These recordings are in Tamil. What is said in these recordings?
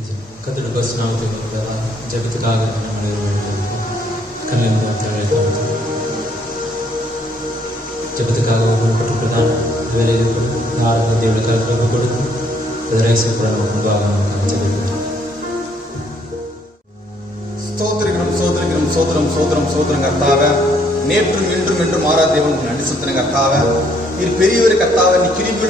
கர்த்தருடைய பரிசுத்த நாமத்துக்கு ஜெபத்துக்காக கண்ணில் ஜெபத்துக்காக ஒவ்வொரு பிரதான வேலையில் யாருக்கும் தேவனுடைய கருத்து கொடுக்கும் ரைசப்பட முன்பாக ஜெபிக்கிறோம். ஸ்தோத்திரிக்கிறோம் சோதரிக்கிறோம் சோதரம் சோதரம் சோதரம் கர்த்தாவே, நேற்றும் இன்றும் என்றும் மாறா தேவன் நன்றி செலுத்தின கர்த்தாவே, நீர் பெரியவர் கர்த்தாவே, நீ கிருபி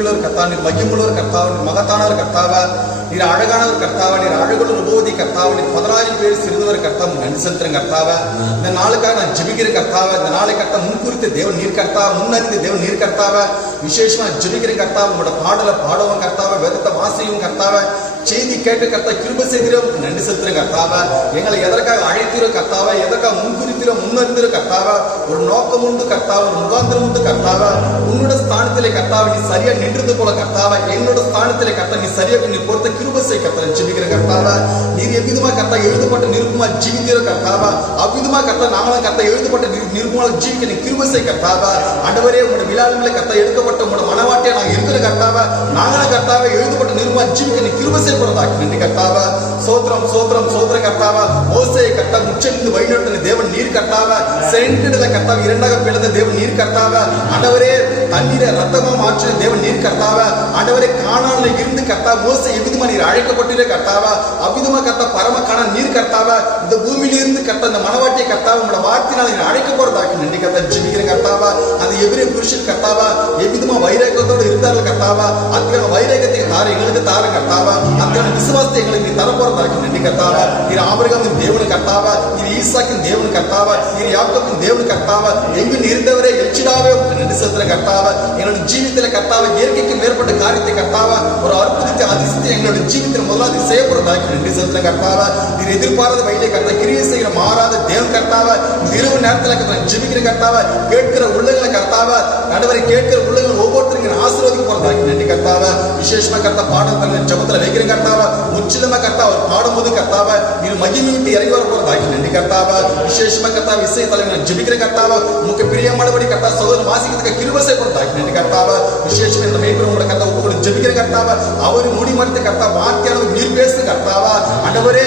உள்ளவர் கர்த்தாவே, நீர் மகிமுள்ளவர் கர்த்தாவே, நீர் மகத்தானவர் கர்த்தாவே, நீர் அழகானவர் கர்த்தாவே, நீர் அழகுள்ள உபோதி கர்த்தாவே, நீர் 10,000 பேர் சிறிதவர் கர்த்தாவே நன்றி செலுத்துறேன் கர்த்தாவே. இந்த நாளுக்காக நான் ஜெபிக்கிற கர்த்தாவே, இந்த நாளை கர்த்தா முன்குறித்த தேவன் நீர் கர்த்தாவே, முன்னறிந்த தேவன் நீர் கர்த்தாவே, விசேஷமா ஜெபிக்கிற கர்த்தாவே, உங்களோட பாடலை பாடவும் கர்த்தாவே, வேதத்தை வாசியும் கர்த்தாவே, செய்தி கேட்டு கர்த்தா கிருபை செய்கிறோம் நன்றி செலுத்துற கர்த்தாவே. எங்களை எதற்காக அழைத்திரோ கர்த்தாவே, எதற்காக முன்குறித்திரோ முன்னறிந்திரோ கர்த்தாவே, ஒரு நோக்கம் உண்டு கர்த்தாவே, ஒரு முகாந்திரம் உண்டு கர்த்தாவே. உன்னோட ஸ்தானத்திலே கர்த்தாவே நீ சரியா நின்றது போல கர்த்தாவே, என்னோட ஸ்தானத்திலே கர்த்தா நீ சரியா நீ பொறுத்த கிருபை செய் கர்த்தா ஜெபிக்கிற கர்த்தாவே. நீர் எவ்விதமா கர்த்தா எழுதப்பட்ட நிருபமா ஜீவிக்கிற கர்த்தாவே, அவ்விதமா கர்த்தா நாங்களும் கர்த்தா எழுதப்பட்ட நிருபமா ஜீவிக்க நீ கிருபை செய் கர்த்தாவே. ஆண்டவரே, உங்களுடைய விழாவிலே கர்த்தா எடுக்கப்பட்ட உங்களுடைய மனவாட்டியா நாங்கள் இருக்கிற கர்த்தாவே, நாங்களும் கர்த்தாவே எழுதப்பட்ட நிருபமா ஜீவிக்க நீ கிருபை செய் நன்றி கர்த்தாவே. சோத்ரம் சோத்ரம் சோத்ர கர்த்தாவே, மோசேயை கர்த்தா முச்சென்று வழிநடத்தின தேவன் நீர் கர்த்தாவே, சென்றிடல கர்த்தாவே இரண்டாக பிளந்த தேவன் நீர் கர்த்தாவே. ஆண்டவரே, தண்ணீரை ரத்தமா மாற்றின தேவன் நீர் கர்த்தாவே. ஆண்டவரே, கானான்ல இருந்து கர்த்தா மோசே எவ்விதமா நீர் அழைக்கப்பட்டிருக்கிற கர்த்தாவே, அவ்விதமா கர்த்தா பரம கானான் நீர் கர்த்தாவே. இந்த பூமியிலிருந்து கர்த்தா இந்த மனவாட்டிய கர்த்தாவே உங்களோட வார்த்தையினால் நீர் அழைக்க போறதாக்கி நன்றி கர்த்தா ஜெபிக்கிற கர்த்தாவே. அந்த எபிரேய புருஷன் கர்த்தாவே எவ்விதமா வைராக்கியத்தோடு இருந்தார்கள் கர்த்தாவே, அதுக்கான வைராக்கியத்தை தார எங்களுக்கு தார கர்த்தாவே, அதுக்கான விசுவாசத்தை எங்களுக்கு நீ தரப்போறதாக்கி நன்றி கர்த்தாவே. நீர் ஆபிரகாமின் தேவன் கர்த்தாவே, நீர் ஈசாக்கின் தேவன் கர்த்தாவே, நீர் யாக்கோபின் தேவன் கர்த்தாவே, எங்கும் இருந்தவரே எல்சிடாவே நன்றி செலுத்துற கர்த்தாவே. எங்களுடைய ஜீவிதத்துல கர்த்தாவே இயற்கைக்கு மேற்பட்ட காரியத்தை கர்த்தாவே, ஒரு அற்புதத்தை அதிசயத்தை எங்களுடைய ஜீவிதத்தில் முதலாவது செய்யப்படுறதாக்கி நன்றி செலுத்துற கர்த்தாவே. நீர் எதிர்பாராத வழியிலே கர்த்தா கிரியை செய்கிற மாறாத தேவன் கர்த்தாவே, இரவு நேரத்தில் கர்த்தா ஜெபிக்கிற கர்த்தாவே, கேட்கிற உள்ளங்களை கர்த்தாவே, நடுவரை கேட்கிற உள்ளங்கள் ஒவ்வொருத்தரும் ஆசீர்வதிக்க போறதாக்கி நன்றி கர்த்தாவே. விசேஷமா கர்த்தா பாடல் தன்னை ஜபத்துல வைக்கிற கர்த்தாவே, முற்றிலுமா கர்த்தா ஒரு பாடும்போது கர்த்தாவே நீர் மகிமை விட்டு இறங்கி வர போறதாக்கி நன்றி கர்த்தாவே. விசேஷமா கர்த்தா இசை தலைவர் ஜெபிக்கிற கர்த்தாவே, உங்களுக்கு பிரியமானபடி கர்த்தா சோதனை வாசிக்கிறதுக்கு கிருபை செய்யப்படுறதாக்கி நன்றி கர்த்தாவே. விசேஷமா இந்த மேய்ப்பர் உங்களோட கர்த்தா உங்களோட ஜெபிக்கிற கர்த்தாவே, அவர் மூடி மறுத்த கர்த்தா வார்த்தையானவர் நீர் பேசுற கர்த்தாவா. ஆண்டவரே,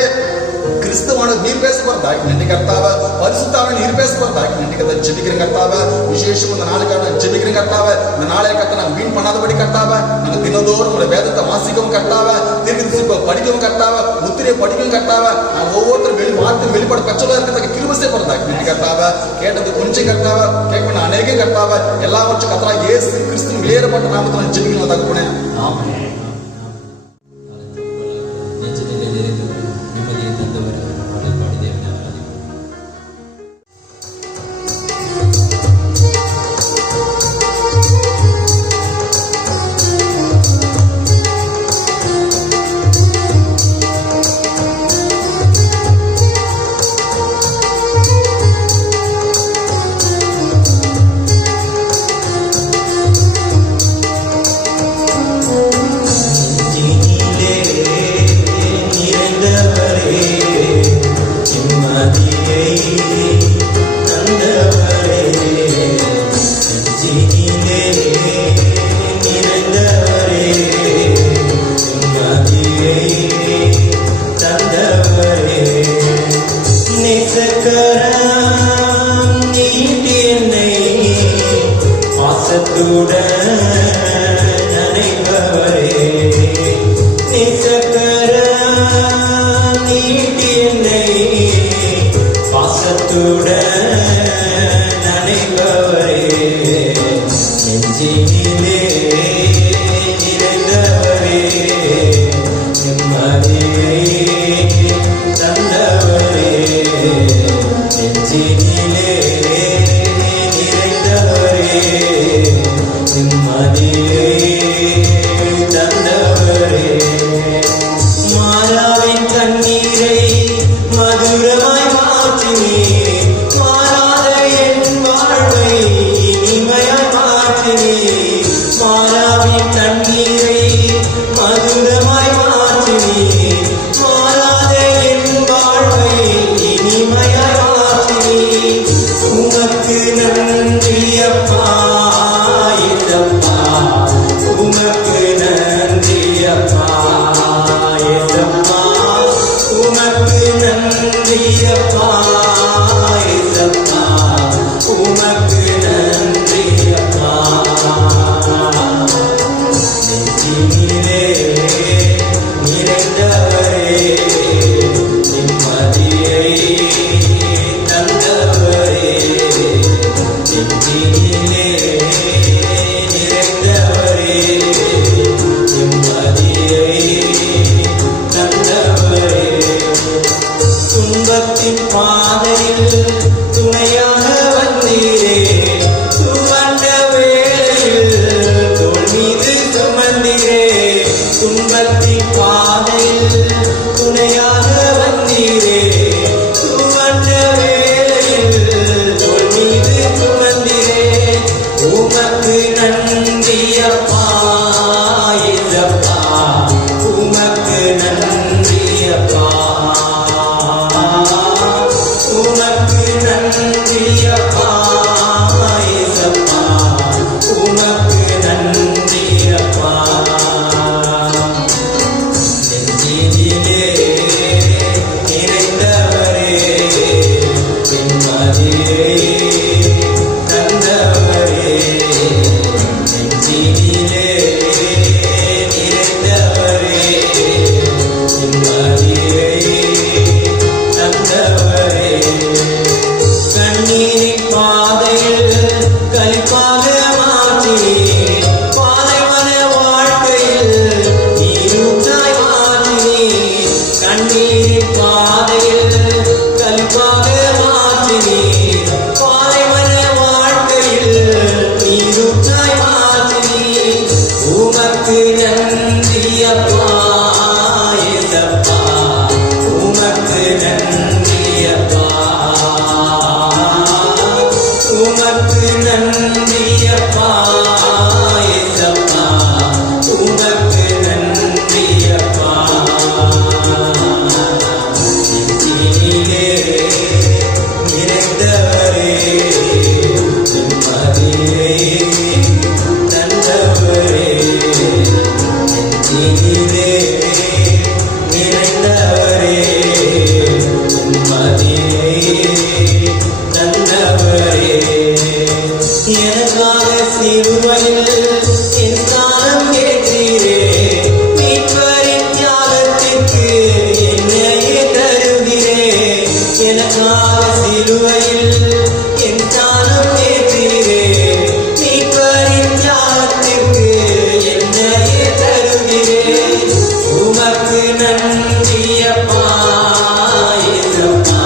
கிறிஸ்துவானவர் நீர் பேச போறதாக்கி நன்றி கர்த்தாவே, பரிசுத்தாவே நீர் பேச போறதாக்கி நன்றி கர்த்தா ஜெபிக்கிற கர்த்தாவே. விசேஷம் இந்த நாளுக்காக ஜெபிக்கிற கர்த்தாவே, இந்த நாளைய கர்த்தா நாங்கள் வீண் பண்ணாதபடி கர்த்தாவே, நாங்கள் தினந்தோறும் உங்களுடைய வேதத்தை வாசிக்கவும் கர்த்தாவே, தீர்க்கதரிசி படிக்கவும் கர்த்தாவே, முத்திரையை படிக்கவும் கர்த்தாவே, நாங்கள் ஒவ்வொருத்தரும் வார்த்தை வெளிப்பாடு பச்சலா இருக்கிறதுக்கு கிருபை செய்ய போறதாக்கி நன்றி கர்த்தாவே. கேட்டது கொஞ்சம் கர்த்தாவே, கேட்க அநேக கர்த்தாவே, எல்லாவற்றும் கர்த்தா இயேசு கிறிஸ்துவின் வெளியேறப்பட்ட நாமத்தில் ஜெபிக்கணும் தகப்பனே. ஆமென். உமக்கு நன்றி அப்பா. அப்பா ஏசப்பா உமக்கு நன்றி அப்பா நெஞ்சினிலே நிறைந்தவரே நிம்மதியை தந்தவரே நெஞ்சினிலே நிறைந்தவரே நிம்மதியை தந்தவரே துன்பத்தின் பாதையில் துணையாக வந்தீரே துவண்ட வேளையில் தோள் மீது சுமந்தீரே துன்பத்தின் பாதையில் துணையாக வந்தீரே துவண்ட வேளையில் தோள் மீது சுமந்தீரே உமக்கு நன்றி அப்பா ஏசப்பா உமக்கு நன்றி அப்பா உமக்கு நன்றி அப்பா ஏசப்பா உமக்கு நன்றி அப்பா நெஞ்சினிலே நிறைந்தவரே நிம்மதியை தந்தவரே நெஞ்சினிலே நிறைந்தவரே நிம்மதியை தந்தவரே கண்ணீரின் பாதையில் களிப்பாக மாற்றி பாலைவன வாழ்க்கையில் நீரூற்றாய் மாற்றி கண்ணீரின் பாதையில் களிப்பாக மாற்றி பாலைவன வாழ்க்கையில் நீரூற்றாய் மாற்றி உமக்கு நன்றி அப்பா ஏசப்பா உமக்கு நன்றி அப்பா உமக்கு நன்றி அப்பா ஏசப்பா உமக்கு நன்றி அப்பா நெஞ்சினிலே நிறைந்தவரே நிம்மதியை தந்தவரே நெஞ்சினிலே நிறைந்தவரே நிம்மதியை தந்தவரே எனக்காக சிலுவையில் என் ஸ்தானம் ஏற்றீரே மீட்பரின் தியாகத்திற்கு என்னையே தருகிறே எனக்காக சிலுவையில் என் ஸ்தானம் ஏற்றீரே மீட்பரின் தியாகத்திற்கு என்னையே தருகிறே உமக்கு நன்றி அப்பா ஏசப்பா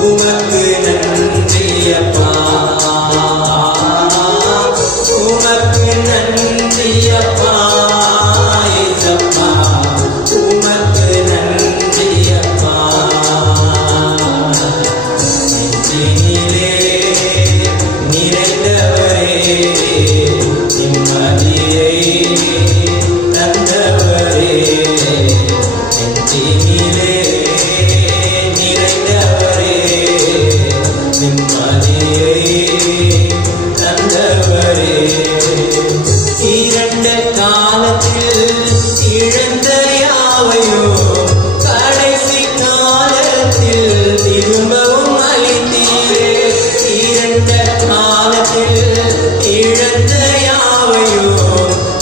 உமக்கு நன்றி அப்பா உமக்கு நன்றி அப்பா ஏசப்பா உமக்கு நன்றி அப்பா நெஞ்சினிலே நிறைந்தவரே நிம்மதியை தந்தவரே நெஞ்சினிலே நிறைந்தவரே நிம்மதியை தந்தவரே இரண்ட காலத்தில் இழந்த யாவையோ கடைசி காலத்தில் திரும்பவும் அளித்தீரே இரண்ட காலத்தில் இழந்த யாவையோ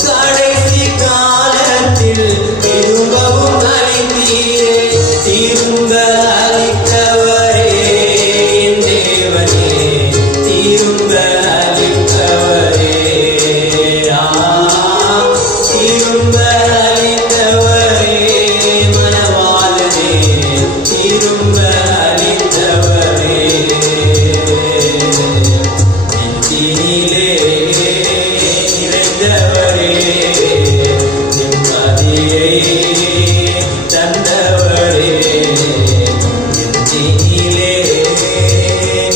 கடைசி காலத்தில் திரும்பவும் அளித்தீரே திரும்ப அளித்தவரே என் தேவனே திரும்ப அளித்தவரே திரும்ப அளித்தவரே மனவாளனே திரும்ப அளித்தவரே நெஞ்சினிலே நிறைந்தவரே நிம்மதியை தந்தவரே நெஞ்சினிலே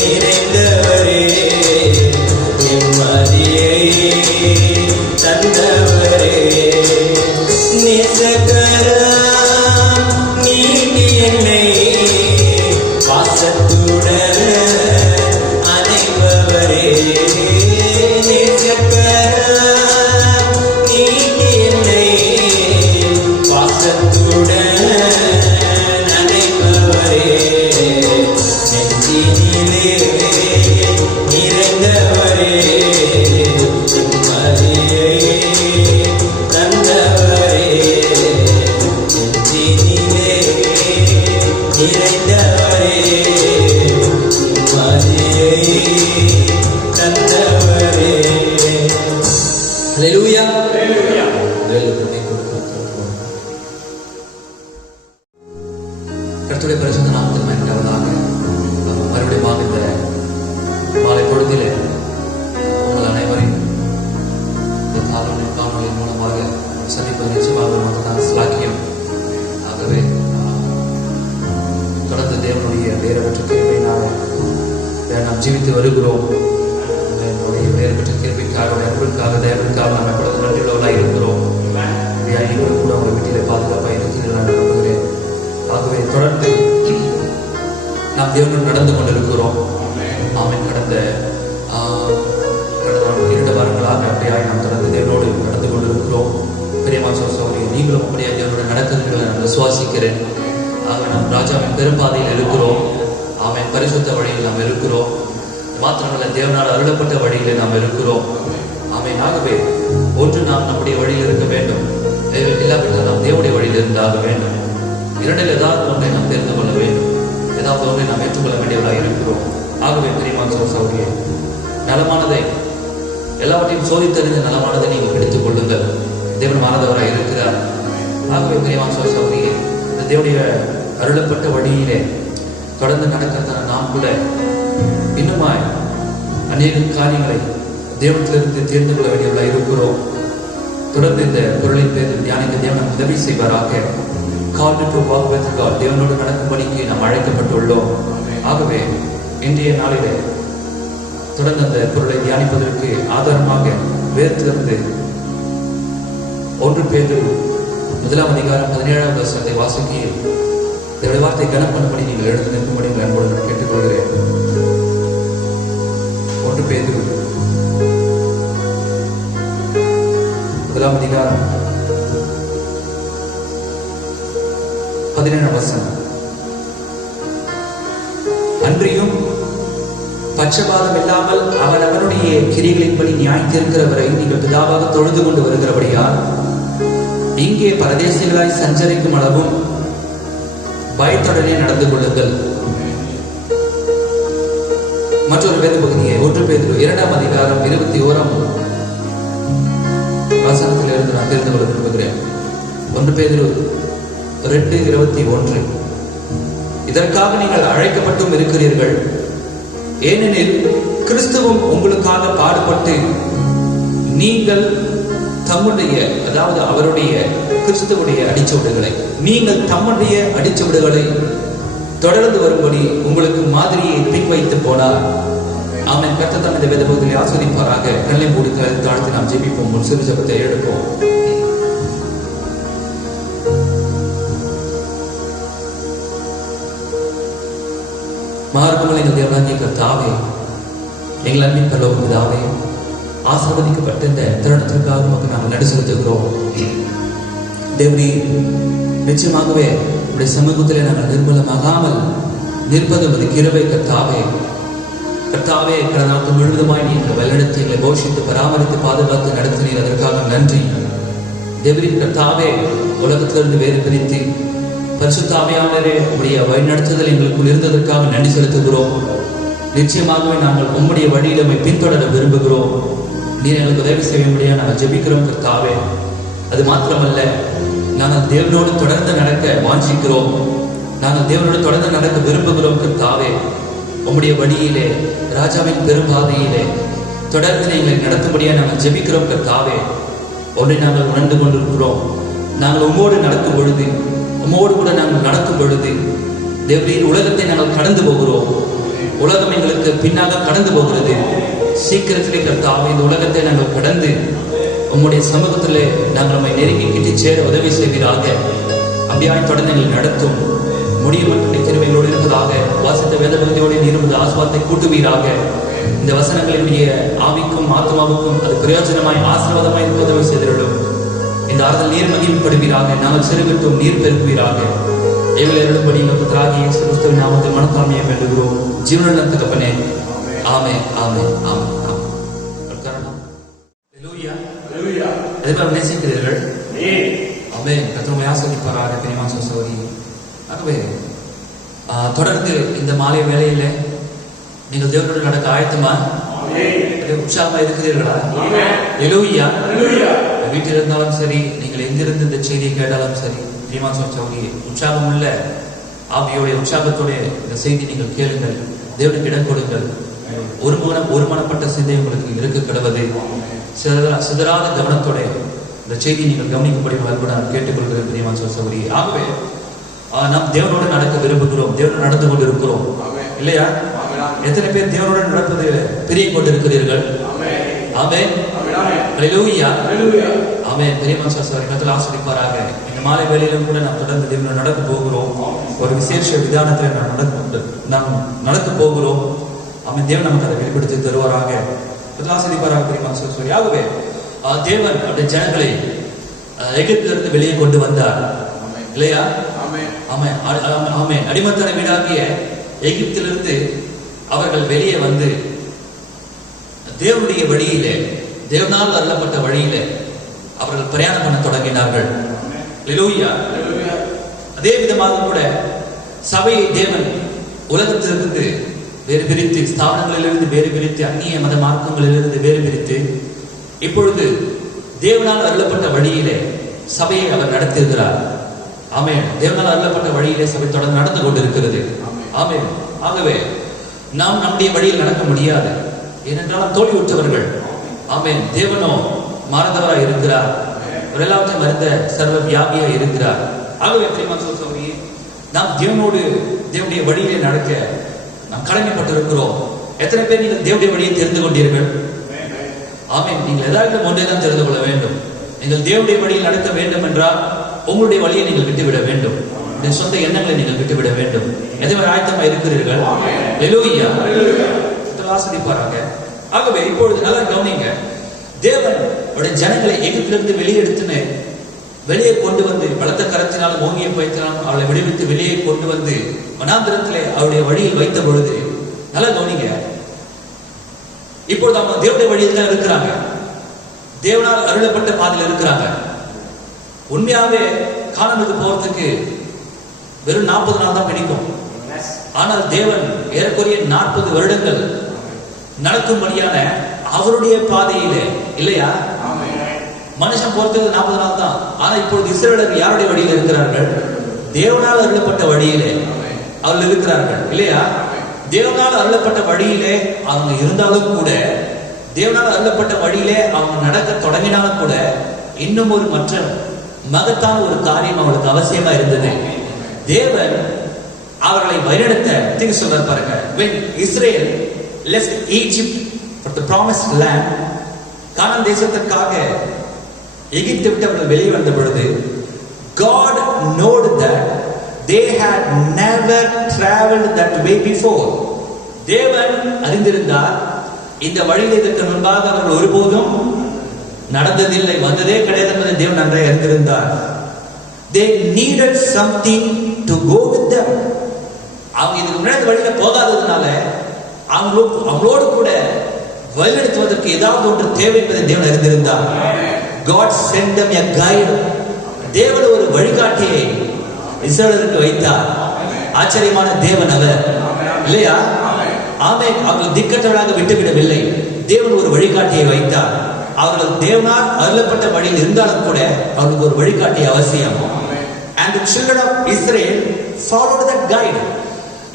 நிறைந்தவரே நிம்மதியை தந்தவரே நேசக்கரம் நீட்டி என்னை பாசத்துடன் அணைப்பவரே நேசக்கரம் நீட்டி என்னை பாசத்துடன் அணைப்பவரே ஜீவித்து வருகிறோம். என்னுடைய பெயர் பெற்ற கிருபைக்காக, அன்பிற்காக, தயவிற்காக நாம் எப்பொழுது நன்றியுள்ளவர்களாக இருக்கிறோம். நீங்களும் கூட உங்கள் வீட்டில் பாதுகாப்பாக இருக்கிறீர்கள் நான் நம்புகிறேன். ஆகவே தொடர்ந்து நாம் தேவனுடன் நடந்து கொண்டிருக்கிறோம். ஆமென். கடந்த 2 வாரங்களாக அப்படியாக நாம் தொடர்ந்து தேவனோடு நடந்து கொண்டிருக்கிறோம். பிரியமான சகோதரர்களே, நீங்களும் அப்படியே தேவனோடு நடக்கிறீர்கள் நான் விசுவாசிக்கிறேன். ஆக நாம் ராஜாவின் பெரும்பாதையில் இருக்கிறோம். ஆமென். பரிசுத்த வழியில் நாம் இருக்கிறோம். மாத்திரமல்ல, தேவனால் அருளப்பட்ட வழியில் நாம் இருக்கிறோம். ஆமென். ஆகவே ஒன்று நாம் நம்முடைய வழியில் இருக்க வேண்டும், இல்லாவிட்டால் நாம் தேவனுடைய வழியில் இருந்தாக வேண்டும். இரண்டில் ஏதாவது ஒன்றை நாம் தெரிந்து கொள்ள வேண்டும், ஏதாவது ஒன்றை நாம் ஏற்றுக்கொள்ள வேண்டியவர்களாக இருக்கிறோம். ஆகவே பிரியமான சகோதரர்களே, நலமானதை எல்லாவற்றையும் சோதித்தறிந்து நலமானதை நீங்கள் பிடித்துக் கொள்ளுங்கள். தேவன் மாறாதவராக இருக்கிறார். ஆகவே பிரியமான சகோதரர்களே, இந்த தேவனுடைய அருளப்பட்ட வழியிலே தொடர்ந்து நடக்கிறதான நாம் கூட இன்னுமாய் அநேக காரியங்களை தேவத்திலிருந்து தேர்ந்து கொள்ள வேண்டியவர்களாக இருக்கிறோம். தொடர்ந்து இந்த பொருளின் பேரில் தியானிக்க தேவன் உதவி செய்வாராக. Called to walk with God, தேவனோடு நடக்கும்படிக்கு நாம் அழைக்கப்பட்டுள்ளோம். ஆகவே இன்றைய நாளிலே தொடர்ந்து அந்த பொருளை தியானிப்பதற்கு ஆதாரமாக வேதத்திலிருந்து 1 பேதுரு 1 வசனத்தை வாசிக்கையில் தேவனுடைய வார்த்தை கனம் பண்ணும்படி நீங்கள் எழுந்து நிற்கும்படி உங்கள் அன்போடு நான் கேட்டுக்கொள்கிறேன். 1 பேதுரு 1 வசனம். அன்றியும் பட்சபாதம் இல்லாமல் அவன் அவனுடைய கிரியைகளின்படி நியாயத்திருக்கிறவரை நீங்கள் பிதாவாக தொழுது கொண்டு வருகிறபடியால் இங்கே பரதேசிகளாய் சஞ்சரிக்கும் அளவும் பயத்துடனே நடந்து கொள்ளுங்கள். மற்றொரு வேத பகுதியை 1 பேதுரு 21 வசனத்தில் இருந்து நான் தெரிந்து கொள்ள விரும்புகிறேன். 1 பேதுரு 2:21. இதற்காக நீங்கள் அழைக்கப்பட்டும் இருக்கிறீர்கள், ஏனெனில் கிறிஸ்துவும் உங்களுக்காக பாடுபட்டு நீங்கள் தம்முடைய, அதாவது அவருடைய கிறிஸ்துவுடைய அடிச்சுவடுகளை, நீங்கள் தம்முடைய அடிச்சுவடுகளை தொடர்ந்து வரும்படி உங்களுக்கு மாதிரியை பின் வைத்து போனார். ஆமென். கர்த்தர் தாம் இந்த வேத பகுதியை ஆசீர்வதிப்பாராக. கண்ணை மூடி தாழ்த்தி நாம் ஜெபிப்போம். முன் சிறு ஜெபத்தை எடுப்போம். மார்க்கங்கள் எங்கள் தேவனாகிய கர்த்தாவே, எங்கள் அன்பின் பரலோக பிதாவே, ஆசீர்வதிக்கப்பட்ட இந்த தருணத்திற்காக நமக்கு நாங்கள் நன்றி செலுத்துகிறோம். தேவனே, நிச்சயமாகவே உடைய சமூகத்திலே நாங்கள் நிர்மூலமாகாமல் நிற்பது ஒரு கிருபை கர்த்தாவே. கர்த்தாவே, கடந்த நாட்கள் முழுவதுமாய் நீங்கள் வழிநடத்தி எங்களை போஷித்து பராமரித்து பாதுகாத்து நடத்தினீர். அதற்காக நன்றி. தேவரின் கர்த்தாவே, உலகத்திலிருந்து வேறு பிரித்து பரிசுத்த ஆவியானவரே உடைய வழிநடத்துதல் எங்களுக்குள் இருந்ததற்காக நன்றி செலுத்துகிறோம். நிச்சயமாகவே நாங்கள் உம்முடைய வழியில் நம்மை பின்தொடர விரும்புகிறோம். நீர் எங்களுக்கு உதவி செய்ய முடியாது நாங்கள் ஜெபிக்கிறோம் கர்த்தாவே. அது மாத்திரமல்ல, நாங்கள் தேவனோடு தொடர்ந்து நடக்க வாஞ்சிக்கிறோம். நாங்கள் தேவனோடு தொடர்ந்து நடக்க விரும்புகிறோம் கர்த்தாவே. உம்முடைய வழியிலே, ராஜாவின் பெரும்பாதையிலே தொடர்ந்து எங்களை நடத்தும்படியாக நாங்கள் ஜெபிக்கிறோம் கர்த்தாவே. ஒன்றை நாங்கள் உணர்ந்து கொண்டிருக்கிறோம். நாங்கள் உம்மோடு நடக்கும் பொழுது, உம்மோடு கூட நாங்கள் நடக்கும் பொழுது தேவரின் உலகத்தை நாங்கள் கடந்து போகிறோம். உலகம் எங்களுக்கு பின்னாக கடந்து போகிறது. சீக்கிரத்திலே கர்த்தாவே இந்த உலகத்தை நாங்கள் கடந்து உம்முடைய சமூகத்திலே நாங்கள் நம்மை நெருங்கி கிட்டி சேர உதவி செய்வீராக. அப்படியாய் தொடர்ந்து எங்களை நடத்தும் முடியும் மற்றும் கிருபையோடு இருப்பதாக. வாசித்த வேத பகுதியோடு இருப்பது ஆசுவாதத்தை கூட்டுவீராக. இந்த வசனங்களினுடைய ஆவிக்கும் ஆத்மாவுக்கும் அது பிரயோஜனமாய் ஆசீர்வாதமாய் உதவி செய்திடும். இந்த ஆறுதல் நீர் மகிமைப்படுவீராக. நாங்கள் சிறுவிட்டும் நீர் பெருக்குவீராக. இவள் எழுதும்படி புத்தராகிய இயேசு கிறிஸ்துவின் நாமத்தில் மனத்தாழ்மையை வேண்டுகிறோம் ஜீவனுள்ள தகப்பனே. ஆமென், ஆமென், ஆமென், ஆமென். ஹல்லேலூயா. எதை நேசிக்கிறீர்கள்? ஆமென். கர்த்தர் ஆசீர்வதிப்பாராக. பிரியமான சகோதரி, ஆகவே தொடர்ந்து இந்த மாலை வேளையில நீங்கள் தேவனோடு நடக்க ஆயத்தமா? உற்சாகமா இருக்கிறீர்களா? ஹல்லேலூயா. வீட்டில் இருந்தாலும் சரி, நீங்கள் எங்கிருந்து இந்த செய்தியை கேட்டாலும் சரி, பிரியமான சகோதரி, உற்சாகம் உள்ள ஆவியோடைய உற்சாகத்தோடைய இந்த செய்தி நீங்கள் கேளுங்கள். தேவனுக்கு இடம் கொடுங்கள். ஒருமனப்பட்ட சிந்தை உங்களுக்கு இருக்க கிடவது. சிதறாத கவனத்தோட இந்த செய்தியை நீங்கள் கவனிக்கும்படி கூட நான் கேட்டுக்கொள்கிறேன் பிரியமான சகோதரி. ஆகவே நாம் தேவனோடு நடக்க விரும்புகிறோம். தேவனோடு நடந்து கொண்டு இருக்கிறோம் இல்லையா? எத்தனை பேர் தேவனுடன் நடப்பது பிரியம் கொண்டிருக்கிறீர்கள்? ஆமென். ஹல்லேலூயா. ஆமென். பெரியம்மா சார் கர்த்தர் ஆசீர்வதிப்பாராக. இந்த மாலை வேளையிலும் கூட நாம் தொடர்ந்து தேவனுடன் நடக்க போகிறோம். ஒரு விசேஷ விதானத்தில் நாம் நடக்க போகிறோம். ஆமென். தேவன் நமக்கு அதை வெளிப்படுத்தி தருவாராக. கர்த்தர் ஆசீர்வதிப்பாராக. பெரியம்மா சார் ஆகவே தேவன் அப்படி ஜனங்களை எகிப்திலிருந்து வெளியே கொண்டு வந்தார் இல்லையா? ஆமென். ஆமென். அடிமைத்தன வீடாகிய எகிப்திலிருந்து அவர்கள் வெளியே வந்து தேவனுடைய வழியிலே, தேவனால் அருளப்பட்ட வழியிலே அவர்கள் பிரயாணம் பண்ண தொடங்கினார்கள். ஹல்லேலூயா. அதே விதமாக கூட சபையை தேவன் உலகத்திலிருந்து வேறு பிரித்து, ஸ்தாபனங்களிலிருந்து வேறு பிரித்து, அந்நிய மத மார்க்கங்களிலிருந்து வேறு பிரித்து, இப்பொழுது தேவனால் அருளப்பட்ட வழியிலே சபையை அவர் நடத்துகிறார். ஆமென். தேவனால் அருளப்பட்ட வழியிலே சபை தொடர்ந்து நடந்து கொண்டிருக்கிறது. ஆமென். ஆகவே நாம் நம்முடைய வழியில் நடக்க முடியாது. ஏனென்றால் தோல்வியுற்றவர்கள். ஆமென். தேவனோ மாறதவராய் இருக்கிறார். எல்லாவற்றையும் அறிந்த சர்வ வியாபியா இருக்கிறார். ஆகவே நாம் தேவனுடைய வழியிலே நடக்க நாம் கடமைப்பட்டிருக்கிறோம். எத்தனை பேர் நீங்கள் தேவனுடைய வழியை தெரிந்து கொண்டீர்கள்? ஆமென். நீங்கள் ஏதாவது ஒன்றை தான் தெரிந்து கொள்ள வேண்டும். நீங்கள் தேவனுடைய வழியில் நடக்க வேண்டும் என்றால் உங்களுடைய வழியை நீங்கள் விட்டுவிட வேண்டும். உங்களுடைய சொந்த எண்ணங்களை நீங்கள் விட்டுவிட வேண்டும். எதுவரை ஆயத்தமா இருக்கிறீர்கள்? ஹல்லேலூயா. ஆசீர்வதிப்பாராக. ஆகவே இப்பொழுது நல்லா கவனிங்க. தேவன் ஜனங்களை எகிப்திலிருந்து வெளியே கொண்டு வந்து பலத்த கரத்தினாலும் ஓங்கிய பயத்தினாலும் அவளை விடுவித்து வெளியே கொண்டு வந்து வனாந்திரத்திலே அவருடைய வழியில் வைத்த பொழுது நல்லா கவனிங்க. இப்பொழுது அவங்க தேவனுடைய வழியில் தான் இருக்கிறாங்க. தேவனால் அருளப்பட்ட பாதையில் இருக்கிறாங்க. உண்மையாவே கானானுக்கு போறதுக்கு வெறும் 40 நாள் தான் கிடைக்கும். ஆனால் தேவன் ஏறக்குறைய 40 வருடங்கள் நடக்கும்படியான அவருடைய பாதையிலே இல்லையா? மனுஷன் போறதுக்கு 40 நாள் தான். ஆனா இப்பொழுது இஸ்ரவேலர் யாருடைய வழியில் இருக்கிறார்கள்? தேவனால் அருளப்பட்ட வழியிலே அவர்கள் இருக்கிறார்கள் இல்லையா? தேவனால் அருளப்பட்ட வழியிலே அவங்க இருந்தாலும் கூட, தேவனால் அருளப்பட்ட வழியிலே அவங்க நடக்க தொடங்கினாலும் கூட, இன்னும் ஒரு மற்ற மகத்தான ஒரு காரியம் அவளுக்கு அவசியமா இருந்தது. தேவன் அவர்களை வழிநடத்த சொல்றார் பாருங்க. When Israel left Egypt for the promised land, கானான் தேசத்திற்காக எகிப்தை விட்டு அவர்கள் வெளியே வந்த பொழுது, God knowed that they had never traveled that way before. தேவன் அறிந்திருந்தார் இந்த வழியில் இதற்கு முன்பாக அவர்கள் ஒருபோதும் நடந்ததில்லை, வந்ததே கிடையாது என்பதை தேவன் நன்றாக அறிந்திருந்தார். They needed something to go with them. அவங்க இதுக்கு முன்னாடி வழியில போகாததுனால அவங்களோடு கூட வழிநடத்துவதற்கு ஏதாவது ஒன்று தேவை என்பதை தேவன் அறிந்திருந்தார். God sent them a guide. தேவன் ஒரு வழிகாட்டியை இஸ்ரவேலருக்கு வைத்தார். ஆச்சரியமான தேவன் அவர் இல்லையா? ஆமென். அவர்கள் திக்கற்றவர்களாக விட்டுவிடவில்லை. தேவன் ஒரு வழிகாட்டியை வைத்தார். அவர்கள் தேவனால் அருளப்பட்ட வழியில் இருந்தாலும் கூட அவர்களுக்கு ஒரு வழிகாட்டி அவசியம். And the children of Israel followed that guide.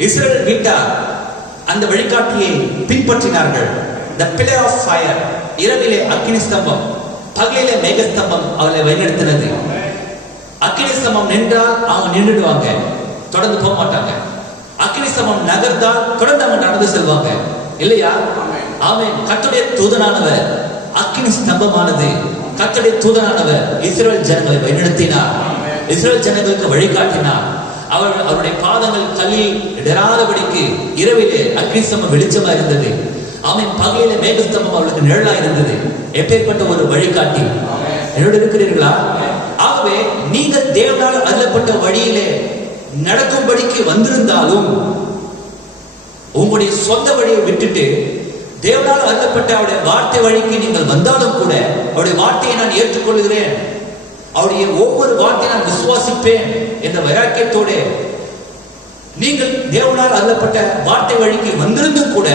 இஸ்ரவேல் வீட்டார் அந்த வழிகாட்டியை பின்பற்றினார்கள். The pillar of fire, இரவிலே அக்கினி ஸ்தம்பம், பகலிலே மேக ஸ்தம்பம் அவர்களை வழிநடத்தினது. அக்கினி ஸ்தம்பம் நின்றால் அவங்க நின்றுடுவாங்க, தொடர்ந்து போக மாட்டாங்க. அக்கினி ஸ்தம்பம் நகர்ந்தால் தொடர்ந்து அவங்க நடந்து செல்வாங்க இல்லையா? ஆமென். கர்த்தருடைய தூதனானவர், அக்கினி ஸ்தம்பமானது கர்த்தருடைய தூதனானவர் இஸ்ரவேல் ஜனங்களை வழிநடத்தினார். இஸ்ரவேல் ஜனங்களுக்கு வழிகாட்டினார். அவருடைய பாதங்கள் கல்லில் இடராதபடிக்கு இரவிலே அக்கினி ஸ்தம்பம் வெளிச்சமா இருந்தது. ஆமென். பகலிலே மேகஸ்தம்பம் அவளுக்கு நிழலா இருந்தது. எப்பேற்பட்ட ஒரு வழிகாட்டி! என்னோட இருக்கிறீர்களா? ஆகவே நீங்கள் தேவனால் அருளப்பட்ட வழியிலே நடக்கும்படிக்கு வந்திருந்தாலும், உங்களுடைய சொந்த வழியை விட்டுட்டு தேவனால் அருளப்பட்ட அவருடைய வார்த்தை வழிக்கு நீங்கள் வந்தாலும் கூட, அவருடைய வார்த்தையை நான் ஏற்றுக்கொள்கிறேன், அவருடைய ஒவ்வொரு வார்த்தையை நான் விசுவாசிப்பேன் என்ற வைராக்கியத்தோட நீங்கள் தேவனால் அருளப்பட்ட வார்த்தை வழிக்கு வந்திருந்தும் கூட,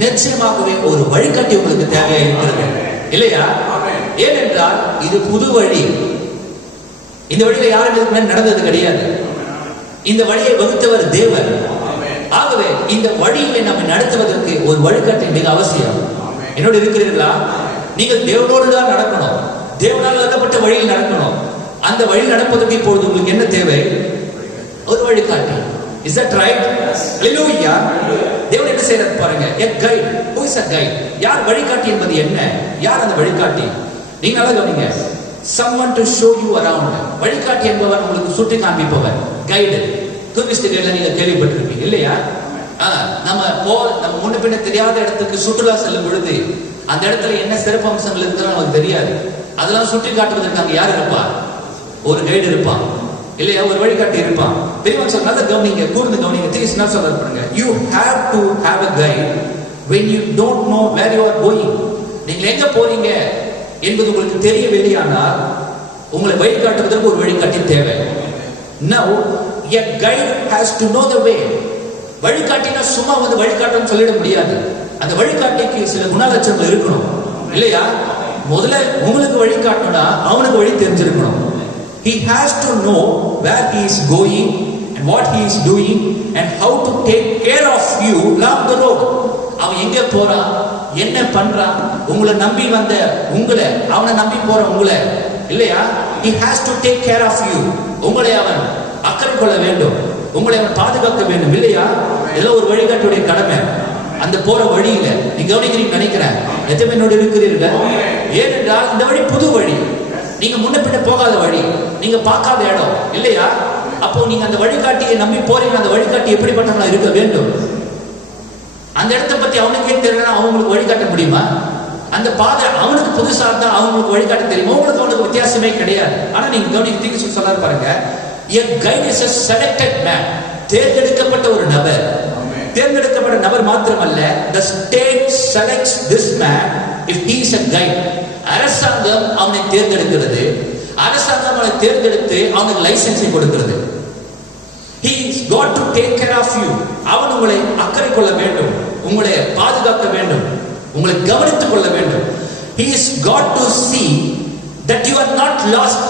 நிச்சயமாகவே ஒரு வழிகாட்டி உங்களுக்கு தேவையா இருக்கிறது இல்லையா? ஏனென்றால் இது புது வழி. இந்த வழியில யாரும் நடந்தது கிடையாது. இந்த வழியை வகுத்தவர் தேவன். ஆகவே இந்த வழியிலே நம்ம நடத்துவதற்கு ஒரு வழிகாட்டி மிக அவசியம். என்னோட இருக்கிறீர்களா? நீங்கள் தேவனோடு தான் நடக்கணும். தேவனால் அருளப்பட்ட வழியில் நடக்கணும். அந்த வழியில் நடப்பதற்கு இப்பொழுது உங்களுக்கு என்ன தேவை? ஒரு வழிகாட்டி. Is that right? Hallelujah. தேவன் என்ன செய்யறது பாருங்க. A guide. Who is a guide? யார் வழிகாட்டி என்பது என்ன? யார் அந்த வழிகாட்டி? நீங்க நல்லா கவனிங்க. Someone to show you around. வழிகாட்டி என்பவர் உங்களுக்கு சுற்றி காண்பிப்பவர். கைடு. டூரிஸ்ட் கைட்ல நீங்க கேள்விப்பட்டிருப்பீங்க இல்லையா? நம்ம முன்ன பின்ன தெரியாத இடத்துக்கு சுற்றுலா செல்லும் பொழுது அந்த இடத்துல என்ன சிறப்பு அம்சங்கள் இருக்குன்னு நமக்கு தெரியாது. அதெல்லாம் சுற்றி காட்டுவதற்கு அங்க யார் இருப்பா? ஒரு கைடு இருப்பான் இல்லையா? ஒரு வழிகாட்டி இருப்பான். பெரியவன் சொல்ற நல்ல கவனிங்க, கூர்ந்து கவனிங்க. திரும்பி என்ன சொல்றாரு பாருங்க. You have to have a guide when you don't know where you are going. நீங்க எங்க போறீங்க என்பது உங்களுக்கு தெரியவில்லையானால் உங்களை வழிகாட்டுவதற்கு ஒரு வழிகாட்டி தேவை. Now a guide has to know the way. வழிகாட்டினா சும்மா வந்து வழிகாட்டணும்னு சொல்லிட முடியாது. அந்த வழிகாட்டிக்கு சில குணலட்சணங்கள் இருக்கணும் இல்லையா? முதல்ல உங்களுக்கு வழிகாட்டணும்னா அவனுக்கு வழி தெரிஞ்சிருக்கணும். He has to know where he is going and what he is doing and how to take care of you along the road. அவன் எங்க போறான், என்ன பண்றான், உங்களை நம்பி வந்த உங்களை, அவனை நம்பி போற உங்களை இல்லையா? He has to take care of you. உங்களை அவன் அக்கறை கொள்ள வேண்டும், உங்களை அவன் பாதுகாக்க வேண்டும் இல்லையா? ஏதோ ஒரு வழிகாட்டுடைய கடமை. அந்த போற வழியில நீங்க கவனிக்கிறீங்க நினைக்கிறேன். எத்தனை பேரோடு இருக்கிறீர்கள்? ஏனென்றால் இந்த வழி புது வழி, நீங்க முன்ன பின்ன போகாத வழி, நீங்க பார்க்காத இடம் இல்லையா? அப்போ நீங்க அந்த வழிகாட்டியை நம்பி போறீங்க. அந்த வழிகாட்டி எப்படிப்பட்டவங்களா இருக்க வேண்டும்? அந்த இடத்தை பத்தி அவனுக்கே தெரியலன்னா அவங்களுக்கு வழிகாட்ட முடியுமா? அந்த பாதை அவனுக்கு புதுசா இருந்தா அவங்களுக்கு வழிகாட்ட தெரியுமா? அவனுக்கு வித்தியாசமே கிடையாது. ஆனா நீங்க கவனிக்க சொல்றாரு பாருங்க. A guide is a selected man. தேர்ந்தெடுக்கப்பட்ட ஒரு நபர். தேர்ந்தெடுக்கப்பட்ட நபர் மாத்திரமல்ல, the state selects this man if he is a guide. அரசாங்கம் அவனை தேர்ந்தெடுக்கிறது. அரசாங்கம் அவனை தேர்ந்தெடுத்து அவனுக்கு லைசன்ஸை கொடுக்கிறது. He is got to take care of you. அவன் உங்களை அக்கறை கொள்ள வேண்டும், உங்களை பாதுகாக்க வேண்டும், உங்களை கவனித்துக் கொள்ள வேண்டும். He is got to see that you are not lost.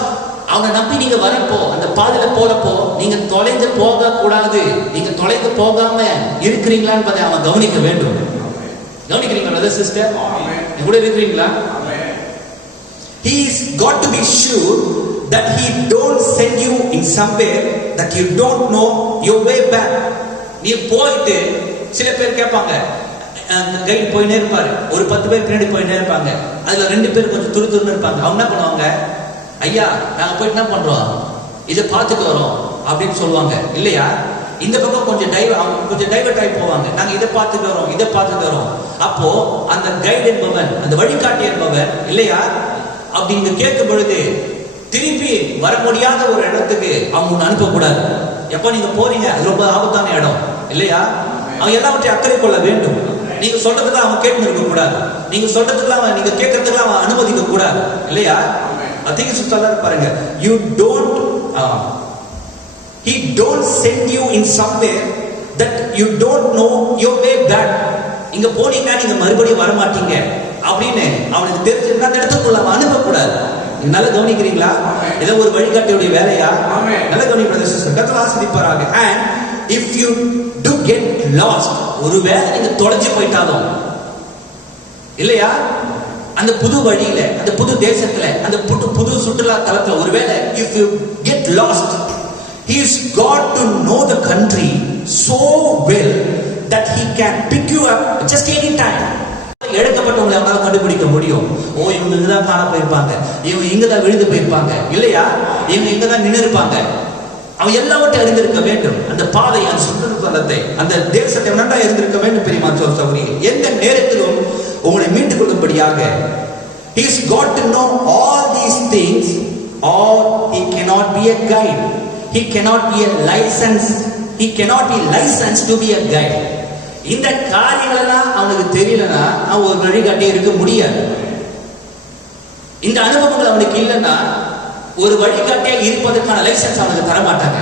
அவனை நம்பி நீங்க வரப்போ, அந்த பாதையில போறப்போ நீங்க தொலைந்து போக கூடாது. நீங்க தொலைந்து போகாம இருக்கிறீங்களா என்பதை அவன் கவனிக்க வேண்டும். கவனிக்கிறீங்களா பிரதர் சிஸ்டர்? கூட இருக்கிறீங்களா? He is got to be sure that he don't send you in somewhere that you don't know your way back. நீ போயிட்டு சில பேர் கேட்பாங்க, கைடு போயினே இருப்பாரு, ஒரு 10 பேர் பின்னாடி போயினே இருப்பாங்க. அதுல 2 பேர் கொஞ்சம் துருதுருன்னு இருப்பாங்க. அவங்க என்ன பண்ணுவாங்க, ஐயா நாங்க போயிட்டு என்ன பண்றோம், இதை பார்த்துட்டு வரோம் அப்படின்னு சொல்லுவாங்க இல்லையா? இந்த பக்கம் கொஞ்சம் டைவர்ட் ஆகி போவாங்க. நாங்க இதை பார்த்துட்டு வரோம், இதை பார்த்துட்டு வரோம். அப்போ அந்த கைடு என்பவன், அந்த வழிகாட்டி என்பவன் இல்லையா, அப்படி நீங்க கேட்கும் பொழுது திருப்பி வர முடியாத ஒரு இடத்துக்கு அவங்க அனுப்பக்கூடாது. எப்ப நீங்க போறீங்க அது ரொம்ப ஆபத்தான இடம் இல்லையா? அவன் எல்லாவற்றையும் அக்கறை கொள்ள வேண்டும். நீங்க சொல்றதுக்கு அவன் கேட்டு இருக்க கூடாது, நீங்க சொல்றதுக்கு அவன், நீங்க கேட்கறதுக்கு அவன் அனுமதிக்க கூடாது இல்லையா? அதிக சுத்தலா பாருங்க. You don't he don't send you in somewhere that you don't know your way back. இங்க போனீங்கன்னா நீங்க மறுபடியும் வர மாட்டீங்க அப்படின்னு அவனுக்கு தெரிஞ்சிருந்தா அந்த இடத்துக்குள்ள அவன் அனுப்பக்கூடாது. நல்லா கவனிக்கிறீங்களா? ஏதோ ஒரு வழிகாட்டியுடைய வேலையா? நல்லா கவனிப்பது சிஸ்டர் கர்த்தர் ஆசீர்வதிப்பாராக. And if you do get lost, ஒருவேளை நீங்க தொலைஞ்சு போயிட்டாலும் இல்லையா, அந்த புது வழியில, அந்த புது தேசத்துல, அந்த புது சுற்றுலா தலத்துல ஒருவேளை if you get lost, he's got to know the country so well that he can pick you up just any time. எடுக்கப்பட்டவங்களை அவனால கண்டுபிடிக்க முடியும். ஓ இவங்க இங்கதான் காண போயிருப்பாங்க, இவங்க இங்கதான் விழுந்து போயிருப்பாங்க இல்லையா, இவங்க இங்கதான் நின்று இருப்பாங்க. அவன் எல்லாவற்றையும் அறிந்திருக்க வேண்டும். அந்த பாதை, அந்த சுற்றுலத்தை, அந்த தேசத்தை நன்றாக அறிந்திருக்க வேண்டும். பெரியமா சகோதரி, எந்த நேரத்திலும் உங்களை மீட்டுக் கொள்ளும்படியாக he's got to know all these things, or he cannot be a guide. He cannot be a license. He cannot be licensed to be a guide. இந்த காரியங்களெல்லாம் அவனுக்கு தெரியலன்னா அவன் ஒரு வழிகாட்டி இருக்க முடியாது. இந்த அனுபவங்கள் அவனுக்கு இல்லைன்னா ஒரு வழிகாட்டியா இருப்பதற்கான லைசன்ஸ் அவனுக்கு தரமாட்டாங்க.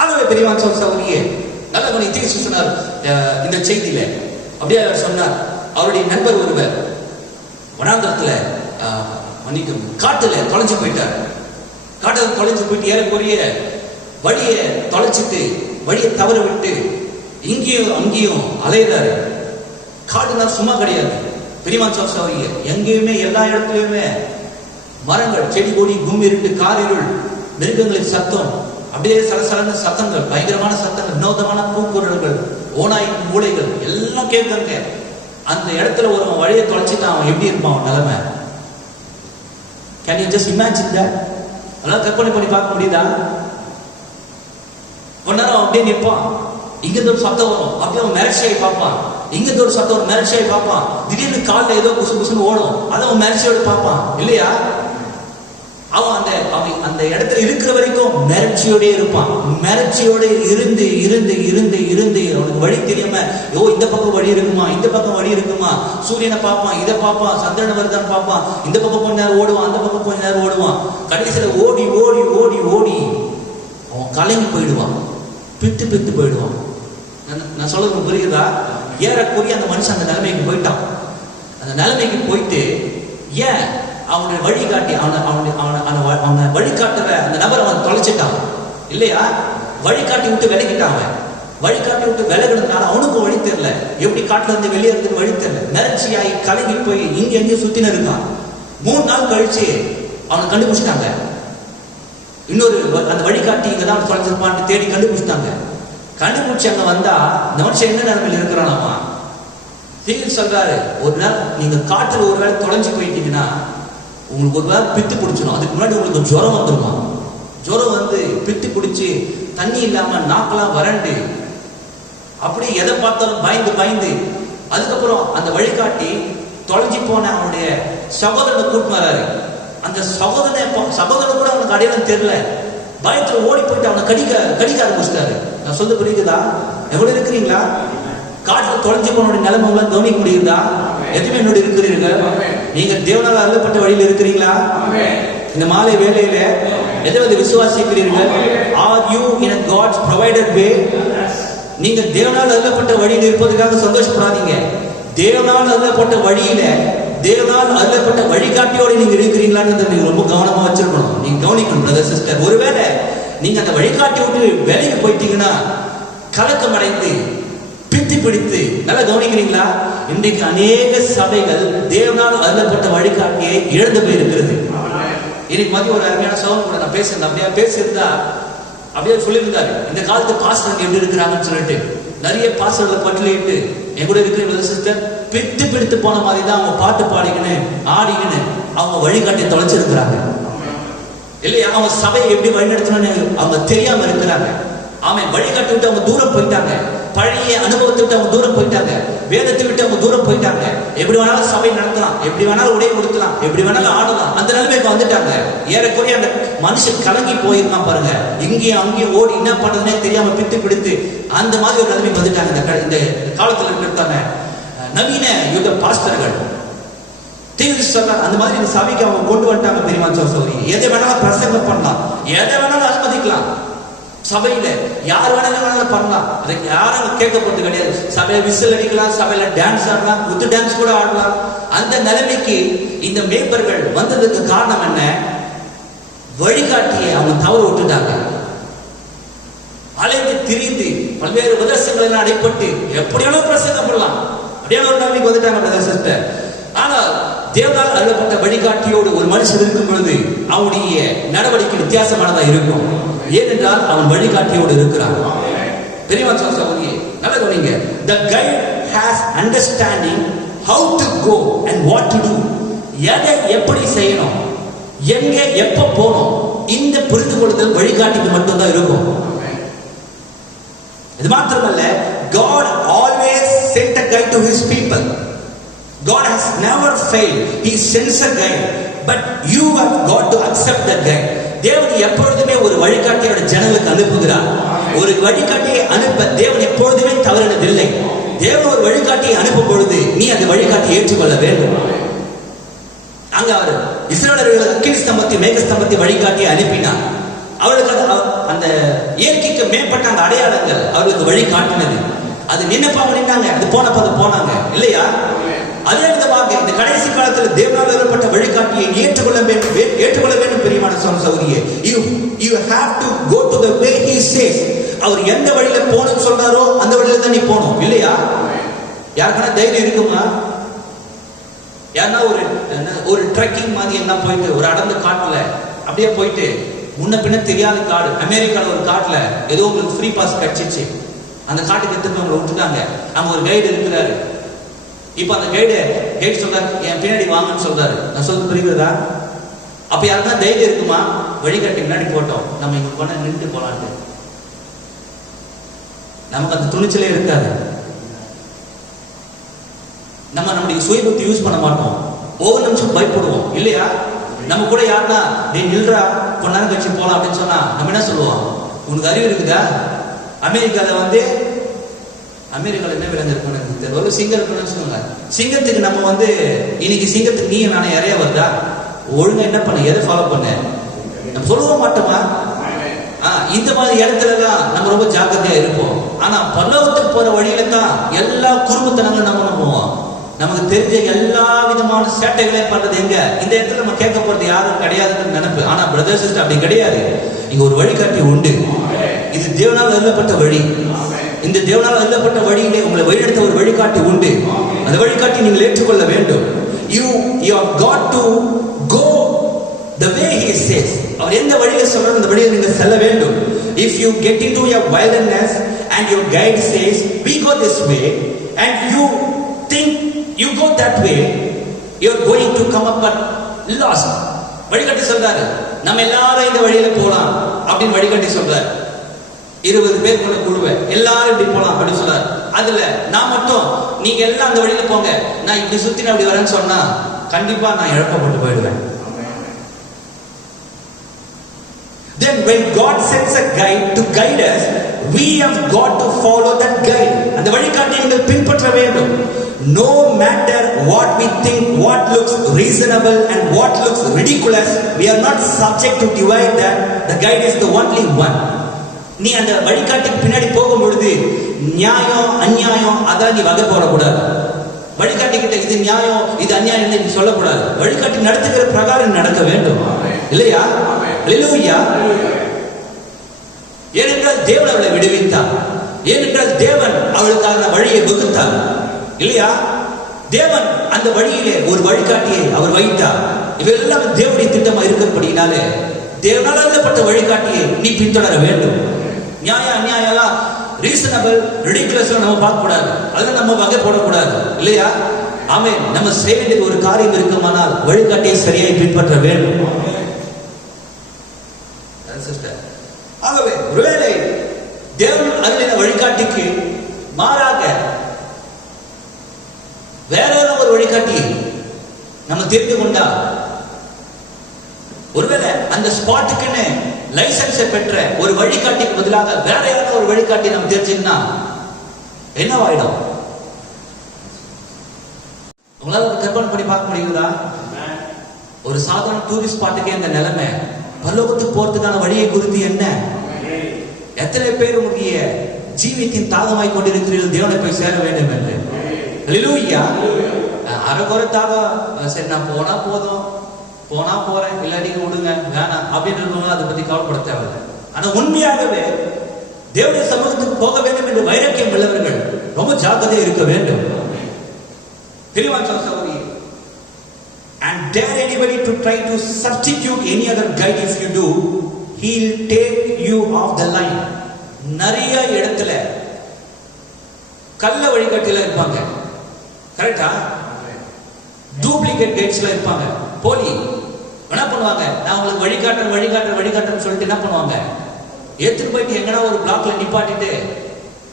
ஆகவே பெரியவான் சகோதரியே, நல்ல இத்திகை சொன்னார் இந்த செய்தியில. அப்படியே அவர் சொன்னார், அவருடைய நண்பர் ஒருவர் வனாந்தரத்துல காட்டுல தொலைஞ்சு போயிட்டார். காட்டுல தொலைஞ்சு போயிட்டு ஏறக்குறைய வழியை தொலைச்சிட்டு, வழியை தவற விட்டு இங்கேயும் அங்கேயும் அலையிறாரு. காடுனா சும்மா கிடையாது பெரியமான் சகோதரியே, எங்கேயுமே எல்லா இடத்துலயுமே மரங்கள், செடி கொடி, பூமி இருட்டு, காரிருள், மிருகங்களின் சத்தம், அப்படியே சலசலன சத்தங்கள், பயங்கரமான சத்தங்கள், வினோதமான கூக்குரல்கள், மூளைகள் எல்லாம் கேட்கறங்க. அந்த இடத்துல ஒரு வழியை தொலைச்சிட்டான், அவன் எப்படி இருப்பான் அவன் நிலைமை? Can you just imagine that? அதெல்லாம் கற்பனை பண்ணி பார்க்க முடியுதா? கொஞ்ச நேரம் அப்படியே நிற்பான், இங்கிருந்து ஒரு சத்தம் வரும், அப்படியே அவன் மிரட்சியை பார்ப்பான். இங்கிருந்து ஒரு சத்தம், ஒரு மிரட்சியை பார்ப்பான். திடீர்னு காலில் ஏதோ குசு குசுன்னு ஓடும், அதை அவன் மிரட்சியோடு பார்ப்பான் இல்லையா? அவன் அந்த இடத்துல இருக்கிற வரைக்கும் மிரட்சியோட இருப்பான். மிரட்சியோட இருந்து இருந்து இருந்து இருந்து அவனுக்கு வழி தெரியாம, இந்த பக்கம் வழி இருக்குமா, இந்த பக்கம் வழி இருக்குமா, சூரியனை பார்ப்பான், இதை பார்ப்பான், சந்திரனை வருதான்னு பார்ப்பான், இந்த பக்கம் கொஞ்ச நேரம் ஓடுவான், அந்த பக்கம் கொஞ்ச நேரம் ஓடுவான். கடைசியில ஓடி ஓடி ஓடி ஓடி அவன் கலங்கி போயிடுவான், பித்து பித்து போயிடுவான். நான் சொல்றது புரியுதா? ஏறக்குறைய அந்த மனுஷன் அந்த நிலைமைக்கு போயிட்டான். அந்த நிலைமைக்கு போயிட்டு ஏன் அவனுடைய வழிகாட்டி அவனை வழிகாட்டுற அந்த நபர் அவன் தொலைச்சிட்டான் இல்லையா? வழிகாட்டி விட்டு விலகிட்டான். அவன் வழிகாட்டி விட்டு விலகினதுனால அவனுக்கும் வழி தெரியல, எப்படி காட்டுல இருந்து வெளியே இருந்து வழி தெரியல. மிரட்சியாகி கலங்கி போய் இங்க எங்கேயும் சுத்தின இருக்கான். 3 நாள் கழிச்சு அவனை கண்டுபிடிச்சிட்டாங்க. இன்னொரு அந்த வழிகாட்டி இங்கதான் தொலைச்சிருப்பான்னு தேடி கண்டுபிடிச்சிட்டாங்க. கண்டுபிடிச்சு அங்க வந்தா இந்த மனுஷன் என்ன நிலைமையில இருக்கிறானாமா? தீவில் சொல்றாரு, ஒரு நாள் நீங்க காட்டுல ஒரு வேளை தொலைஞ்சு போயிட்டீங்கன்னா உங்களுக்கு ஒரு வேளை பித்து பிடிச்சிடும். அதுக்கு முன்னாடி உங்களுக்கு ஜுரம் வந்துருமா? ஜுரம் வந்து பித்து பிடிச்சி தண்ணி இல்லாம நாக்கெல்லாம் வறண்டு அப்படியே எதை பார்த்தாலும் பயந்து பயந்து, அதுக்கப்புறம் அந்த வழிகாட்டி தொலைஞ்சி போன அவனுடைய சகோதரனை கூட்டு வராரு. அந்த சகோதரனை கூட அவனுக்கு அடையாளம் தெரியல. பயத்துல ஓடி போயிட்டு அவனை கடிக்க ஆரம்பிச்சிட்டாரு. நான் சொல்ல புரியுதா? எவ்வளவு இருக்கிறீங்களா? காட்டுல தொலைஞ்சு போன நிலைமை எல்லாம் கவனிக்க முடியுதா? எதுவுமே என்னோட இருக்கிறீர்கள்? நீங்க தேவனால் அருளப்பட்ட வழியில் இருக்கிறீங்களா? இந்த மாலை வேளையில எதை விசுவாசிக்கிறீர்கள்? Are you in God's provided way? நீங்க தேவனால் அருளப்பட்ட வழியில் இருப்பதற்காக சந்தோஷப்படாதீங்க. தேவனால் அருளப்பட்ட வழியில, தேவனால் அருளப்பட்ட வழிகாட்டியோடு நீங்க இருக்கிறீங்களான்னு நீங்க ரொம்ப கவனமா வச்சிருக்கணும். நீங்க கவனிக்கணும் பிரதர் சிஸ்டர். ஒருவேளை நீங்க அந்த வழிகாட்டி விட்டு வேலைக்கு போயிட்டீங்கன்னா கலக்கம் அடைந்து பித்தி பிடித்து, நல்லா கவனிக்கிறீங்களா? இன்றைக்கு அநேக சபைகள் தேவனால் அருளப்பட்ட வழிகாட்டியை இழந்து போயிருக்கிறது. இன்னைக்கு மதியம் ஒரு அருமையான சகோதரன் கூட நான் பேசியிருந்தேன். அப்படியே பேசியிருந்தா அப்படியே சொல்லியிருந்தாரு, இந்த காலத்து பாஸ்டர் எப்படி இருக்கிறாங்கன்னு சொல்லிட்டு நிறைய பாஸ்டர்களை பட்டியலிட்டு என் கூட இருக்கிற சிஸ்டர் பித்து பிடித்து போன மாதிரி தான் அவங்க பாட்டு பாடிக்கின்னு ஆடிக்கின்னு அவங்க வழிகாட்டி தொலைச்சிருக்கிறாங்க இல்லையா? அவங்க சபையை எப்படி வழிநடத்தணும்னு அவங்க தெரியாம இருக்கிறாங்க. அவன் வழிகாட்டி விட்டு அவங்க தூரம் போயிட்டாங்க. பழைய அனுபவத்தை விட்டு அவங்க தூரம் போயிட்டாங்க. வேதத்தை விட்டு அவங்க தூரம் போயிட்டாங்க. எப்படி வேணாலும் சபை நடத்தலாம், எப்படி வேணாலும் உடை கொடுக்கலாம், எப்படி வேணாலும் ஆடலாம், அந்த நிலைமைக்கு வந்துட்டாங்க. ஏறக்குறைய அந்த மனுஷன் கலங்கி போயிருக்கான் பாருங்க. இங்கேயும் அங்கேயும் ஓடி என்ன பண்றதுன்னே தெரியாம பித்து பிடித்து அந்த மாதிரி ஒரு நிலைமைக்கு வந்துட்டாங்க. இந்த காலத்துல இருக்கிறாங்க நவீன யுக பாஸ்டர்கள் அந்த மாதிரி இந்த சபைக்கு அவங்க கொண்டு வந்துட்டாங்க. தெரியுமா சகோதரி? எதை வேணாலும் பிரசங்கம் பண்ணலாம், எதை வேணாலும் அனுமதிக்கலாம். சபையில யார் வேணாலும் பண்ணலாம், அதுக்கு யாரும் கேட்கப்பட்டு கிடையாது. சபையில விசில் அடிக்கலாம், சபையில டான்ஸ் ஆடலாம், குத்து டான்ஸ் கூட ஆடலாம். அந்த நிலைமைக்கு இந்த மேய்ப்பர்கள் வந்ததுக்கு காரணம் என்ன? வழிகாட்டியை அவங்க தவற விட்டுட்டாங்க. அலைந்து திரிந்து பல்வேறு உபதேசங்கள் எல்லாம் அடைப்பட்டு எப்படியாலும் பிரசங்கம் பண்ணலாம், அப்படியான ஒரு நிலைமைக்கு வந்துட்டாங்க. ஆனால் தேவனால் அருளப்பட்ட வழிகாட்டியோடு ஒரு மனுஷன் இருக்கும் பொழுது அவனுடைய நடவடிக்கை வித்தியாசமானதா இருக்கும். ஏனென்றால் அவன் வழிகாட்டியோடு இருக்கிறான். பெரியவா சகோதரி நல்ல கவனிங்க. The guide has understanding how to go and what to do. எதை எப்படி செய்யணும், எங்க எப்ப போகணும், இந்த புரிந்து கொள்ளுதல் வழிகாட்டிக்கு மட்டும்தான் இருக்கும். இது மாத்திரமல்ல, God always sent a guide to his people. God has never failed. He sends a guide, but you have got to accept that guide. தேவன் எப்பொழுதுமே ஒரு வழிகாட்டியோட ஜனங்களுக்கு அனுப்புகிறார். ஒரு வழிகாட்டியை அனுப்ப தேவன் எப்பொழுதுமே தவறினதில்லை. தேவன் ஒரு வழிகாட்டியை அனுப்பும் பொழுது நீ அந்த வழிகாட்டியை ஏற்றுக்கொள்ள வேண்டும். அங்க அவர் இஸ்ரவேலர்களுக்கு கீழ் ஸ்தம்பத்தை மேக ஸ்தம்பத்தை வழிகாட்டியை அனுப்பினார். அவர்களுக்கு அந்த இயற்கைக்கு மேற்பட்ட அந்த அடையாளங்கள் அவர்களுக்கு வழிகாட்டினது. அது நின்னப்பாங்க நின்னாங்க, அது போனப்ப போனாங்க இல்லையா? அதே விதமாக இந்த கடைசி காலத்தில் தேவனால் அருளப்பட்ட வழிகாட்டியை ஏற்றுக்கொள்ள வேண்டும். பெரியமான சகோதரியே, you have to go to the way he says. அவர் எந்த வழியில போகணும்னு சொல்றாரோ அந்த வழியில தான் நீ போகணும் இல்லையா? யாருக்கான தைரியம் இருக்குமா? யாருன்னா ஒரு ட்ரெக்கிங் மாதிரி என்ன போயிட்டு ஒரு அடர்ந்த காட்டுல அப்படியே போயிட்டு முன்ன பின்ன தெரியாத காடு, அமெரிக்கால ஒரு காட்டுல ஏதோ உங்களுக்கு ஃப்ரீ பாஸ் கிடைச்சிச்சு, அந்த காட்டுக்கு எடுத்து அவங்களை விட்டுட்டாங்க. அங்க ஒரு கைடு இருக்கிறாரு. இப்ப அந்த கைடு சொல்றாரு, என் பின்னாடி வாங்கன்னு சொல்றாரு. நான் சொல்றது புரியுறதா? அப்ப யாருன்னா தைரியம் இருக்குமா? வழிகாட்டி முன்னாடி போட்டோம், நம்ம இங்க போனா நின்று போலான்ட்டு. நமக்கு அந்த துணிச்சலே இருக்காது. நம்ம நம்முடைய சுய புத்தி யூஸ் பண்ண மாட்டோம். ஒவ்வொரு நிமிஷம் பயப்படுவோம் இல்லையா? நம்ம கூட யாருன்னா நீ நில்றா கொஞ்ச நேரம் கழிச்சு போலாம் அப்படின்னு சொன்னா நம்ம என்ன சொல்லுவோம்? உனக்கு அறிவு இருக்குதா? அமெரிக்கால என்ன விலங்கு இருக்குன்னு எனக்கு தெரியல, ஒரு சிங்கம் இருக்குன்னு சொல்லுங்க. சிங்கத்துக்கு நம்ம இன்னைக்கு சிங்கத்துக்கு நீ நானே இறைய வருதா? ஒழுங்கா என்ன பண்ண, எதை ஃபாலோ பண்ண நம்ம சொல்லுவோம் மாட்டோமா? இந்த மாதிரி இடத்துல தான் நம்ம ரொம்ப ஜாக்கிரதையா இருப்போம். ஆனா பரலோகத்துக்கு போற வழியில தான் எல்லா குறும்புத்தனங்களும் நம்ம பண்ணுவோம். நமக்கு தெரிஞ்ச எல்லா விதமான சேட்டைகளையும் பண்றது எங்க? இந்த இடத்துல நம்ம கேட்க போறது யாரும் கிடையாதுன்னு நினைப்பு. ஆனா பிரதர் சிஸ்டர் அப்படி கிடையாது. இங்க ஒரு வழிகாட்டி உண்டு. இது தேவனால் எழுதப்பட்ட வழி. இந்த தேவனால் எழுதப்பட்ட வழியிலே உங்களை வழிநடத்த ஒரு வழிகாட்டி உண்டு. அந்த வழிகாட்டி நீங்கள் ஏற்றுக்கொள்ள வேண்டும். You have got to go the way he says. அவர் எந்த வழியில சொல்றாரு அந்த வழியில நீங்க செல்ல வேண்டும். If you get into a wilderness and your guide says we go this way and you think you go that way, you are going to come up but lost. வழிகாட்டி சொல்றாரு நம்ம எல்லாரும் இந்த வழியில போலாம் அப்படின்னு வழிகாட்டி சொல்றாரு. 20 பேர் கொண்ட குழுவை எல்லாரும் இப்படி போலாம் அப்படின்னு சொல்றாரு. அதுல நான் மட்டும் நீங்க எல்லாம் அந்த வழியில போங்க, நான் இப்படி சுத்தி அப்படி வரேன்னு சொன்னா கண்டிப்பா நான் இழக்கப்பட்டு போயிடுவேன். Then when God sends a guide to guide us, we have got to follow that guide. அந்த வழிகாட்டியை நீங்கள் பின்பற்ற வேண்டும். No matter what we think, what looks reasonable and what looks ridiculous, we are not subject to divide that. The guide is the only one. நீ அந்த வழிகாட்டிக்கு பின்னாடி போகும் பொழுது நியாயம் அநியாயம் அதான் நீ வகை போடக்கூடாது. வழிகாட்டி கிட்ட இது நியாயம் இது அநியாயம் நீ சொல்லக்கூடாது. வழிகாட்டி நடத்துகிற பிரகாரம் நடக்க வேண்டும் இல்லையா? அல்லேலூயா. ஏனென்றால் தேவன் அவளை விடுவித்தார். ஏனென்றால் தேவன் அவளுக்கான வழியை வகுத்தார் இல்லையா? தேவன் அந்த வழியிலே ஒரு வழிகாட்டியை அவர் வைத்தார். இவையெல்லாம் தேவனுடைய திட்டமா இருக்கிறபடினாலே தேவனால் எழுதப்பட்ட வழிகாட்டியை நீ பின்தொடர வேண்டும். நியாயம் அநியாயம் ரீசனபிள் ரிடிகுலஸ் நம்ம பார்க்க கூடாது. அதெல்லாம் நம்ம வகை போடக்கூடாது இல்லையா? ஆமென். நம்ம செய்ய வேண்டிய ஒரு காரியம் இருக்குமானால் வழிகாட்டியை சரியாய் பின்பற்ற வேண்டும். ஆகவே ஒருவேளை தேவன் அருளின வழிகாட்டிக்கு மாறாக வேற ஒரு வழிகாட்டி நம்ம தெரிந்து கொண்டா, ஒருவேளை அந்த ஸ்பாட்டுக்குன்னு லைசன்ஸை பெற்ற ஒரு வழிகாட்டிக்கு பதிலாக வேற யாராவது ஒரு வழிகாட்டி நம்ம தெரிஞ்சுக்கன்னா என்னவாயிடும்? உங்களால கற்பனை பண்ணி பார்க்க முடியுங்களா? ஒரு சாதாரண டூரிஸ்ட் ஸ்பாட்டுக்கே இந்த நிலைமை, பரலோகத்துக்கு போறதுக்கான வழியை குறித்து என்ன? எத்தனை பேர் உங்களுடைய ஜீவியத்தின் தாகமாய் கொண்டிருக்கிறீர்கள் தேவனை போய் சேர வேண்டும் என்று? அல்லேலூயா. அரைக்குறை தாகம், சரி நான் போனா போதும், போனா போறேன், இல்லாட்டி விடுங்க வேணாம் அப்படின்றவங்க அதை பத்தி கவலைப்பட தேவையில்லை. ஆனா உண்மையாகவே தேவனுடைய சமூகத்துக்கு போக வேண்டும் என்று வைராக்கியம் உள்ளவர்கள் ரொம்ப ஜாக்கிரதையா இருக்க வேண்டும். தெளிவா சொல்றீங்க. And dare anybody to try to substitute any other guide. If you do, he'll take you off the line. நிறைய இடத்துல கள்ள வழிகாட்டில இருப்பாங்க, கரெக்டா? டூப்ளிகேட் கைட்ஸ்ல இருப்பாங்க, போலி. என்ன பண்ணுவாங்க? நான் உங்களுக்கு வழிகாட்டுறேன்னு சொல்லிட்டு என்ன பண்ணுவாங்க? எடுத்துட்டு போயிட்டு எங்கடா ஒரு பிளாக்ல நிப்பாட்டிட்டு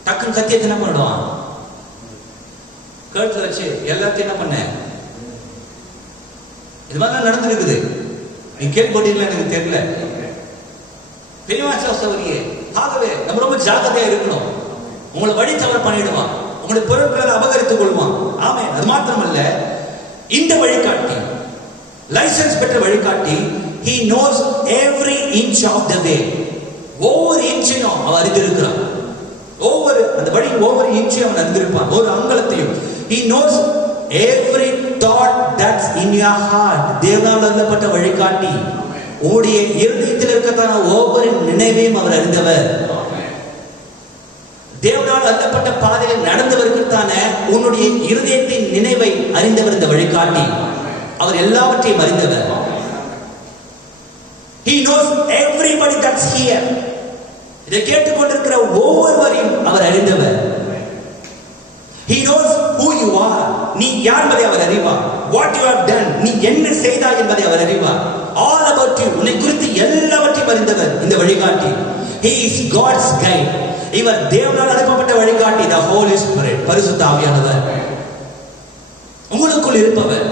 டக்குன்னு கத்தி எடுத்து என்ன பண்ணிடுவான்? கழுத்துல வச்சு எல்லாத்தையும் என்ன பண்ண? இது மாதிரிலாம் நடந்துருக்குது. நீ கேள்விப்பட்டீங்களா? எனக்கு தெரியல. பெரியவாச்சா சௌரியே. ஆகவே நம்ம ரொம்ப ஜாக்கிரதையா இருக்கணும். உங்களை வழி தவறு பண்ணிடுவான், உங்களுடைய பொருட்களை அபகரித்துக் கொள்வான். ஆமே. அது மாத்திரமல்ல, இந்த வழிகாட்டி லைசன்ஸ் பெற்ற வழிகாட்டி, he knows every inch of the way. ஒவ்வொரு இன்ச்சையும் அவன் அறிந்திருக்கிறான். அந்த வழி ஒவ்வொரு இன்ச்சையும் அவன் அறிந்திருப்பான், ஒரு அங்கலத்தையும். he knows every thought that's in your heart. தேவனால் எழுதப்பட்ட வழிகாட்டி உங்களுடைய இருதயத்தில் இருக்கத்தான ஒவ்வொரு நினைவையும் அவர் அறிந்தவர். தேவனால் எழுதப்பட்ட பாதையில் நடந்தவருக்குத்தான உன்னுடைய இருதயத்தின் நினைவை அறிந்தவர் இந்த வழிகாட்டி. அவர் எல்லாவற்றையும் அறிந்தவர். He knows everybody that's here. இதை கேட்டுக்கொண்டிருக்கிற ஒவ்வொருவரையும் அவர் அறிந்தவர். He knows who you are. நீ யார் என்பதை அவர் அறிவார். What you have done. நீ என்ன செய்தாய் என்பதை அவர் அறிவார். All about you. உன்னை குறித்து எல்லாவற்றையும் அறிந்தவர் இந்த வழிகாட்டி. He is God's guide. இவர் தேவனால் அனுப்பப்பட்ட வழிகாட்டி. The Holy Spirit. பரிசுத்த ஆவியானவர். உங்களுக்குள் இருப்பவர்,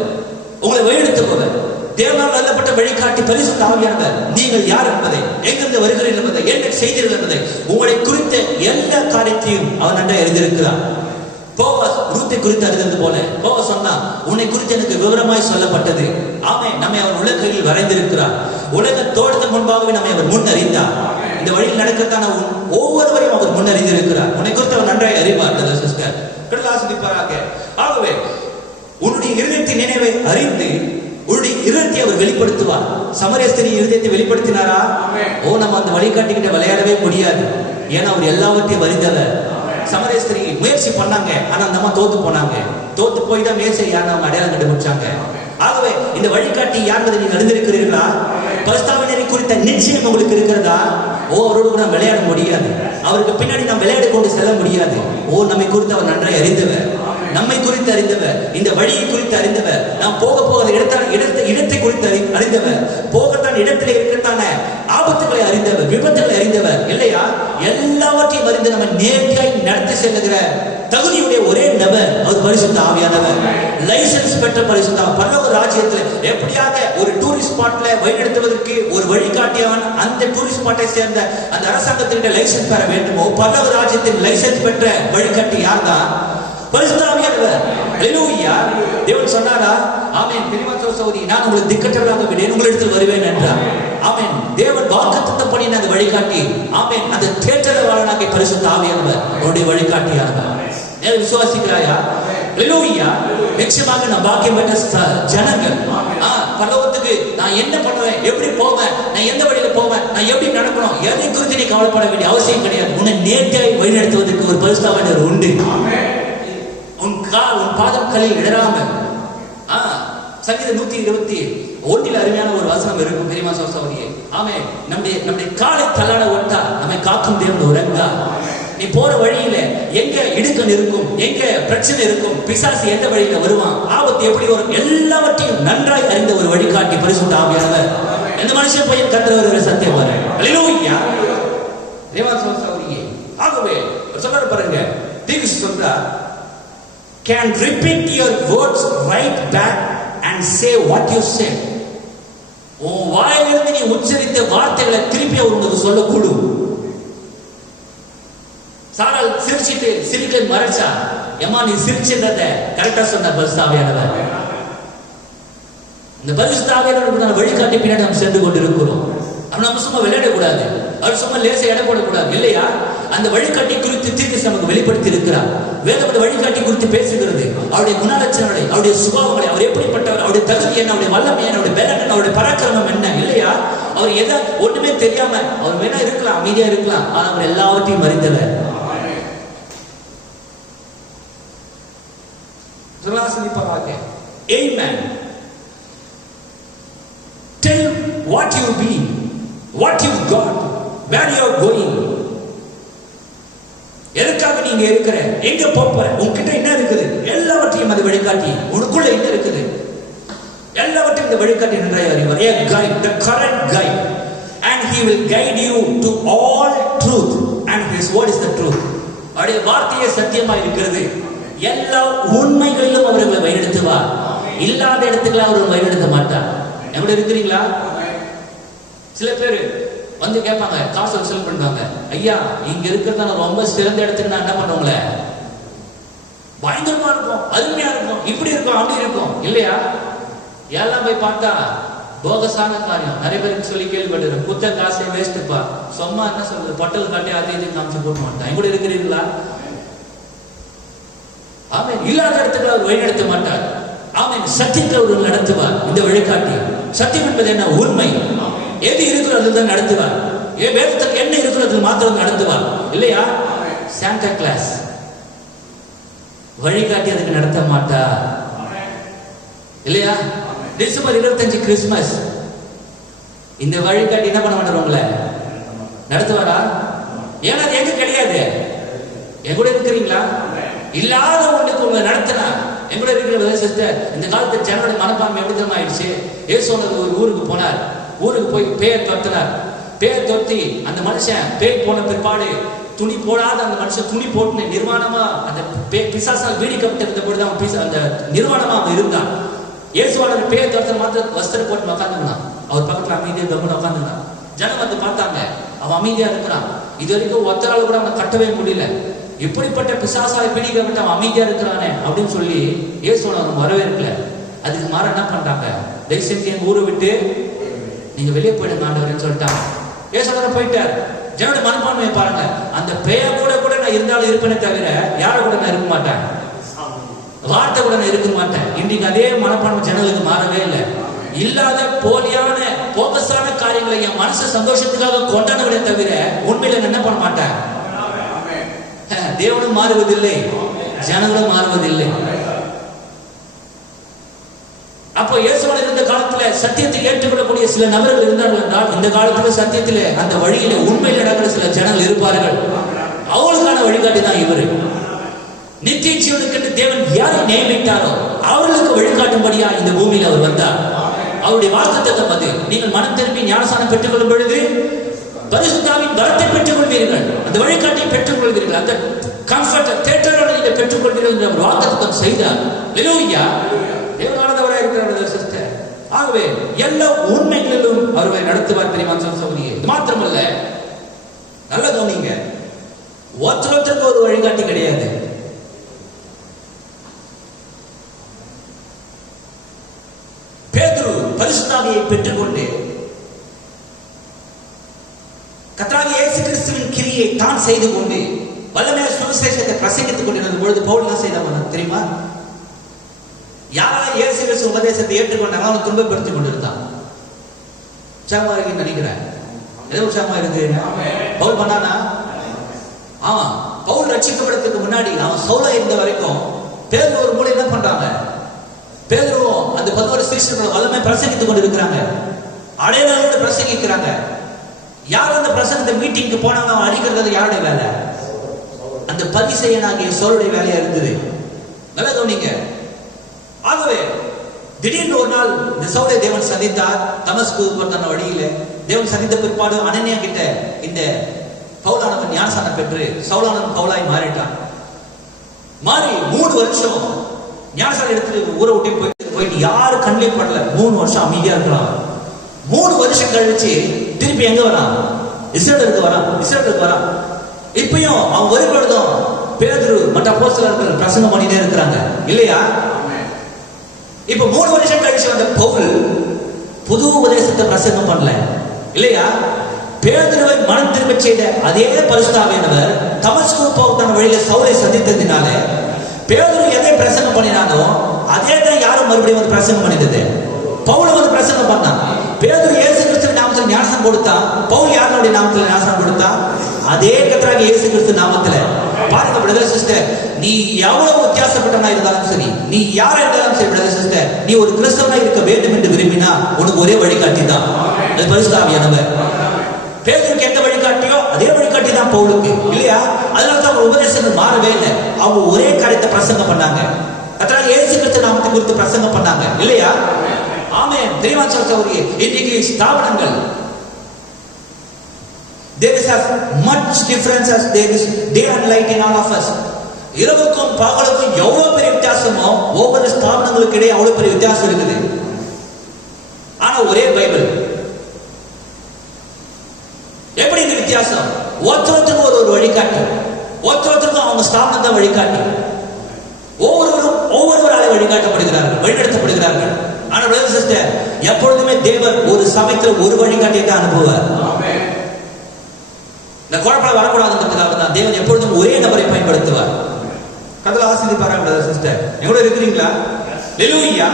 உங்களை வழிநடத்துபவர், தேவனால் அனுப்பப்பட்ட வழிகாட்டி பரிசுத்த ஆவியானவர். நீங்கள் யார் என்பதை, எங்கிருந்து வருகிறீர்கள் என்பதை, என்ன செய்தீர்கள் என்பதை, உங்களை குறித்த எல்லா காரியத்தையும் அவர் நன்றாக அறிந்திருக்கிறார். போவாஸ் ரூத்தை குறித்து அறிந்தது போல போவாஸ் சொன்னா, உன்னை குறித்து எனக்கு விவரமாய் சொல்லப்பட்டது. ஆமே, நம்மை அவர் உலகையில் வரைந்திருக்கிறார். உலக தோட்டத்துக்கு முன்பாகவே நம்மை அவர் முன் அறிந்தார். இந்த வழியில் நடக்கிறதான ஒவ்வொருவரையும் அவர் முன் அறிந்திருக்கிறார். உன்னை குறித்து அவர் நன்றாக அறிவார். சிஸ்டர் ஆசிரிப்பாராக. ஆகவே உன்னுடைய இருதயத்தின் நினைவை அறிந்து உன்னுடைய இருதயத்தை அவர் வெளிப்படுத்துவார். சமரியஸ்திரி இருதயத்தை வெளிப்படுத்தினாரா? நம்ம அந்த வழிகாட்டிக்கிட்ட விளையாடவே முடியாது. ஏன்னா அவர் எல்லாவற்றையும் அறிந்தவர். சமரியஸ்திரி முயற்சி பண்ணாங்க, ஆனா அந்த அம்மா தோத்து போனாங்க. தோத்து போய் தான் முயற்சி யாரும் அவங்க அடையாளம் கண்டுபிடிச்சாங்க. ஆகவே இந்த வழிகாட்டி யார் என்பதை நீங்க அறிந்திருக்கிறீர்களா? பரிசுத்தாவினரை குறித்த நிச்சயம் உங்களுக்கு இருக்கிறதா? அவரோடு கூட நாம் விளையாட முடியாது. அவருக்கு பின்னாடி நாம் விளையாட கொண்டு செல்ல முடியாது. நம்மை குறித்து அவர் நன்றாய் அறிந்தவர். நம்மை குறித்து அறிந்தவர், இந்த வழியை குறித்து அறிந்தவர், நாம் போக போக இடத்தை குறித்து அறிந்தவர், போகத்தான் இடத்திலே இருக்கத்தான ஆபத்துகளை அறிந்தவர், விபத்துகளை அறிந்தவர் இல்லையா? எல்லாவற்றையும் அறிந்து நம்ம நேர்த்தியாய் நடத்தி செல்லுகிற தகுதியுடைய ஒரே நபர் அவர் பரிசுத்த ஆவியானவர். லைசன்ஸ் பெற்ற பரிசுத்த பரலோக ராஜ்யத்தில் எப்படியாக ஒரு டூரிஸ்ட் ஸ்பாட்ல வழிநடத்துவதற்கு ஒரு வழிகாட்டியவன் அந்த டூரிஸ்ட் ஸ்பாட்டை சேர்ந்த அந்த அரசாங்கத்தின் லைசன்ஸ் பெற வேண்டுமோ, பரலோக ராஜ்யத்தின் லைசன்ஸ் பெற்ற வழிகாட்டி யார் தான்? பரிசுத்த ஆவியானவர். ஹல்லேலூயா. தேவன் சொன்னாரா? ஆமென். பிரியமான சகோதரி, நான் உங்களுக்கு திக்கற்றவராக விடேன், உங்களிடத்தில் வருவேன் என்றார். ஆமென். தேவன் வாக்குத்தத்தம் பண்ணின அந்த வழிகாட்டி. ஆமென். அந்த தேற்றரவாளனாகிய பரிசுத்த ஆவியானவர் அவருடைய வழிகாட்டியானவர். நீ விசுவாசிக்கிறாயா? ஹல்லேலூயா. நிச்சயமாக நான் பாக்கியம் பெற்ற ஜனங்கள். பரலோகத்துக்கு நான் என்ன பண்ணுவேன், எப்படி போவேன், நான் எந்த வழியில போவேன், நான் எப்படி நடக்கணும், எதை குறித்து நீ கவலைப்பட வேண்டிய அவசியம் கிடையாது. உன்னை நேர்த்தியாய் வழிநடத்துவதற்கு ஒரு பரிசுத்த ஆவியானவர் உண்டு. உன் பாதம் கல்லில் இடராமல். சங்கீதம் 121 அருமையான ஒரு வசனம் இருக்கும் தெரியுமா சகோதரியே? ஆமென். நம்முடைய காலை தள்ளாட ஒட்டா நம்மை காக்கும் தேவன் உறங்கா. நீ போற வழியில எங்க இடுக்கன் இருக்கும், எங்க பிரச்சனை இருக்கும், பிசாசு எந்த வழியில வருவான், ஆபத்து எப்படி வரும், எல்லாவற்றையும் நன்றாய் அறிந்த ஒரு வழிகாட்டி பரிசுத்த ஆவியானவர். எந்த மனுஷன் போய் கர்த்தர் சத்தியம் பாரு. ஹல்லேலூயா. தேவன் சகோதரியே, ஆகவே சொல்ற பாருங்க, தீர்க்க சொல்றா, can repeat your words right back and say what you said. உன் வாயிலிருந்து நீ உச்சரித்த வார்த்தைகளை திருப்பி அவங்களுக்கு சொல்லக்கூடும். சாரால் சிரிச்சிட்டு சிரிக்க மறைச்சா, ஏமா நீ சிரிச்சத கரெக்டா சொன்ன பரிசுத்த ஆவியானவர். இந்த பரிசுத்த ஆவியானவருக்கு வழிகாட்டி பின்னாடி நாம் சென்று கொண்டிருக்கிறோம். நம்ம சும்மா விளையாடக்கூடாது, அவர் சும்மா லேசா எடை போடக்கூடாது இல்லையா? அந்த வழிகாட்டி குறித்து தீர்க்கதரிசி நமக்கு வெளிப்படுத்தி இருக்கிறார். வேதம் வழிகாட்டி குறித்து பேசுகிறது. அவருடைய குணலட்சணங்களை, அவருடைய சுபாவங்களை, அவர் எப்படிப்பட்டவர், அவருடைய தகுதி என்ன, அவருடைய வல்லமை என்ன, அவருடைய பலன் என்ன, அவருடைய பராக்கிரமம் என்ன இல்லையா? அவர் எதை ஒண்ணுமே தெரியாம அவர் வேணா இருக்கலாம், அமைதியா இருக்கலாம், ஆனா அவர் எல்லாவற்றையும் அறிந்தவர். Amen. Tell what you be, what you've got, where you're going. எதுக்காக நீங்க இருக்கிற, எங்க போற, உன்கிட்ட என்ன இருக்குது, எல்லாவற்றையும் அது வழிகாட்டி. உனக்குள்ள என்ன இருக்குது எல்லாவற்றையும் இந்த வழிகாட்டி நன்றாய் அறிவார். A guide, the correct guide, and he will guide you to all truth, and his word is the truth. அவருடைய வார்த்தையே சத்தியமா இருக்கிறது. எல்லா உண்மைகளிலும் அவர்களை வழிநடத்துவார். இல்லாத இடத்துக்குலாம் அவர்கள் வழிநடத்த மாட்டார். எவ்வளவு இருக்கிறீங்களா? சில பேர் வந்து கேட்பாங்க, காசு வசூல் பண்ணுவாங்க. ஐயா, இங்க இருக்கிறதான ரொம்ப சிறந்த இடத்துக்கு நான் என்ன பண்ணுவோங்களே, பயங்கரமா இருக்கும், அருமையா இருக்கும், இப்படி இருக்கும், அப்படி இருக்கும் இல்லையா? எல்லாம் போய் பார்த்தா போகசான காரியம். நிறைய பேருக்கு சொல்லி கேள்விப்பட்டிருக்கேன், குத்த காசை வேஸ்ட்டுப்பா, சும்மா என்ன சொல்றது, பட்டல் காட்டி அதை இது காமிச்சு போட்டு மாட்டான். கூட இருக்கிறீங்களா? ஆமென். இல்லாத இடத்துக்கு அவர் வழிநடத்த மாட்டார். ஆமென். சத்தியத்தை அவர் நடத்துவார். இந்த வழிகாட்டி சத்தியம் என்பது என்ன? உண்மை. எது இருக்கிறது தான் நடத்துவார். வேதத்துக்கு என்ன இருக்கிறது மாத்திரம் நடத்துவார் இல்லையா? சாண்டா கிளாஸ் வழிகாட்டி அதுக்கு நடத்த மாட்டார் இல்லையா? டிசம்பர் 25 கிறிஸ்துமஸ், இந்த வழிகாட்டி என்ன பண்ண மாட்டார்? உங்களை நடத்துவாரா? ஏன்னா அது எங்க கிடையாது. என் கூட இருக்கிறீங்களா? இல்லாத ஒன்றுக்கு உங்களை நடத்தினா என் கூட இருக்கிற சிஸ்டர். இந்த காலத்து ஜனோட மனப்பான்மை எப்படி தெரியுமா ஆயிடுச்சு? ஏசுவனர் ஒரு ஊருக்கு போனார். ஊருக்கு போய் பேயை துரத்தினார். பேயை துரத்தி அந்த மனுஷன் பேய் போன பிற்பாடு துணி போடாத அந்த மனுஷன் துணி போட்டு நிர்வாணமா அந்த பிசாசால் வீடிக்கப்பட்டிருந்த பொழுது அவன் அந்த நிர்வாணமா அவன் இருந்தான். இயேசுவாளர் பேயை துரத்தின மாத்திரம் வஸ்திரம் போட்டு உட்காந்துருந்தான். அவர் பக்கத்துல அமைதியா கவனம் உட்காந்துருந்தான். ஜனம் வந்து பார்த்தாங்க, அவன் அமைதியா இருக்கிறான். இது வரைக்கும் ஒத்தரால் கூட அவனை கட்டவே முடியல. இப்படிப்பட்ட பிசாசாலை பிடிக்கப்பட்டு அவன் அமைதியா இருக்கிறானே அப்படின்னு சொல்லி இயேசுவாளர் வரவேற்கல. அதுக்கு மாற என்ன பண்றாங்க? தயவு செஞ்சு எங்க ஊரை விட்டு நீங்க வெளியே போயிடுங்க ஆண்டவர்னு சொல்லிட்டாங்க. இயேசுவாளர் போயிட்டார். ஜனோட மனப்பான்மையை பாருங்க. அந்த பேய கூட நான் இருந்தாலும் இருப்பேனே தவிர யார கூட நான் இருக்க மாட்டேன், வார்த்தை கூட நான் இருக்க மாட்டேன். இன்றைக்கு அதே மனப்பான்மை ஜனங்களுக்கு மாறவே இல்லை. இல்லாத போலியான போக்கஸான காரியங்களை என் மனசு சந்தோஷத்துக்காக கொண்டாடுவதே தவிர உண்மையில என்ன பண்ண மாட்டேன். தேவனும் மாறுவதில்லை, ஜனங்களும் மாறுவதில்லை. அப்போ இயேசுவாளர் இருந்த காலத்துல சத்தியத்தை ஏற்றுக்கொள்ளக்கூடிய சில நபர்கள் இருந்தார்கள் என்றால், இந்த காலத்துல சத்தியத்திலே அந்த வழியில உண்மையில் நடக்கிற சில ஜனங்கள் இருப்பார்கள். அவளுக்கான வழிகாட்டி தான் இவரு. நித்திய ஜீவனுக்கு தேவன் யாரை நியமித்தாரோ அவர்களுக்கு வழிகாட்டும்படியா இந்த பூமியில் அவர் வந்தார். அவருடைய வாக்குத்தத்தம் அது. நீங்கள் மனம் திரும்பி ஞானஸ்நானம் பெற்றுக் கொள்ளும் பொழுது பரிசுத்தாவின் பலத்தை பெற்றுக் கொள்வீர்கள், அந்த வழிகாட்டியை பெற்றுக் கொள்வீர்கள், அந்த கம்ஃபர்ட் தேற்றரோடு நீங்கள் பெற்றுக் கொள்வீர்கள் என்று அவர் வாக்குத்தத்தம் செய்தார். ஹல்லேலூயா. தேவனானவராக இருக்கிறார் சிஸ்டர். ஆகவே எல்லா உண்மைகளிலும் அவரை நடத்துவார். தெரியுமா சகோதரியே? இது மாத்திரமல்ல, நல்ல கவனிங்க, ஒருத்தருக்கு ஒரு வழிகாட்டி கிடையாது. பேதுரு பரிசுத்தாவியை பெற்றுக்கொண்டு கர்த்தராகிய இயேசு கிறிஸ்துவின் கிரியை தான் செய்து கொண்டு வல்லமையான சுவிசேஷத்தை பிரசங்கித்துக் கொண்டிருந்த பொழுது பவுல் என்ன செய்தான் தெரியுமா? யாரால இயேசு கிறிஸ்து உபதேசத்தை ஏற்றுக்கொண்டாங்க அவனை துன்பப்படுத்திக் கொண்டிருந்தான். உற்சாகமா இருக்குன்னு நினைக்கிறேன். எது உற்சாகமா இருக்கு? பவுல் பண்ணானா? ஆமா, பவுல் ரட்சிக்கப்படுறதுக்கு முன்னாடி அவன் சவுலா இருந்த வரைக்கும் பேதுரு ஒரு மூலை என்ன பண்றாங்க? பேதுருவும் அந்த 11 சீஷர்களும் வல்லமை பிரசங்கித்துக் கொண்டிருக்கிறாங்க. அடையாளோடு பிரசங்கிக்கிறாங்க. யார் அந்த பிரசங்கத்தை மீட்டிங்க்கு போனாங்க அவன் அடிக்கிறது யாருடைய வேலை? அந்த பரிசேயனாகிய சவுலுடைய வேலையா இருந்தது. நல்லா கவனிங்க. ஆகவே திடீர்னு ஒரு நாள் இந்த சவுலை தேவன் சந்தித்தார். தமஸ்கு போன வழியில தேவன் சந்தித்த பிற்பாடு அனனியா கிட்ட இந்த பவுலானவன் ஞானஸ்நானம் பெற்று சவுலானவன் பவுலாய் மாறிட்டான். மாறி 3 வருஷம் ஞானஸ்நானம் எடுத்துட்டு ஊரை விட்டு போயிட்டு யாரு கண்ணிலே படல. 3 வருஷம் அமைதியா இருக்கலாம். 3 வருஷம் கழிச்சு திருப்பி எங்க வரான்? இஸ்ரவேலுக்கு வரான். இப்பயும் அவன் வரும்பொழுதும் பேதுரு மற்ற அப்போஸ்தலர்கள் பிரசங்கம் பண்ணிட்டே இருக்கிறாங்க இல்லையா? இப்ப 3 வருஷம் கழிச்சு வந்த பவுல் புது உபதேசத்தை பிரசங்கம் பண்ணல இல்லையா? பேதுருவை மனம் திரும்ப செய்த அதே பரிசுத்தாவியானவர் தமஸ்கு போகிற வழியில சவுலை சந்தித்ததினால பேதுரு எதை பிரசங்கம் பண்ணினானோ அதே தான் யாரும் மறுபடியும் வந்து பிரசங்கம் பண்ணிட்டது. பவுல் வந்து பிரசங்கம் பண்ணான். பேதுரு இயேசு கிறிஸ்து நாமத்தில் ஞானஸ்நானம் கொடுத்தான். பவுல் யாருடைய நாமத்தில் ஞானஸ்நானம் கொடுத்தான்? அதே கர்த்தராகிய இயேசு கிறிஸ்து நாமத்துல. பாருங்க பிரதர் சிஸ்டர், நீ எவ்வளவு வித்தியாசப்பட்டவனா இருந்தாலும் சரி, நீ யாரா இருந்தாலும் சரி பிரதர் சிஸ்டர், நீ ஒரு கிறிஸ்தவனா இருக்க வேண்டும் என்று விரும்பினா உனக்கு ஒரே வழிகாட்டி தான், அது பரிசுத்த ஆவியானவர். பேதுருக்கு எந்த வழிகாட்டியோ அதே வழிகாட்டி தான் பவுலுக்கு இல்லையா? அதனால தான் அவங்க உபதேசங்கள் மாறவே இல்லை. அவங்க ஒரே காரியத்தை பிரசங்கம் பண்ணாங்க. கர்த்தராகிய இயேசு கிறிஸ்து நாமத்தை குறித்து பிரசங்கம் பண்ணாங்க இல்லையா? ஆமென். தெரியுமா சகோதரியே, இன்னைக்கு ஸ்தாபனங்கள் there is as much difference as there is day and light in all of us. இரவுக்கும் பகலுக்கும் எவ்வளவு பெரிய வித்தியாசமோ ஒவ்வொரு ஸ்தாபனங்களுக்கு இடையே அவ்வளவு பெரிய வித்தியாசம் இருக்குது. ஆனா ஒரே பைபிள். எப்படி இந்த வித்தியாசம்? ஒருத்தருக்கும் ஒரு வழிகாட்டு, ஒருத்தருக்கும் அவங்க ஸ்தாபனம் தான் வழிகாட்டு. ஒவ்வொருவரால் வழிகாட்டப்படுகிறார்கள், வழிநடத்தப்படுகிறார்கள். ஆனா பிரதர் சிஸ்டர், எப்பொழுதுமே தேவன் ஒரு சமயத்தில் ஒரு வழிகாட்டியை தான் அனுப்புவார். இந்த குழப்பம் வரக்கூடாதுன்றதுக்காக தான் தேவன் எப்பொழுதும் ஒரே நபரை பயன்படுத்துவார். கதல ஆசீர்வதிப்பாராங்க பிரதர் சிஸ்டர். எங்களோட இருக்கிறீங்களா? ஹல்லேலூயா.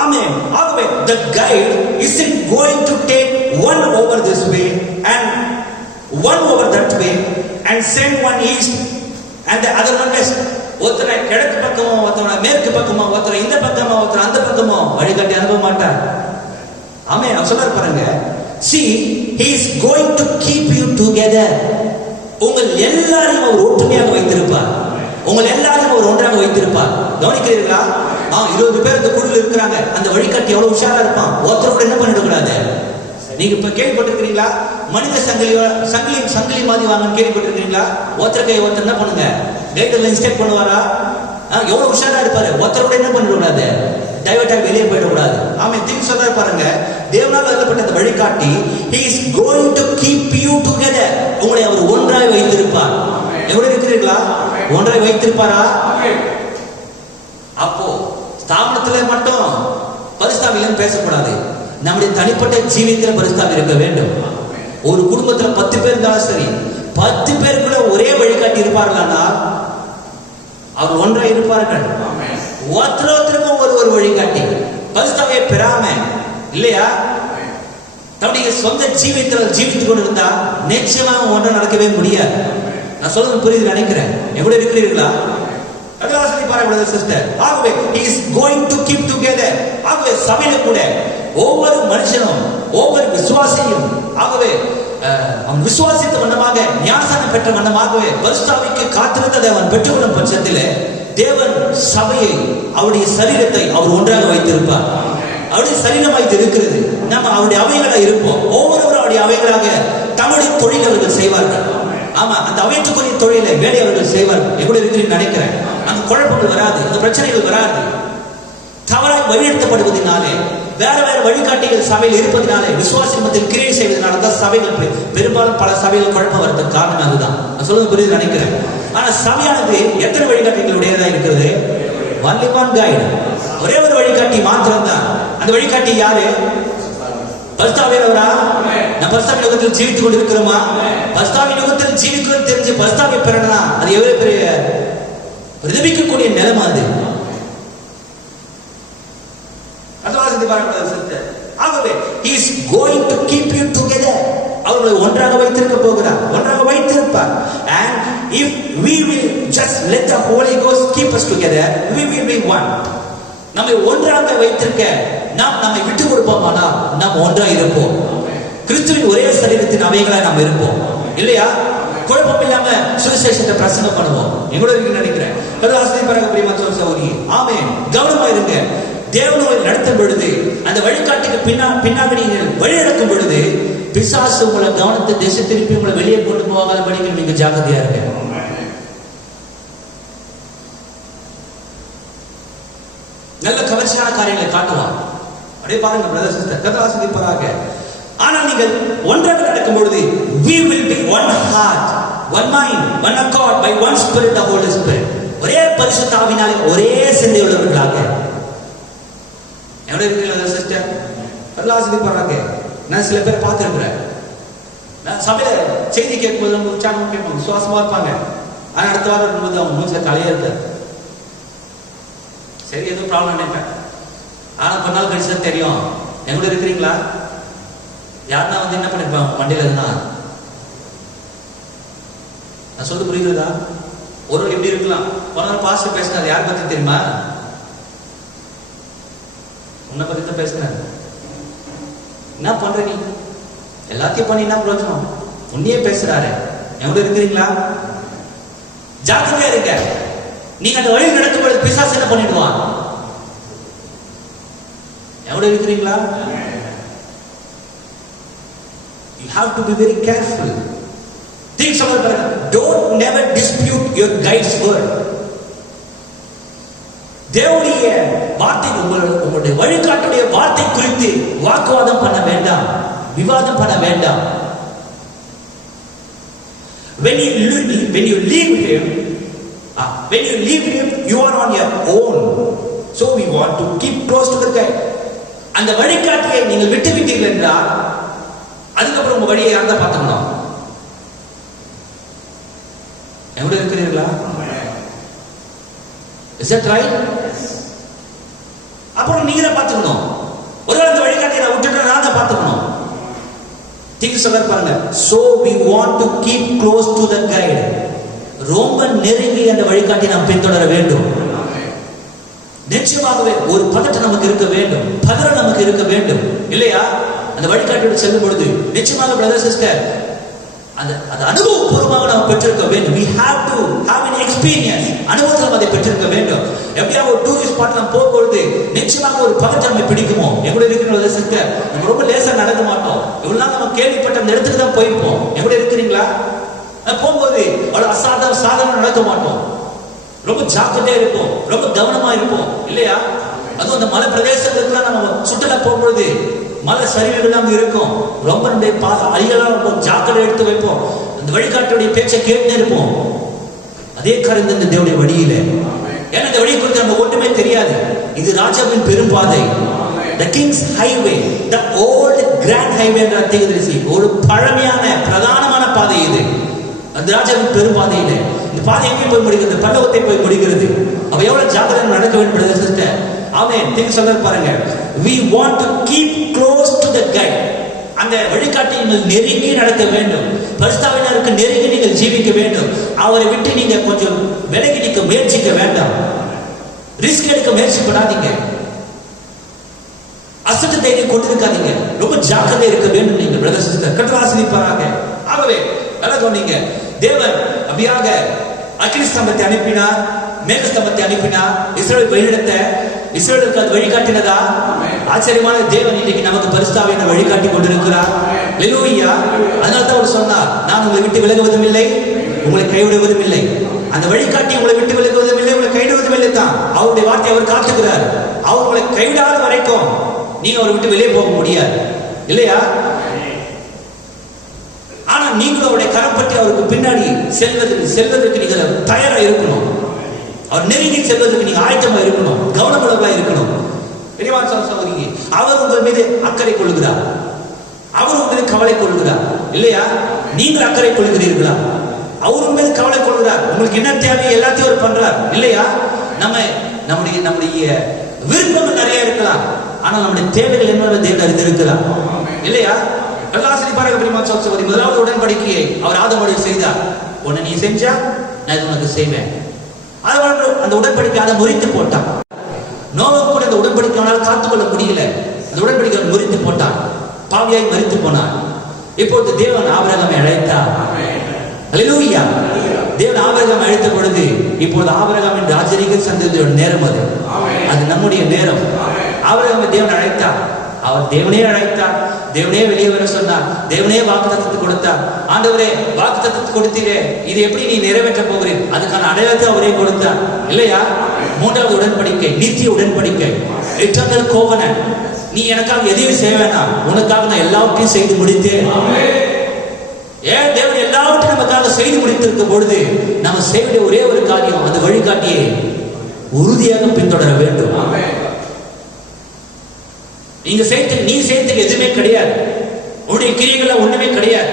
ஆமென். ஆகவே the guide isn't going to take one over this way and one over that way and send one east and the other one west. ஒருத்தரை கிழக்கு பக்கமோ, ஒருத்தரை மேற்கு பக்கமோ, ஒருத்தரை இந்த பக்கமோ, ஒருத்தரை அந்த பக்கமோ வழிகாட்டி அனுப்ப மாட்டார். ஆமென். அவர் சொல்றாரு பாருங்க, see, he is going to keep you together. உங்கள் எல்லாரையும் அவர் ஒற்றுமையாக வைத்திருப்பார். உங்கள் எல்லாரையும் அவர் ஒன்றாக வைத்திருப்பார். கவனிக்கிறீர்களா? 20 பேர் இந்த குழுவில் இருக்கிறாங்க. அந்த வழிகாட்டி எவ்வளவு உஷாரா இருப்பான். ஒருத்தர் கூட என்ன பண்ணிடக்கூடாது. நீங்க இப்ப கேள்விப்பட்டிருக்கிறீங்களா? மனித சங்கிலி மாதிரி வாங்கன்னு கேள்விப்பட்டிருக்கீங்களா? ஒருத்தருக்கு ஒருத்தர் என்ன பண்ணுங்க, கைடெல்லாம் இன்ஸ்டேட் பண்ணுவாரா? எவ்வளவு உஷாரா இருப்பாரு. ஒருத்தர் கூட என்ன பண்ணிடக்கூடாது, டைவர்ட்டாக வெளியே போயிடக்கூடாது. ஆமென். திரும்பி சொல்றாரு பாருங்க, தேவனால் எழுதப்பட்ட அந்த வழிகாட்டி, he is going to keep you together. உங்களை அவர் ஒன்றாய் வைத்திருப்பார். எவ்வளவு இருக்கிறீர்களா? ஒன்றாய் வைத்திருப்பாரா? அப்போ ஸ்தாபனத்திலே மட்டும் பரிசுத்தாவியிலும் பேசக்கூடாது. நம்முடைய தனிப்பட்ட ஜீவியத்தில் பரிசுத்தாவி இருக்க வேண்டும். ஒரு குடும்பத்துல 10 பேர் இருந்தாலும் சரி, 10 பேருக்குள்ள ஒரே வழிகாட்டி இருப்பார்களா? அவர் ஒன்றாய் இருப்பார்கள். ஒருத்தருக்கும் ஒரு வழிகாட்டி பரிசுத்தாவியை பெறாம இல்லையா, நம்முடைய சொந்த ஜீவியத்தில் ஜீவித்துக் கொண்டு இருந்தா நிச்சயமா ஒன்றை நடக்கவே முடியாது. நான் சொல்றது புரியுது நினைக்கிறேன். எவ்வளவு இருக்கிறீர்களா? ஆகவே he is going to keep together. ஆகவே சபையில கூட ஒவ்வொரு மனுஷனும் ஒவ்வொரு விசுவாசியும் ஆகவே அவன் விசுவாசித்த வண்ணமாக ஞானஸ்நானம் பெற்ற வண்ணமாகவே பரிசுத்தாவிக்கு காத்திருந்ததை அவன் பெற்றுக்கொள்ளும் பட்சத்தில் தேவன் சபையை, அவருடைய சரீரத்தை அவர் ஒன்றாக வைத்திருப்பார். அவருடைய சரீரம் வைத்து இருக்கிறது. நம்ம அவருடைய அவைகளாக இருப்போம். ஒவ்வொருவரும் அவருடைய அவைகளாக தம்முடைய தொழில் அவர்கள் செய்வார்கள். ஆமா, அந்த அவைக்குரிய தொழிலை வேலை அவர்கள் செய்வார்கள். எப்படி இருக்கிறேன்னு நினைக்கிறேன். அந்த குழப்பங்கள் வராது, அந்த பிரச்சனைகள் வராது. தவறாக வழிநடத்தப்படுவதனாலே, வேற வேற வழிகாட்டிகள் சபையில் இருப்பதனாலே, விசுவாசி மத்தியில் கிரியை செய்வதனால தான் சபைகள் பெரும்பாலும் பல சபைகள் குழப்பம் வரதுக்கு காரணம் அதுதான். நான் சொல்றது புரியுது நினைக்கிறேன். ஆனா சபையானது எத்தனை வழிகாட்டிகளுடையதா இருக்கிறது? only one guide. ஒரே ஒரு வழிகாட்டி மாத்திரம் தான். அந்த வழிகாட்டி யாரு? பரிசுத்தாவியவரா? நான் பரிசுத்தாவின் யுகத்தில் ஜீவித்துக் கொண்டு இருக்கிறோமா? பரிசுத்தாவின் யுகத்தில் ஜீவிக்கிறது தெரிஞ்சு பரிசுத்தாவியை பெறணும். அது எவ்வளவு பெரிய பிரதிபிக்கக்கூடிய நிலைமை அது. ஆகவே he is going to keep you together. அவர்களை ஒன்றாக வைத்திருக்க போகிறார், ஒன்றாக வைத்திருப்பார். And if we will just let the Holy Ghost keep us together, we will be one. நம்மை ஒன்றாக வைத்திருக்க நாம் நம்மை விட்டு கொடுப்போமானால் நாம் ஒன்றாக இருப்போம். கிறிஸ்துவின் ஒரே சரீரத்தின் அவைகளாக நாம் இருப்போம் இல்லையா? குழப்பம் இல்லாம சுவிசேஷத்தை பிரசங்கம் பண்ணுவோம். எங்களோட நினைக்கிறேன். ஆமென். கவனமா இருங்க. தேவனை நடத்தும் பொழுது, அந்த வழிகாட்டுக்கு பின்னாடி நீங்கள் வழி நடக்கும் பொழுது, பிசாசு உங்களை கவனத்தை திசை திருப்பி உங்களை வெளியே கொண்டு போகாதபடி நீங்க ஜாக்கிரதையா இருங்க. நல்ல கவர்ச்சியான காரியங்களை காட்டுவான். அப்படியே பாருங்க பிரதர் சிஸ்டர், கதை ஆசிரியப்பாராக. ஆனால் நீங்கள் ஒன்றாக நடக்கும் பொழுது, we will be one heart, one mind, one accord, by one spirit, the Holy Spirit. ஒரே பரிசுத்த ஆவியினாலே ஒரே சிந்தை உள்ளவர்களாக. எவ்வளவு இருக்கிறீங்க சிஸ்டர்? கதை ஆசிரியப்பாராக. நான் சில பேர் பார்த்திருக்கிறேன். நான் சபையில செய்தி கேட்கும்போது அவங்க உற்சாகம் கேட்பாங்க, சுவாசமா இருப்பாங்க. ஆனா அடுத்த வாரம் இருக்கும்போது அவங்க மூச்சில தலையே இருக்காது. சரி, ஏதோ ப்ராப்ளம் நினைப்பேன். ஆனா கொஞ்ச நாள் கழிச்சு தான் தெரியும். எங்க இருக்கிறீங்களா? யாருன்னா வந்து என்ன பண்ணிருப்பாங்க வண்டியில இருந்தா. நான் சொல்றது புரியுதா? ஒரு எப்படி இருக்கலாம். ஒரு நாள் பாஸ்டர் பேசினார். யார் பத்தி தெரியுமா? உன்னை பத்தி தான் பேசினார். என்ன பண்ற நீ? எல்லாத்தையும் பண்ணி என்ன பிரயோஜனம்? உன்னையே பேசுறாரு. எங்க இருக்கிறீங்களா? ஜாக்கிரதையா இருக்க. நீங்க அந்த வழியில் நடக்கும்போது பிசாசு என்ன பண்ணிடுவான்? எவ்வளவு இருக்கிறீங்களா? You have to be very careful. Think about it. Don't never dispute your guide's word. தேவனுடைய வார்த்தை, உங்களுடைய வழிகாட்டுடைய வார்த்தை குறித்து வாக்குவாதம் பண்ண வேண்டாம், விவாதம் பண்ண வேண்டாம். When you leave him, you are on your own. So we want to keep close to the guide. அந்த வழிகாட்டியை நீங்கள் விட்டு விட்டீர்கள் என்றால் அதுக்கப்புறம் உங்க வழியை யார் தான் பார்த்துக்கணும்? எவ்வளவு இருக்கிறீர்களா? Is that right? அப்புறம் நீங்க தான் பார்த்துக்கணும். ஒருவேளை அந்த வழிகாட்டியை விட்டுட்டு நான் தான் பார்த்துக்கணும். திங்க் சொல்ல பாருங்க. So we want to keep close to the guide. ரொம்ப நெருங்கி அந்த வழிகாட்டி நாம் பின்தொடர வேண்டும். நிச்சயமாகவே ஒரு பதட்டம் நமக்கு இருக்க வேண்டும், பதறம் நமக்கு இருக்க வேண்டும் இல்லையா? அந்த வழிகாட்டியோடு செல்லும் பொழுது நிச்சயமாக பிரதர் சிஸ்டர், அது அனுபவபூர்வமாக நாம் பெற்றிருக்க வேண்டும். we have to have an experience. அனுபவத்தில் அதை பெற்றிருக்க வேண்டும். எப்படியா ஒரு டூரிஸ்ட் ஸ்பாட் நாம் போகும்போது நிச்சயமாக ஒரு பதற்றமை பிடிக்குமோ? எவ்வளவு இருக்கிற சிஸ்டர் நம்ம ரொம்ப லேசா நடக்க மாட்டோம். இவ்வளவு நாள் நம்ம கேள்விப்பட்ட அந்த இடத்துக்கு தான் போயிருப்போம். எவ்வளவு இருக்கிறீங்களா? போகும்போது அவ்வளவு சாதாரண நடக்க மாட்டோம். ரொம்ப ஜாக்கிரதையா இருப்போம், ரொம்ப கவனமா இருப்போம் இல்லையா? அதுவும் அந்த மலை பிரதேசத்துக்குலாம் நம்ம சுற்றுலா போகும்போது மலை சரிவுகள் இருக்கும். ரொம்ப அழியெல்லாம் ரொம்ப ஜாக்கிரதை எடுத்து வைப்போம். அந்த வழிகாட்டுடைய பேச்சை கேட்டு இருப்போம். அதே காரணம் இந்த தேவனுடைய வழியில, ஏன்னா இந்த வழி குறித்து நம்ம ஒன்றுமே தெரியாது. இது ராஜாவின் பெரும்பாதை, the king's highway, the old grand highway என்ற தீர்க்கதரிசி ஒரு பழமையான பிரதானமான பாதை. இது அந்த ராஜாவின் பெரும்பாதையில இந்த பாதை எங்கே போய் முடிகிறது? பல்லவத்தை போய் முடிகிறது. அவ எவ்வளவு ஜாக்கிரதை நடக்க வேண்டும் சிஸ்டர். ஆமென். நீங்க சொல்ற பாருங்க, we want to keep close to the guide. அந்த வழிகாட்டி நீங்கள் நெருங்கி நடக்க வேண்டும். பரிசுத்தவான்களுக்கு நெருங்கி நீங்கள் ஜீவிக்க வேண்டும். அவரை விட்டு நீங்க கொஞ்சம் விலகி நிற்க முயற்சிக்க வேண்டாம். ரிஸ்க் எடுக்க முயற்சி பண்ணாதீங்க. அசட்டு தைரியம் கொண்டிருக்காதீங்க. ரொம்ப ஜாக்கிரதை இருக்க வேண்டும். நீங்க பிரதர் சிஸ்டர் கர்த்தர் ஆசீர்வதிப்பாராக. ஆகவே நல்லா கவனிங்க. தேவன் அப்படியாக அக்கினி ஸ்தம்பத்தை அனுப்பினார், மேக ஸ்தம்பத்தை அனுப்பினார். இஸ்ரவேல் வழிநடத்த இஸ்ரவேலுக்கு அது வழிகாட்டினதா? ஆச்சரியமான தேவன் இன்னைக்கு நமக்கு பரிசுத்தாவியை வழிகாட்டி கொண்டிருக்கிறார். ஹல்லேலூயா. அதனால தான் அவர் சொன்னார், நான் உங்களை விட்டு விலகுவதும் இல்லை, உங்களை கைவிடுவதும் இல்லை. அந்த வழிகாட்டி உங்களை விட்டு விலகுவதும் இல்லை, உங்களை கைவிடுவதும் இல்லை தான். அவருடைய வார்த்தை அவர் காத்துக்கிறார். அவர் உங்களை கைவிடாத வரைக்கும் நீங்க அவரை விட்டு வெளியே போக முடியாது இல்லையா? ஆனா நீங்களும் அவருடைய கரம் பற்றி அவருக்கு பின்னாடி செல்வதற்கு நீங்க தயாரா இருக்கணும். அவர் நெருங்கி செல்வதற்கு நீங்க ஆயத்தமா இருக்கணும், கவனமுள்ளவர்களா இருக்கணும். சகோதரி, அவர் உங்கள் மீது அக்கறை கொள்கிறார், அவர் உங்கள் மீது கவலை கொள்கிறார் இல்லையா? நீங்கள் அக்கறை கொள்கிறீர்களா? அவர் உங்கள் மீது கவலை கொள்கிறார். உங்களுக்கு என்ன தேவை எல்லாத்தையும் அவர் பண்றார் இல்லையா? நம்முடைய விருப்பங்கள் நிறைய இருக்கலாம், ஆனால் நம்முடைய தேவைகள் என்ன தேவன் அறிந்திருக்கிறார் இல்லையா? முதலாவது உடன்படிக்கையை அவர் ஆதாமோடு செய்தார். உன்னை நீ செஞ்சா நான் உனக்கு செய்வேன். அந்த உடன்படிக்கை அதை முறித்து போட்டான். நோவா கூட அந்த உடன்படிக்கையால் காத்துக்கொள்ள முடியல. அந்த உடன்படிக்கை முறித்து போட்டான், பாவியாய் மரித்து போனான். இப்பொழுது தேவன் ஆபிரகாமை அழைத்தார். ஹல்லேலூயா. தேவன் ஆபிரகாமை அழைத்த பொழுது இப்பொழுது ஆபிரகாமின் ராஜரீக சந்ததியோட நேரம் அது நம்முடைய நேரம். ஆபிரகாமை தேவன் அழைத்தார். அவர் தேவனே அழைத்தார், தேவனே வெளியே வர சொன்னார், தேவனே வாக்குத்தத்தத்தை கொடுத்தார். ஆண்டவரே வாக்குத்தத்தத்தை கொடுத்தீரே, இது எப்படி நீ நிறைவேற்ற போகிறீர்? அதுக்கான அடையாளத்தை அவரே கொடுத்தார் இல்லையா? மூன்றாவது உடன்படிக்கை நித்திய உடன்படிக்கை, எட்டர்னல் கோவனன்ட். நீ எனக்காக எதையும் செய்ய வேண்டாம், உனக்காக நான் எல்லாவற்றையும் செய்து முடித்தேன். ஏன் தேவன் எல்லாவற்றையும் நமக்காக செய்து முடித்திருக்கும் பொழுது நம்ம செய்ய வேண்டிய ஒரே ஒரு காரியம், அந்த வழிகாட்டியை உறுதியாக பின்தொடர வேண்டும். நீ செய்யறதுக்கு எதுவுமே கிடையாது. உன்னுடைய கிரியைகள்ல ஒண்ணுமே கிடையாது,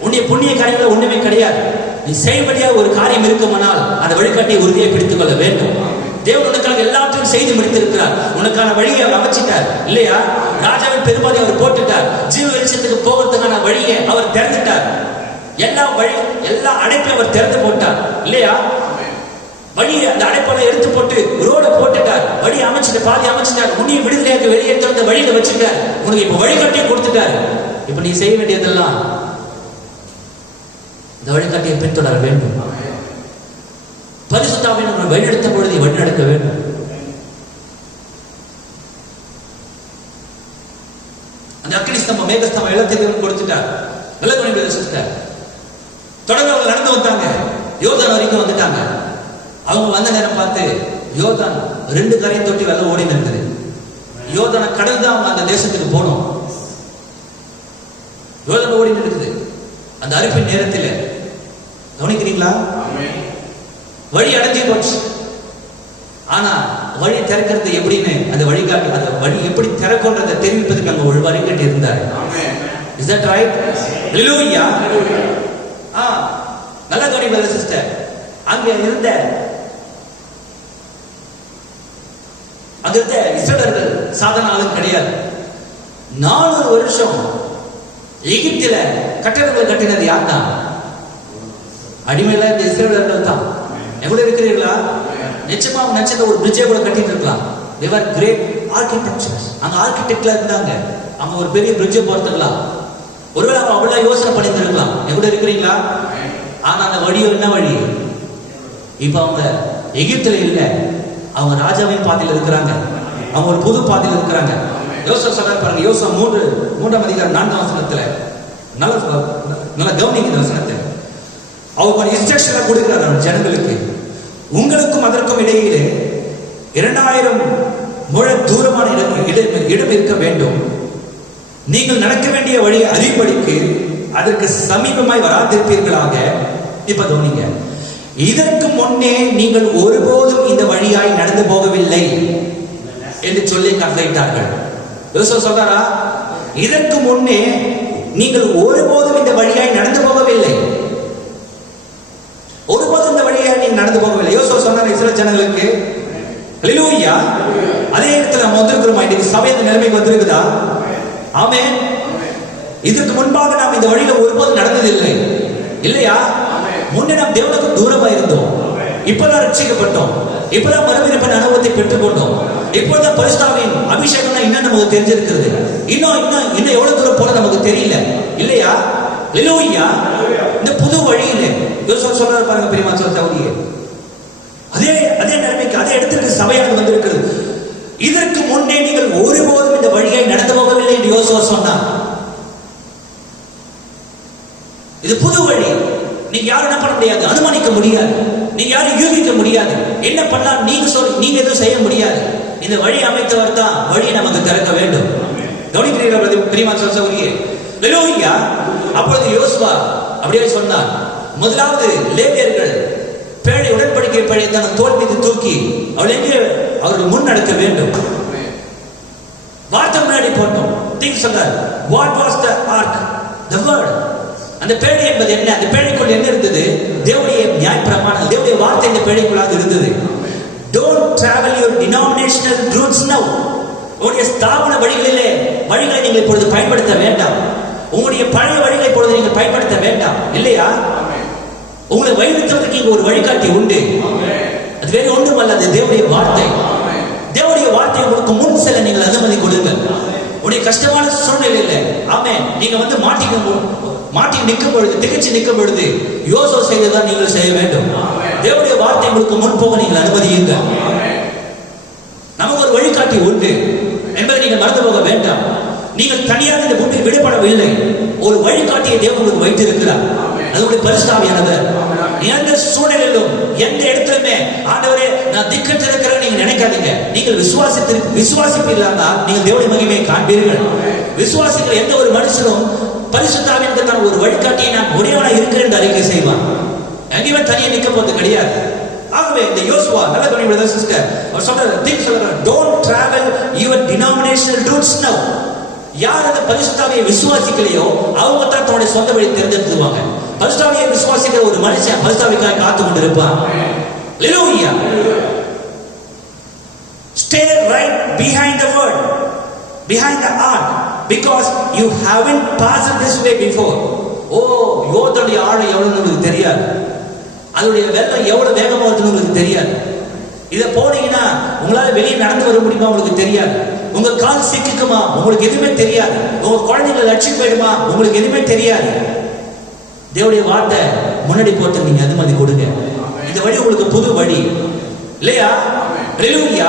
உன்னுடைய புண்ணிய காரியங்கள் ஒண்ணுமே கிடையாது. நீ செய்யபடியா ஒரு காரியம் இருக்குமானால் அந்த வழிகாட்டியை உறுதியை பிடித்துக் கொள்ள வேண்டும். தேவன் உனக்காக எல்லாத்தையும் செய்து முடித்திருக்கிறார். உனக்கான வழியை அமைச்சிட்டார் இல்லையா? ராஜாவின் பெரும்பாதை அவர் போட்டுட்டார். ஜீவ வெளிச்சத்துக்கு போகிறதுக்கான வழியை அவர் திறந்துட்டார். எல்லா அடைப்பையும் அவர் திறந்து போட்டார் இல்லையா? வழியை அந்த அடைப்பாளை எடுத்து போட்டு ரோட போட்டுட்டார், வழி அமைச்சிட்டு பாதி அமைச்சிட்டார். உன்னையும் விடுதலையாக்க வெளியே திறந்த வழியில வச்சுட்டார். உனக்கு இப்ப வழிகாட்டியை கொடுத்துட்டார். இப்ப நீ செய்ய வேண்டியதெல்லாம் இந்த வழிகாட்டியை பின்தொடர வேண்டும். பரிசுத்தாவை நம்ம வழிநடத்தும் பொழுது வழிநடக்க வேண்டும். அந்த அக்கினி ஸ்தம்பம் மேகஸ்தம்பம் எல்லாத்தையும் கொடுத்துட்டார். தொடர்ந்து அவங்க நடந்து வந்தாங்க, யோர்தான் வரைக்கும் வந்துட்டாங்க. அவங்க வந்த நேரம் பார்த்து யோர்தான் 2 கரையை தொட்டி வெள்ளம் ஓடி நின்றது. யோர்தானை கடந்து தான் அவங்க அந்த தேசத்துக்கு போனோம். யோர்தான் ஓடி நின்றது அந்த அறுப்பின் நேரத்தில். கவனிக்கிறீங்களா? வழி அடைஞ்சு போச்சு. ஆனா வழி திறக்கிறது எப்படின்னு அந்த வழிகாட்டி அந்த வழி எப்படி திறக்கொன்றதை தெரிவிப்பதுக்கு அங்க ஒரு வழிகாட்டி இருந்தார். Is that right? ஹல்லேலூயா. நல்ல கவனிங்க சிஸ்டர். அங்க இருந்த இஸ்ரவேலர்கள் சாதாரண ஆளும் கிடையாது. 400 வருஷம் எகிப்தில கட்டடங்கள் கட்டினது யார் தான்? அடிமையில இந்த இஸ்ரவேலர்கள் தான். எவ்வளவு இருக்கிறீர்களா? நிச்சயமா அவங்க நினைச்ச ஒரு பிரிட்ஜை கூட கட்டிட்டு இருக்கலாம். they were great architects. அங்க ஆர்கிடெக்ட்ல இருந்தாங்க. அவங்க ஒரு பெரிய பிரிட்ஜை போறதுக்கலாம். ஒருவேளை அவன் அவ்வளவு யோசனை பண்ணியிருந்திருக்கலாம். என் கூட இருக்கிறீங்களா? ஆனா அந்த வழியோ என்ன வழி? இப்ப அவங்க எகிப்துல இல்ல, அவங்க ராஜாவின் பாதையில் இருக்கிறாங்க. அவங்க ஒரு புது பாதையில் இருக்கிறாங்க. யோசா சொல்றாரு பாருங்க, யோசா 3ஆம் அதிகாரம் 4ஆம் வசனத்துல நல்ல கவனிங்க இந்த வசனத்தை. அவர் ஒரு இன்ஸ்ட்ரக்ஷனை கொடுக்கிறார் ஜனங்களுக்கு. உங்களுக்கும் அதற்கும் இடையிலே 2000 முழ தூரமான இடம் இருக்க வேண்டும். நீங்கள் நடக்க வேண்டிய வழி அறிபடிக்கு அதற்கு சமீபமாய் வராதிருப்பீர்களாக. இப்ப கவனிங்க, இதற்கு முன்னே நீங்கள் ஒருபோதும் இந்த வழியாய் நடந்து போகவில்லை என்று சொல்லி கட்டளையிட்டார்கள். யோசா சொல்றாரா, இதற்கு முன்னே நீங்கள் ஒருபோதும் இந்த வழியாய் நடந்து போகவில்லை, ஒருபோதும் இந்த வழியாய் நீங்க நடந்து போகவில்லை. யோசா சொன்னார் இஸ்ரவேல் ஜனங்களுக்கு. ஹல்லேலூயா. அதே இடத்துல நம்ம வந்திருக்கிறோம். இன்னைக்கு சபை அந்த நிலைமைக்கு வந்திருக்குதா? ஆமென். இதுக்கு முன்பாக நாம் இந்த வழியில ஒருபோதும் நடந்ததில்லை இல்லையா? முன்னே நாம் தேவனுக்கு தூரமா இருந்தோம். இப்பதான் ரட்சிக்கப்பட்டோம். இப்பதான் மறுபிறப்பின் அனுபவத்தை பெற்றுக்கொண்டோம். இப்போதான் பரிசுத்தாவின் அபிஷேகம் இன்னும் நமக்கு தெரிஞ்சிருக்கிறது. இன்னும் எவ்வளவு தூரம் போல நமக்கு தெரியல இல்லையா? ஹல்லேலூயா. இந்த புது வழியில யோசா சொல்றாரு பாருங்க பிரியமா சகோதரியே, அதே நிலைமைக்கு அதே இடத்துக்கு சபையானது வந்திருக்கிறது. இதற்கு முன்னே நீங்கள் ஒருபோதும் இந்த வழியை நடந்து போகவில்லை என்று யோசுவா சொன்னார். இது புது வழி. நீங்க யாரும் என்ன பண்ண முடியாது, அனுமானிக்க முடியாது. நீங்க யாரும் யூகிக்க முடியாது. என்ன பண்ணலாம் நீங்க எதுவும் செய்ய முடியாது. இந்த வழி அமைத்தவர் தான் வழியை நமக்கு திறக்க வேண்டும். கவனிக்கிறீர்கள் பிரியமா சகோதரியே? ஹல்லேலூயா. அப்பொழுது யோசுவா அப்படியே சொன்னார், முதலாவது லேவியர்கள் பேழை உடன்படிக்கை பேழையை தன் தோள் மீது தூக்கி அவர்கள் முன் நடக்க வேண்டும். வார்த்தை முன்னாடி போட்டோம். தீங்கு சொல்றார், what was the ark? The word. அந்த பேழை என்பது என்ன? அந்த பேழைக்குள் என்ன இருந்தது? தேவனுடைய நியாயப்பிரமாணம், தேவனுடைய வார்த்தை இந்த பேழைக்குள்ளாக இருந்தது. Don't travel your denominational routes now. உங்களுடைய ஸ்தாபன வழிகளை நீங்கள் இப்பொழுது பயன்படுத்த வேண்டாம். உங்களுடைய பழைய வழிகளை இப்பொழுது நீங்கள் பயன்படுத்த வேண்டாம் இல்லையா? உங்களை வழிநடத்துவதற்கு இங்கு ஒரு வழிகாட்டி உண்டு. அது வேறு ஒன்றுமல்ல, அது தேவனுடைய வார்த்தை. தேவனுடைய வார்த்தை உங்களுக்கு முன் செல்ல நீங்கள் அனுமதி கொடுங்கள். உடைய கஷ்டமான சூழ்நிலையில ஆமென் நீங்க மாட்டி நிற்கும் பொழுது, திகச்சு நிற்கும் பொழுது யோசா செய்ததான் நீங்கள் செய்ய வேண்டும். தேவனுடைய வார்த்தை உங்களுக்கு முன் போக நீங்கள் அனுமதியுங்கள். நமக்கு ஒரு வழிகாட்டி உண்டு என்பதை நீங்கள் மறந்து போக வேண்டாம். நீங்கள் தனியாக இந்த பூமியில் விடுபடவில்லை. ஒரு வழிகாட்டியை தேவன் உங்களுக்கு வைத்திருக்கிறார். அதனுடைய பரிசுத்தாவியானவர். எந்த சூழ்நிலையிலும் எந்த இடத்துலயுமே ஆண்டவரே நான் திக்கற்று இருக்கிறேன் நீங்க நினைக்காதீங்க. நீங்கள் விசுவாசிப்பீர்களா நீங்கள் தேவனுடைய மகிமையை காண்பீர்கள். விசுவாசிக்கிற எந்த ஒரு மனுஷனும் பரிசுத்தாவியானவர் தான் ஒரு வழிகாட்டியை நான் உடையவனா இருக்கிறேன் என்று அறிக்கை செய்வான். எங்கேயுமே தனியாக நிற்க போறது கிடையாது. ஆகவே இந்த யோசுவா நல்ல கவனிங்க சிஸ்டர், அவர் சொல்றாரு don't travel your denominational routes now. யார் அந்த பரிசுத்தாவியை விசுவாசிக்கலையோ அவங்க தான் தன்னுடைய சொந்த வழி தேர்ந்தெடுத்துவாங்க. பரிசுத்தாவியை விசுவாசிக்கிற ஒரு மனுஷன் பரிசுத்தாவிக்காக காத்து கொண்டிருப்பான். ஹல்லேலூயா. Stay right behind the word, behind the ark, because you haven't passed this way before. யோர்தானுடைய ஆழம் எவ்வளவு உங்களுக்கு தெரியாது. அதனுடைய வெள்ளம் எவ்வளவு வேகமா வருதுன்னு உங்களுக்கு தெரியாது. இதை போனீங்கன்னா உங்களால வெளியே நடந்து வர முடியுமா உங்களுக்கு தெரியாது. உங்க கால் சிக்குமா உங்களுக்கு எதுவுமே தெரியாது. உங்க குழந்தைங்களை லட்சியம் போயிடுமா உங்களுக்கு எதுவுமே தெரியாது. தேவனுடைய வார்த்தை முன்னாடி போட்டு நீங்க அனுமதி கொடுங்க. இந்த வழி உங்களுக்கு புது வழி இல்லையா? ஹல்லேலூயா.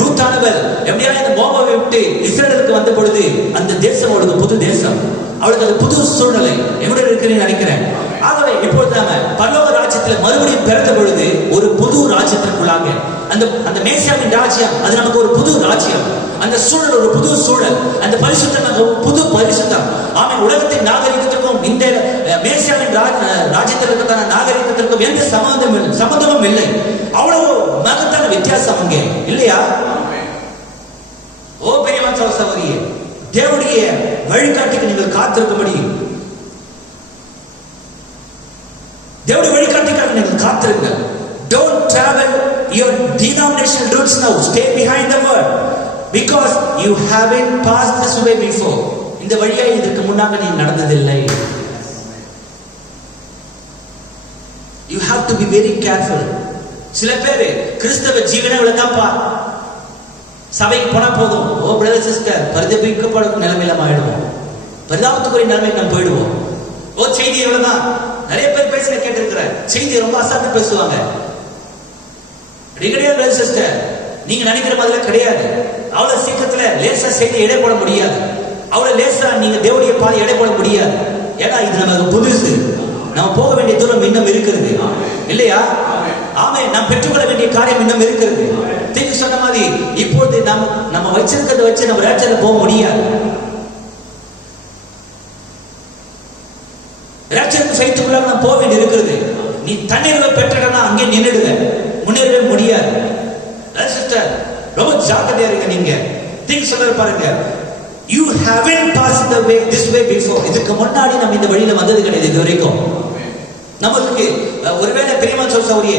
ரூத்தானவள் எப்படியா இந்த மோவாபை விட்டு இஸ்ரவேலுக்கு வந்த பொழுது அந்த தேசம் அவளுக்கு புது தேசம், அவளுக்கு அது புது சூழ்நிலை. எவ்வளவு இருக்குன்னு நினைக்கிறேன். ஆகவே இப்பொழுது நாம பரலோக ராஜ்யத்துல மறுபடியும் பிறந்த பொழுது ஒரு புது ராஜ்யத்திற்குள்ளாக அந்த மேசியாவின் ராஜ்யம் அது நமக்கு ஒரு புது ராஜ்யம். அந்த சூழல் ஒரு புது சூழல். அந்த பரிசுத்தம் புது பரிசுத்தம். ஆமென். உலகத்தின் நாகரிகத்திற்கும் இந்த மேசியாவின் ராஜ்யத்தில் இருக்கிற நாகரிகத்திற்கும் எந்த சம்பந்தமும் இல்லை. அவ்வளவு மகத்தான வித்தியாசம் அங்கே இல்லையா? ஓ பெரியவன் சகோதரியே, தேவனுடைய வழிகாட்டிக்கு நீங்கள் காத்திருக்கும்படி, தேவனுடைய வழிகாட்டிக்காக நீங்கள் காத்திருங்கள். Don't travel your denominational routes now. Stay behind the word, because you haven't passed this way before. இந்த வழியை இதற்கு முன்னாக நீ நடந்ததில்லை. You have to be very careful. சில பேர் கிறிஸ்தவ ஜீவனை விளக்காப்பா, சபைக்கு போனா போதும், ஓ பிரதர் சிஸ்டர் பரிதபிக்கப்படும் நிலைமையில ஆயிடுவோம். பரிதாபத்துக்குரிய நிலைமைக்கு நம்ம போயிடுவோம். செய்தி எவ்வளவுதான் நிறைய பேர் பேச கேட்டிருக்கிற செய்தி ரொம்ப அசால்ட்டா பேசுவாங்க. கிடையாது சிஸ்டர், நீங்க நினைக்கிற மாதிரி கிடையாது. அவ்வளவு சீக்கிரத்துல லேசா செய்தி எடை போட முடியாது. அவ்வளவு லேசா நீங்க தேவனுடைய பாதை எடை போட முடியாது. ஏன்னா இது நமக்கு புதுசு. நம்ம போக வேண்டிய தூரம் இன்னும் இருக்கிறது இல்லையா? ஆமே, நாம் பெற்றுக்கொள்ள வேண்டிய காரியம் இன்னும் இருக்கிறது. தீங்கு சொன்ன மாதிரி இப்போது நம்ம வச்சிருக்கிறத வச்சு நம்ம ராஜ்யத்துல போக முடியாது. ராஜ்யத்துக்கு சைத்துக்குள்ள நம்ம போக வேண்டி இருக்கிறது. நீ தண்ணீர்வை பெற்றனா அங்கே நின்றுடுவேன், முன்னேறவே முடியாது. சிஸ்டர் ரொம்ப ஜாக்கிரதையா இருங்க. நீங்க தீங்கு சொல்ல பாருங்க, you haven't passed the way this way before. இதுக்கு முன்னாடி நம்ம இந்த வழியில வந்தது கிடையாது இது வரைக்கும். நமக்கு ஒருவேளை பெரியமா சௌரிய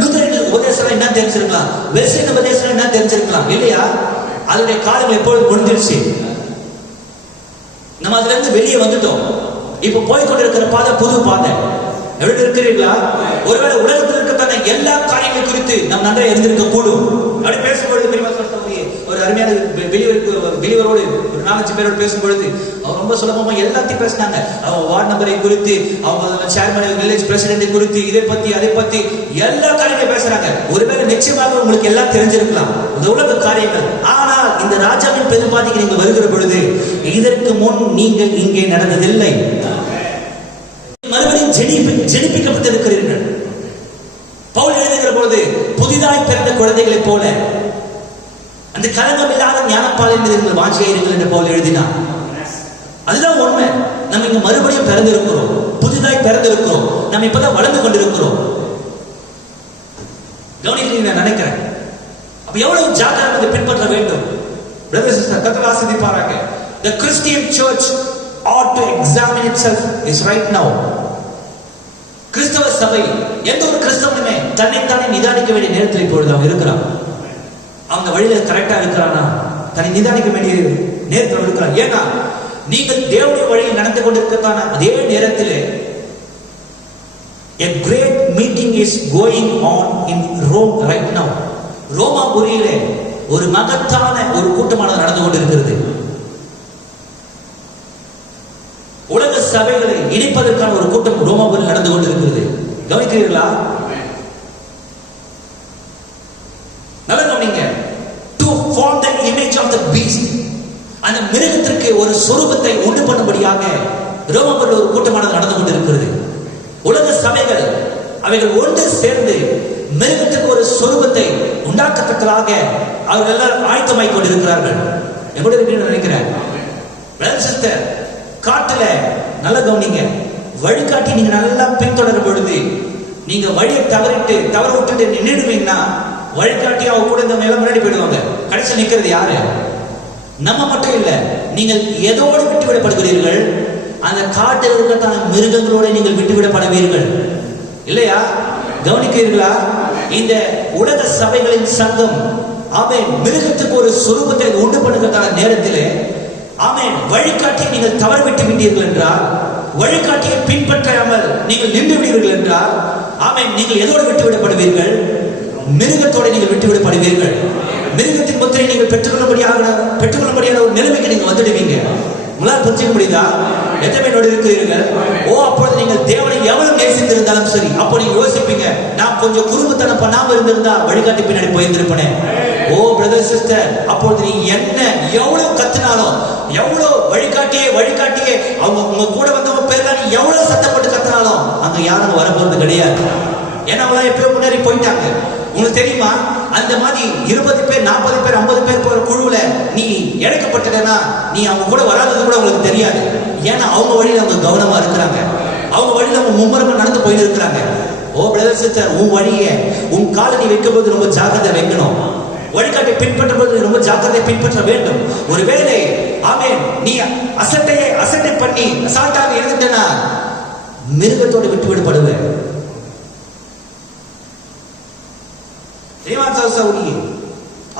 லூதரன் உபதேசம் என்ன தெரிஞ்சிருக்கலாம், வெஸ்டர்ன் உபதேசம் என்ன தெரிஞ்சிருக்கலாம் இல்லையா? அதனுடைய காலம் எப்பொழுது முடிஞ்சிருச்சு. நம்ம அதுல இருந்து வெளியே வந்துட்டோம். இப்ப போய்கொண்டிருக்கிற பாதை புது பாதை. எப்படி இருக்கிறீர்களா? ஒருவேளை உலகத்தில் இருக்கத்தான எல்லா காரியங்கள் குறித்து நாம் நன்றாக இருந்திருக்க கூடும். அப்படி பேசும்பொழுது பெரியமா சௌரிய ஒரு அருமையான வெளிவரோடு ஒரு 4-5 பேரோடு பேசும்பொழுது அவங்க ரொம்ப சுலபமா எல்லாத்தையும் பேசினாங்க. அவங்க வார்டு நம்பரை குறித்து, அவங்க சேர்மன், வில்லேஜ் பிரசிடென்ட் குறித்து, இதை பத்தி அதை பத்தி எல்லா காரியங்களும் பேசுறாங்க. ஒருவேளை நிச்சயமாக உங்களுக்கு எல்லாம் தெரிஞ்சிருக்கலாம் இந்த உலக காரியங்கள். ஆனால் இந்த ராஜாவின் பெரும்பாதிக்கு நீங்கள் வருகிற பொழுது இதற்கு முன் நீங்கள் இங்கே நடந்ததில்லை. மறுபடியும் ஜெனிப்பிக்கப்பட்டிருக்கிறீர்கள். பவுல் எழுதுகிற பொழுது புதிதாய் பிறந்த குழந்தைகளைப் போல அந்த கலங்கம் இல்லாத ஞானப்பாலில் நீங்கள் வாஞ்சியாயிருங்கள் என்று பவுல் எழுதினார். அதுதான் உண்மை. நம்ம இங்க மறுபடியும் பிறந்திருக்கிறோம், புதிதாய் பிறந்திருக்கிறோம். நம்ம இப்பதான் வளர்ந்து கொண்டிருக்கிறோம். கவனிக்கிறீங்க நான் நினைக்கிறேன். அப்ப எவ்வளவு ஜாக்கிரதை பின்பற்ற வேண்டும். பிரதர்ஸ் சிஸ்டர் கர்த்தர் ஆசீர்வதிப்பாராக. The Christian church ought to examine itself is right now. கிறிஸ்தவ சபை, எந்த ஒரு கிறிஸ்தவனுமே தன்னைத்தானே நிதானிக்க வேண்டிய நேரத்தில் இப்பொழுது அவன் இருக்கிறான். அவங்க வழியில கரெக்டா இருக்கிறானா, தன்னை நிதானிக்க வேண்டிய நேரத்தில் இருக்கிறான். ஏன்னா நீங்கள் தேவனுடைய வழியில் நடந்து கொண்டிருக்கிறதான அதே நேரத்தில் a great meeting is going on in Rome right now. ரோமாபுரியிலே ஒரு மகத்தான ஒரு கூட்டமானது நடந்து கொண்டிருக்கிறது. உலக சபைகளை இணைப்பதற்கான ஒரு கூட்டம் ரோமாபுரியில் நடந்து கொண்டிருக்கிறது. கவனிக்கிறீர்களா? நல்ல கவனிங்க. To form the image of the beast, அந்த மிருகத்திற்கு ஒரு சொரூபத்தை உண்டு பண்ணும்படியாக ரோமாபுரியில் ஒரு கூட்டமானது நடந்து கொண்டிருக்கிறது. உலக சபைகள் அவைகள் ஒன்று சேர்ந்து மிருகத்திற்கு ஒரு சொரூபத்தை உண்டாக்கத்தக்கதாக அவர்கள் எல்லாரும் ஆயத்தமாய் கொண்டிருக்கிறார்கள். எப்படி இருக்குன்னு நினைக்கிறேன். காட்டுல நல்ல கவனிங்க. வழிகாட்டி நீங்க நல்லா பின்தொடரும் பொழுது நீங்க வழியை தவற விட்டுட்டு நின்றுடுவீங்கன்னா வழிகாட்டி அவங்க கூட இந்த மேல முன்னாடி போயிடுவாங்க. கடைசி நிக்கிறது யாரு? நம்ம மட்டும் இல்ல, நீங்கள் எதோடு விட்டுவிடப்படுகிறீர்கள்? அந்த காட்டில் இருக்கத்தான மிருகங்களோட நீங்கள் விட்டுவிடப்படுவீர்கள் இல்லையா? கவனிக்கிறீர்களா? இந்த உலக சபைகளின் சங்கம் ஆமென் மிருகத்துக்கு ஒரு சுரூபத்தை உண்டு பண்ணுகிறதான நேரத்திலே ஆமென் வழிகாட்டியை நீங்கள் தவறு விட்டு விட்டீர்கள் என்றால், வழிகாட்டியை பின்பற்றாமல் நீங்கள் நின்று விடுவீர்கள் என்றால் ஆமென் நீங்கள் எதோடு விட்டுவிடப்படுவீர்கள்? மிருகத்தோடு நீங்கள் விட்டுவிடப்படுவீர்கள். மிருகத்தின் முத்திரை நீங்கள் பெற்றுக்கொள்ளும்படியான ஒரு நிலைமைக்கு நீங்க வந்துடுவீங்க. உங்களால் புரிஞ்சுக்க முடியுதா? எத்தனை பேரோடு இருக்கிறீர்கள்? அப்பொழுது நீங்கள் தேவனை எவ்வளவு நேசித்திருந்தாலும் சரி, அப்போ நீங்க யோசிப்பீங்க, நான் கொஞ்சம் குறும்புத்தனம் பண்ணாம இருந்திருந்தா வழிகாட்டி பின்னாடி போயிருந்திருப்பேன். பிரதர் சிஸ்டர், அப்பொழுது நீ என்ன எவ்வளவு கத்தினாலும், எவ்வளவு வழிகாட்டியே அவங்க உங்க கூட வந்தவங்க பேர்ல நீ எவ்வளவு சத்தப்பட்டு கத்தினாலும் அங்க யாரும் வர போறது கிடையாது. ஏன்னா அவங்க எப்பயோ முன்னாடி போயிட்டாங்க. உங்களுக்கு தெரியுமா? அந்த மாதிரி 20 பேர் 40 பேர் 50 பேர் போற குழுவுல நீ இழைக்கப்பட்டனா நீ அவங்க கூட வராதது கூட உங்களுக்கு தெரியாது. ஏன்னா அவங்க வழியில அவங்க கவனமா இருக்கிறாங்க, அவங்க வழியில அவங்க மும்முரமா நடந்து போயிட்டு இருக்கிறாங்க. பிரதர் சிஸ்டர், உன் வழியை உன் காலை நீ வைக்கும் போது ரொம்ப ஜாக்கிரதை வைக்கணும். வழிகாட்டை பின்பற்றும் போது ரொம்ப ஜாக்கிரதை பின்பற்ற வேண்டும். ஒருவேளை ஆமென் நீ அசட்டை பண்ணி அசால்ட்டாக இருந்துட்டனா மிருகத்தோடு விட்டு விடப்படுவேன்.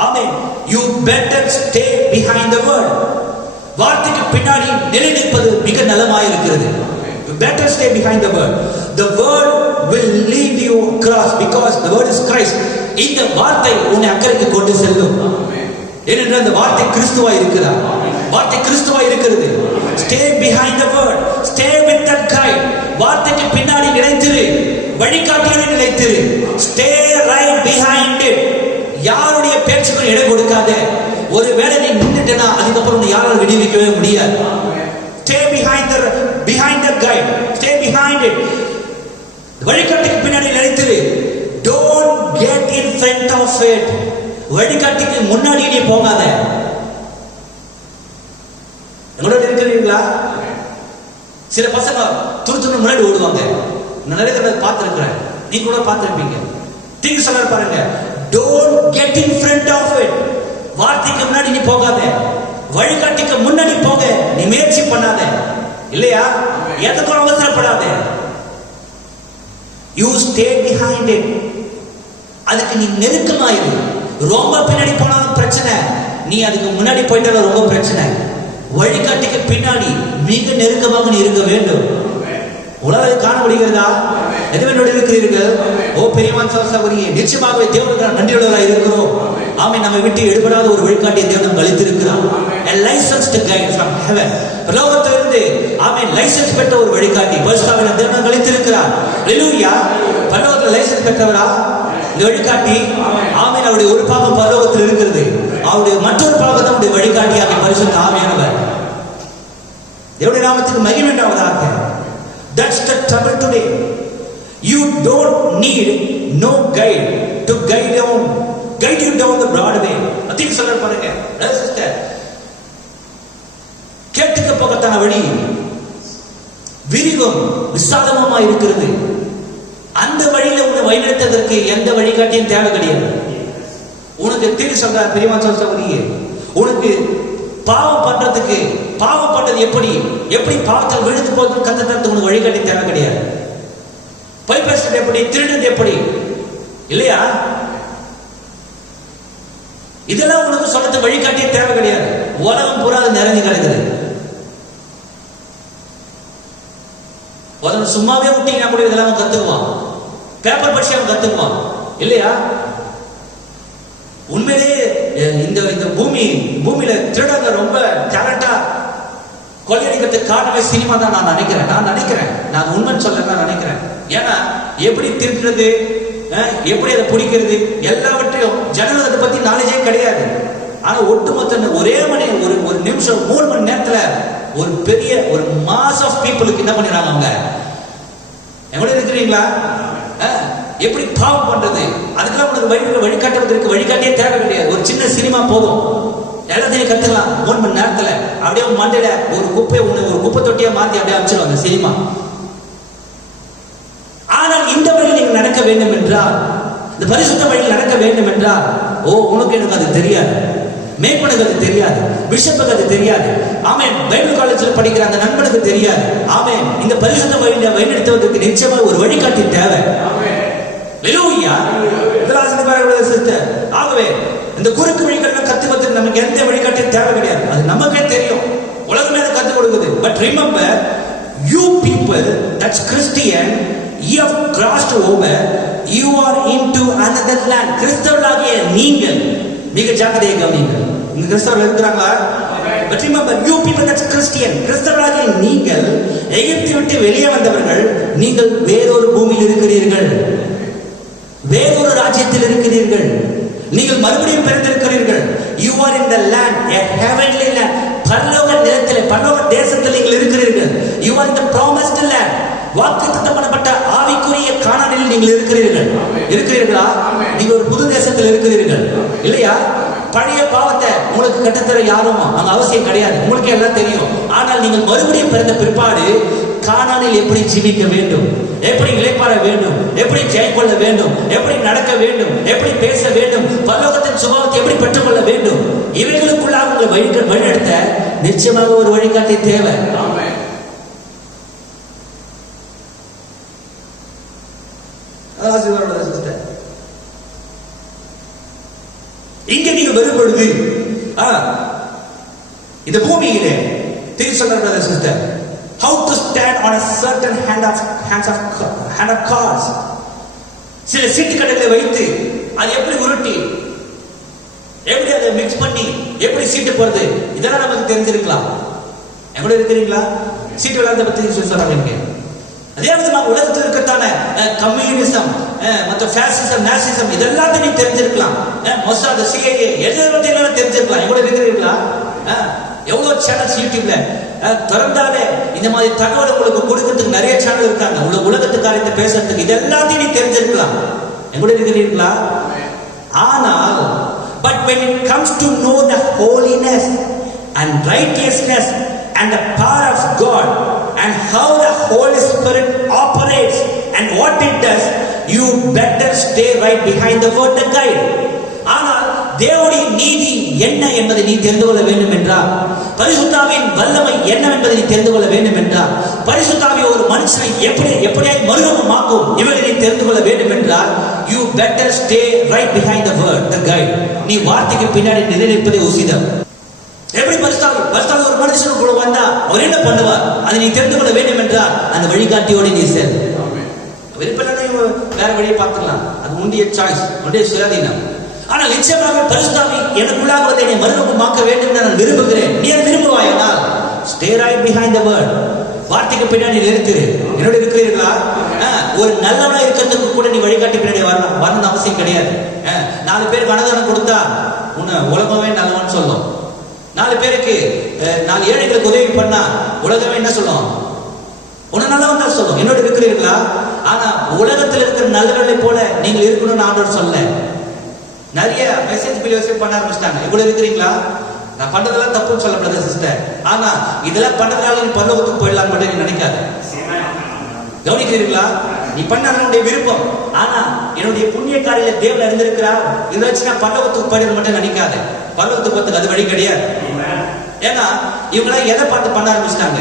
Amen. You better stay behind the word. வார்த்தைக்கு பின்னாடி நிலை நிற்பது மிக நலமாய் இருக்கிறது. You better stay behind the word. The word will lead you across because the word is Christ. இந்த வார்த்தை உன்னை அக்கறைக்கு கொண்டு செல்லும். ஏனென்றால் அந்த வார்த்தை கிறிஸ்துவாய் இருக்கிறார். வார்த்தை கிறிஸ்துவாய் இருக்கிறது. Stay behind the word. Stay with that guide. வார்த்தைக்கு பின்னாடி நிலைத்திரு, வழிகாட்டியதை நிலைத்திரு. Stay right behind it. யாருடைய பேச்சுக்கும் இடம் கொடுக்காத. ஒருவேளை நீ நின்னுட்டேனா அதுக்கப்புறம் நீ யாராலும் விடுவிக்கவே முடியாது. Stay behind the guide. Stay behind it. வழிகாட்டிக்கு பின்னாடி நிலைத்திரு. Don't get in front of it. வழிகாட்டிக்கு முன்னாடி நீ போகாத. எங்களோட இருக்கிறீங்களா? சில பசங்க துரு முன்னாடி ஓடுவாங்க. நான் நிறைய தடவை பார்த்திருக்கிறேன், நீ கூட பார்த்திருப்பீங்க. தீங்கு சொல்ல பாருங்க, don't get in front of it. வார்த்தைக்கு முன்னாடி நீ போகாத, வழிகாட்டிக்கு முன்னாடி போக நீ முயற்சி பண்ணாத. இல்லையா? எதுக்கும் அவசரப்படாத. You stay behind it. அதுக்கு நீ நெருக்கமாயிரு. ரொம்ப பின்னாடி போனாலும் பிரச்சனை, நீ அதுக்கு முன்னாடி போயிட்டாலும் ரொம்ப பிரச்சனை. வழிகாட்டிக்கு பின்னாடி மிக நெருக்கமாக நீ இருக்க வேண்டும். உலகத்தை காண முடிகிறதா? எதுவென்னோடு இருக்கிறீர்கள்? ஓ பெரியவான் சகோதரியே, நிச்சயமாகவே தேவனுக்கு நன்றியுள்ளவராக இருக்கிறோம். ஆமே, நம்மை விட்டு எடுபடாத ஒரு வழிகாட்டியை தேவன் அளித்திருக்கிறார். A licensed guide from heaven. பரலோகத்திலிருந்து ஆமே லைசன்ஸ் பெற்ற ஒரு வழிகாட்டி பரிசுத்தவான்களை தேவன் அளித்திருக்கிறார். ஹல்லேலூயா. பரலோகத்தில் லைசன்ஸ் பெற்றவரா இந்த வழிகாட்டி? ஆமே, அவருடைய ஒரு பாகம் பரலோகத்தில் இருக்கிறது, அவருடைய மற்றொரு பாகம் அவருடைய வழிகாட்டியாக பரிசுத்த ஆவியானவர். தேவனுடைய நாமத்துக்கு மகிமை உண்டாவதாக. That's the trouble today. You don't need no guide to guide you down the broad way. அதிக சொல்ற பாருங்க சிஸ்டர், கேட்டுக்க போகத்தான வழி விரிவும் விசாலமா இருக்கிறது. அந்த வழியில உன்னை வழிநடத்துவதற்கு எந்த வழிகாட்டியும் தேவை கிடையாது. உனக்கு திரு சொல்ற பெரியவன் சொல்றீங்க, உனக்கு பாவம் பண்றதுக்கு பாவம் பண்றது எப்படி பாவத்தில் விழுந்து போது கத்துறது உனக்கு வழிகாட்டி தேவை கிடையாது. பொய் பேசுறது எப்படி, திருடுறது எப்படி, இல்லையா? இதெல்லாம் உனக்கு சொல்றது வழிகாட்டியே தேவை கிடையாது. உலகம் பூரா நிறைஞ்சு கிடக்குது. உலகம் சும்மாவே விட்டீங்கன்னா கூட இதெல்லாம் கத்துக்குவான், பேப்பர் படிச்சு அவன் கத்துக்குவான், இல்லையா? உண்மையிலேயே இந்த பூமியில திருடங்க ரொம்ப டேலண்டா கொள்ளையடிக்கிறதுக்கு காரணமே சினிமா தான் நான் நினைக்கிறேன். நான் உண்மைன்னு சொல்ல நினைக்கிறேன். ஏன்னா எப்படி திருடுறது, எப்படி அதை பிடிக்கிறது, எல்லாவற்றையும் ஜனங்கள் அதை பத்தி நாலேஜே கிடையாது. ஆனா ஒட்டுமொத்த ஒரே ஒரு நிமிஷம் 3 மணி நேரத்துல ஒரு பெரிய ஒரு மாஸ் ஆஃப் பீப்புளுக்கு என்ன பண்ணிடுறாங்க. அவங்க எவ்வளவு இருக்கிறீங்களா? எப்படி பாவம் பண்றது, அதுக்கெல்லாம் உனக்கு வழிகாட்டுவதற்கு வழிகாட்டியே தேவை கிடையாது. ஒரு சின்ன சினிமா போதும், எல்லாத்தையும் கத்துக்கலாம் 3 மணி நேரத்துல. அப்படியே மண்டையில ஒரு குப்பை தொட்டியா மாத்தி அப்படியே அமைச்சிருவாங்க சினிமா. ஆனால் இந்த வழியில் நீங்கள் நடக்க வேண்டும் என்றால், இந்த பரிசுத்த வழியில் நடக்க வேண்டும் என்றால், உனக்கு எனக்கு அது தெரியாது, மேற்பனுக்கு அது தெரியாது, பிஷப்புக்கு அது தெரியாது, ஆமென், பைபிள் காலேஜில் படிக்கிற அந்த நண்பனுக்கு தெரியாது, ஆமென். இந்த பரிசுத்த வழியில வழிநடத்துவதற்கு நிச்சயமாக ஒரு வழிகாட்டி தேவை. ஹல்லேலூயா. சிஸ்டர், ஆகவே இந்த குறுக்கு வழிகாட்டில கத்துக்கிறதுக்கு நமக்கு எந்த வழிகாட்டியும் தேவை கிடையாது. அது நமக்கே தெரியும், உலகமே அதை கத்துக் கொடுக்குது. But remember, you people that's Christian, you have crossed over, you are into another land. கிறிஸ்தவர்களாகிய நீங்கள் மிக ஜாக்கிரதையாக கவனியுங்கள். இந்த கிறிஸ்தவர்கள் இருக்கிறாங்களா? But remember, you people that's Christian, கிறிஸ்தவர்களாகிய நீங்கள் எகிப்தை விட்டு வெளியே வந்தவர்கள். நீங்கள் வேறொரு பூமியில் இருக்கிறீர்கள், வேறொரு ராஜ்யத்தில் இருக்கிறீர்கள். நீங்கள் மறுபடியும் பிறந்திருக்கிறீர்கள். You are in the land, a heavenly land. பரலோக நிலத்திலே, பரலோக தேசத்தில் நீங்கள் இருக்கிறீர்கள். You are in the promised land. வாக்குத்தத்தம் பண்ணப்பட்ட ஆவிக்குரிய கானானில் நீங்கள் இருக்கிறீர்களா? நீங்க ஒரு புது தேசத்தில் இருக்கிறீர்கள், இல்லையா? பழைய பாவத்தை உங்களுக்கு கட்டத்தர யாரும் அங்க அவசியம் கிடையாது, உங்களுக்கு எல்லாம் தெரியும். ஆனால் நீங்கள் மறுபடியும் பிறந்த பிற்பாடு கானானில் எப்படி ஜீவிக்க வேண்டும், எப்படி இளைப்பாற வேண்டும், எப்படி ஜெயக்கொள்ள வேண்டும், எப்படி நடக்க வேண்டும், எப்படி பேச வேண்டும், பரலோகத்தின் சுபாவத்தை எப்படி பெற்றுக்கொள்ள வேண்டும், இவைகளுக்குள்ளாக உங்களை வழிநடத்த நிச்சயமாக ஒரு வழிகாட்டி தேவை. இங்க நீங்க வரும் பொழுது இந்த பூமியிலே திரு சொல்ற sister, how to stand on a certain hand of cards. சில சீட்டு கடைகளை வைத்து அது எப்படி உருட்டி, எப்படி அதை மிக்ஸ் பண்ணி எப்படி சீட்டு போறது, இதெல்லாம் நமக்கு தெரிஞ்சிருக்கலாம். எவ்வளவு இருக்கிறீங்களா? சீட்டு விளையாட்ட பத்தி சொல்றாங்க இங்க. அதே விதமாக உலகத்தில் இருக்கத்தான கம்யூனிசம், மற்ற ஃபேசிசம், நேசிசம் இதெல்லாத்தையும் நீ தெரிஞ்சிருக்கலாம். மொசாத், சிஐஏ எல்லாத்தையும் தெரிஞ்சிருக்கலாம். எவ்வளவு இருக்கிறீங்களா? எவ்வளவு சேனல்ஸ் யூடியூப்ல திறந்தாலே இந்த மாதிரி தகவல் உங்களுக்கு கொடுக்கறதுக்கு நிறைய சேனல் இருக்காங்க. உலகத்து காரியத்தை பேசுறதுக்கு இது எல்லாத்தையும் நீ தெரிஞ்சிருக்கலாம். எவ்வளவு இருக்கிறீங்களா? ஆனால் but when it comes to know the holiness and righteousness and the power of God and how the Holy Spirit operates and what it does, you better stay right behind the word, the guide. ஆனால் தேவனுடைய நீதி என்ன என்பதை நீ தெரிந்து கொள்ள வேண்டும் என்றால், பரிசுத்தாவின் வல்லமை என்ன என்பதை நீ தெரிந்து கொள்ள வேண்டும் என்றால், பரிசுத்தாவி ஒரு மனுஷனை எப்படியாய் மறுரூபமாக்கும் இவரை நீ தெரிந்து கொள்ள வேண்டும் என்றால், you better stay right behind the word, the guide. நீ வார்த்தைக்கு பின்னாடி நிலைநிற்பதே உசிதம். எப்படி பரிசுத்தாவி ஒரு மனுஷனுக்குள்ள வந்தா அவர் என்ன பண்ணுவார் அதை நீ தெரிந்து கொள்ள வேண்டும் என்றால் அந்த வழிகாட்டியோடு நீ சேர். விருப்பம் வேற வழியை பார்த்துக்கலாம், அது உன்னுடைய சாய்ஸ், உன்னுடைய சுயாதீனம். ஆனால் நிச்சயமாக பரிசுத்தாவி எனக்குள்ளாக வந்து என்னை மறுரூபமாக்க வேண்டும் என்று நான் விரும்புகிறேன். நீ அதை விரும்புவாயானால் stay right behind the word, வார்த்தைக்கு பின்னாடி நிறுத்திரு. என்னோட இருக்கிறீர்களா? ஒரு நல்லவனா இருக்கிறதுக்கு கூட நீ வழிகாட்டி பின்னாடி வரணும் அவசியம் கிடையாது. 4 பேருக்கு அன்னதானம் கொடுத்தா உன்னை உலகமே நல்லவன் சொல்லும். 4 பேருக்கு 4 ஏழைகளுக்கு உதவி பண்ணா உலகமே என்ன சொல்லும்? உன்னை நல்லவன் தான் சொல்லும். என்னோட இருக்கிறீர்களா? ஆனா உலகத்தில் இருக்கிற நல்லவர்களை போல நீங்கள் இருக்கணும்னு ஆண்டவர் சொல்ல. நிறைய மெசேஜ் வீடியோஸ் பண்ண ஆரம்பிச்சிட்டாங்க. இவ்வளவு இருக்கிறீங்களா? நான் பண்றதெல்லாம் தப்புன்னு சொல்லப்படுது சிஸ்டர். ஆனா இதெல்லாம் பண்றதுனால நீ பரலோகத்துக்கு போயிடலாம் மட்டும் நீ நினைக்காத. கவனிக்கிறீர்களா? நீ பண்ண விருப்பம். ஆனா என்னுடைய புண்ணிய காரியம் தேவன் அறிந்திருக்கிறார், இதை வச்சு நான் பரலோகத்துக்கு போயிட மட்டும் நினைக்காத. பரலோகத்துக்கு போறதுக்கு அது வழி கிடையாது. ஏன்னா இவங்களா எதை பார்த்து பண்ண ஆரம்பிச்சிட்டாங்க?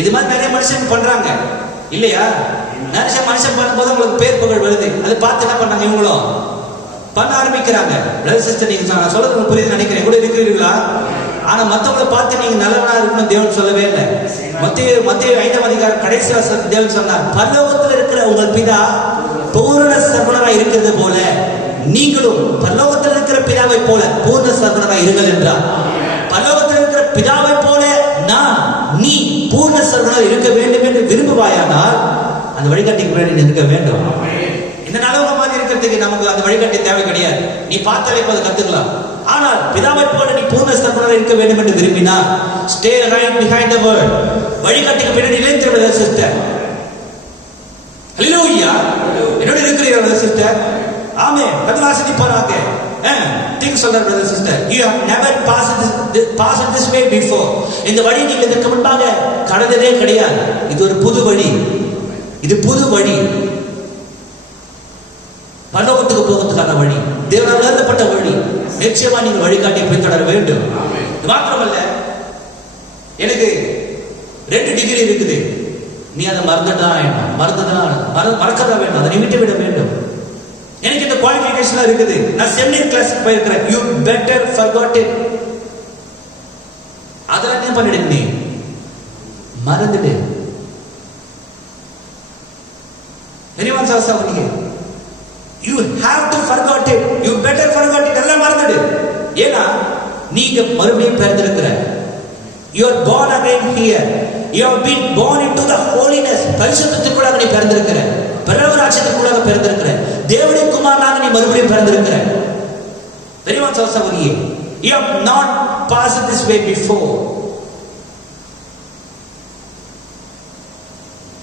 இது மாதிரி நிறைய மனுஷன் பண்றாங்க இல்லையா? நிறைய மனுஷன் பண்ணும்போது உங்களுக்கு பேர் புகழ் வருது. அதை பார்த்து என்ன பண்ணாங்க? இவங்களும் பண்ண ஆரம்பிக்கிறாங்க. பிரதர் சிஸ்டர், நீங்க நான் சொல்றது புரியுது நினைக்கிறேன். கூட இருக்கிறீர்களா? ஆனா மத்தவங்களை பார்த்து நீங்க நல்லவனா இருக்கணும் தேவன் சொல்லவே இல்லை. மத்திய 5ஆம் அதிகாரம் கடைசி வசனத்தில் தேவன் சொன்னார், பரலோகத்தில் இருக்கிற உங்கள் பிதா பூரண சர்வனராய் இருக்கிறது போல நீங்களும் பரலோகத்தில் இருக்கிற பிதாவை போல பூர்ண சர்வனராய் இருங்கள் என்றார். பரலோகத்தில் இருக்கிற பிதாவை போல நீ பூர்ண சர்வனராய் இருக்க வேண்டும் என்று விரும்புவாயானால் அந்த வழிகாட்டிக்கு முன்னாடி இருக்க வேண்டும். இந்த நல்லவங்க மாதிரி இருக்கிறதுக்கு நமக்கு அந்த வழிகாட்டி தேவை கிடையாது. நீ பார்த்தாலே போது கத்துக்கலாம். ஆனால் பிதாவை போல நீ பூர்ண சர்வனராய் இருக்க வேண்டும் என்று விரும்பினா stay right behind the word, வழிகாட்டிக்கு பின்னாடி நிலைத்திருப்பது சிஸ்டர். ஹalleluya. என்னோட இருக்கிறீர்களா சிஸ்டர்? ஆமென். கர்த்தர் பாராக. திங்க் சொல்ற brother sister, you have never passed this way before. இந்த வழி நீங்க இதற்கு முன்பாக கடந்ததே கிடையாது. இது ஒரு புது வழி. இது புது வழி, பரலோகத்துக்கு போவதற்கான வழி, தேவனால் எழுதப்பட்ட வழி. நிச்சயமா நீங்கள் வழிகாட்டி பின்தொடர வேண்டும். மாத்திரமல்ல, எனக்கு 2 டிகிரி இருக்குது, நீ அதை மறக்கதான் வேண்டும், அதை நீ விட்டு விட வேண்டும். எனக்கு இந்த குவாலிஃபிகேஷன் இருக்குது, நான் செமினரி கிளாஸுக்கு போயிருக்கிறேன், யூ பெட்டர் ஃபர்காட் இட். அதெல்லாம் என்ன பண்ணிடு, நீ மறந்துடு. anyone says something, you have to forget it, you better forget it. எல்லாம் மறந்துடு. ஏன்னா நீங்க மறுபடியும் பிறந்திருக்கிற, you are born again here, you have been born into the holiness. பரிசுத்தத்துக்குள்ளாக நீ பிறந்திருக்கிற, பரலோகராஜ்யத்துக்குள்ளாக பிறந்திருக்கிற, தேவனுடைய குமாரனாக நீ மறுபடியும் பிறந்திருக்கிற. anyone says something, you have not passed this way before.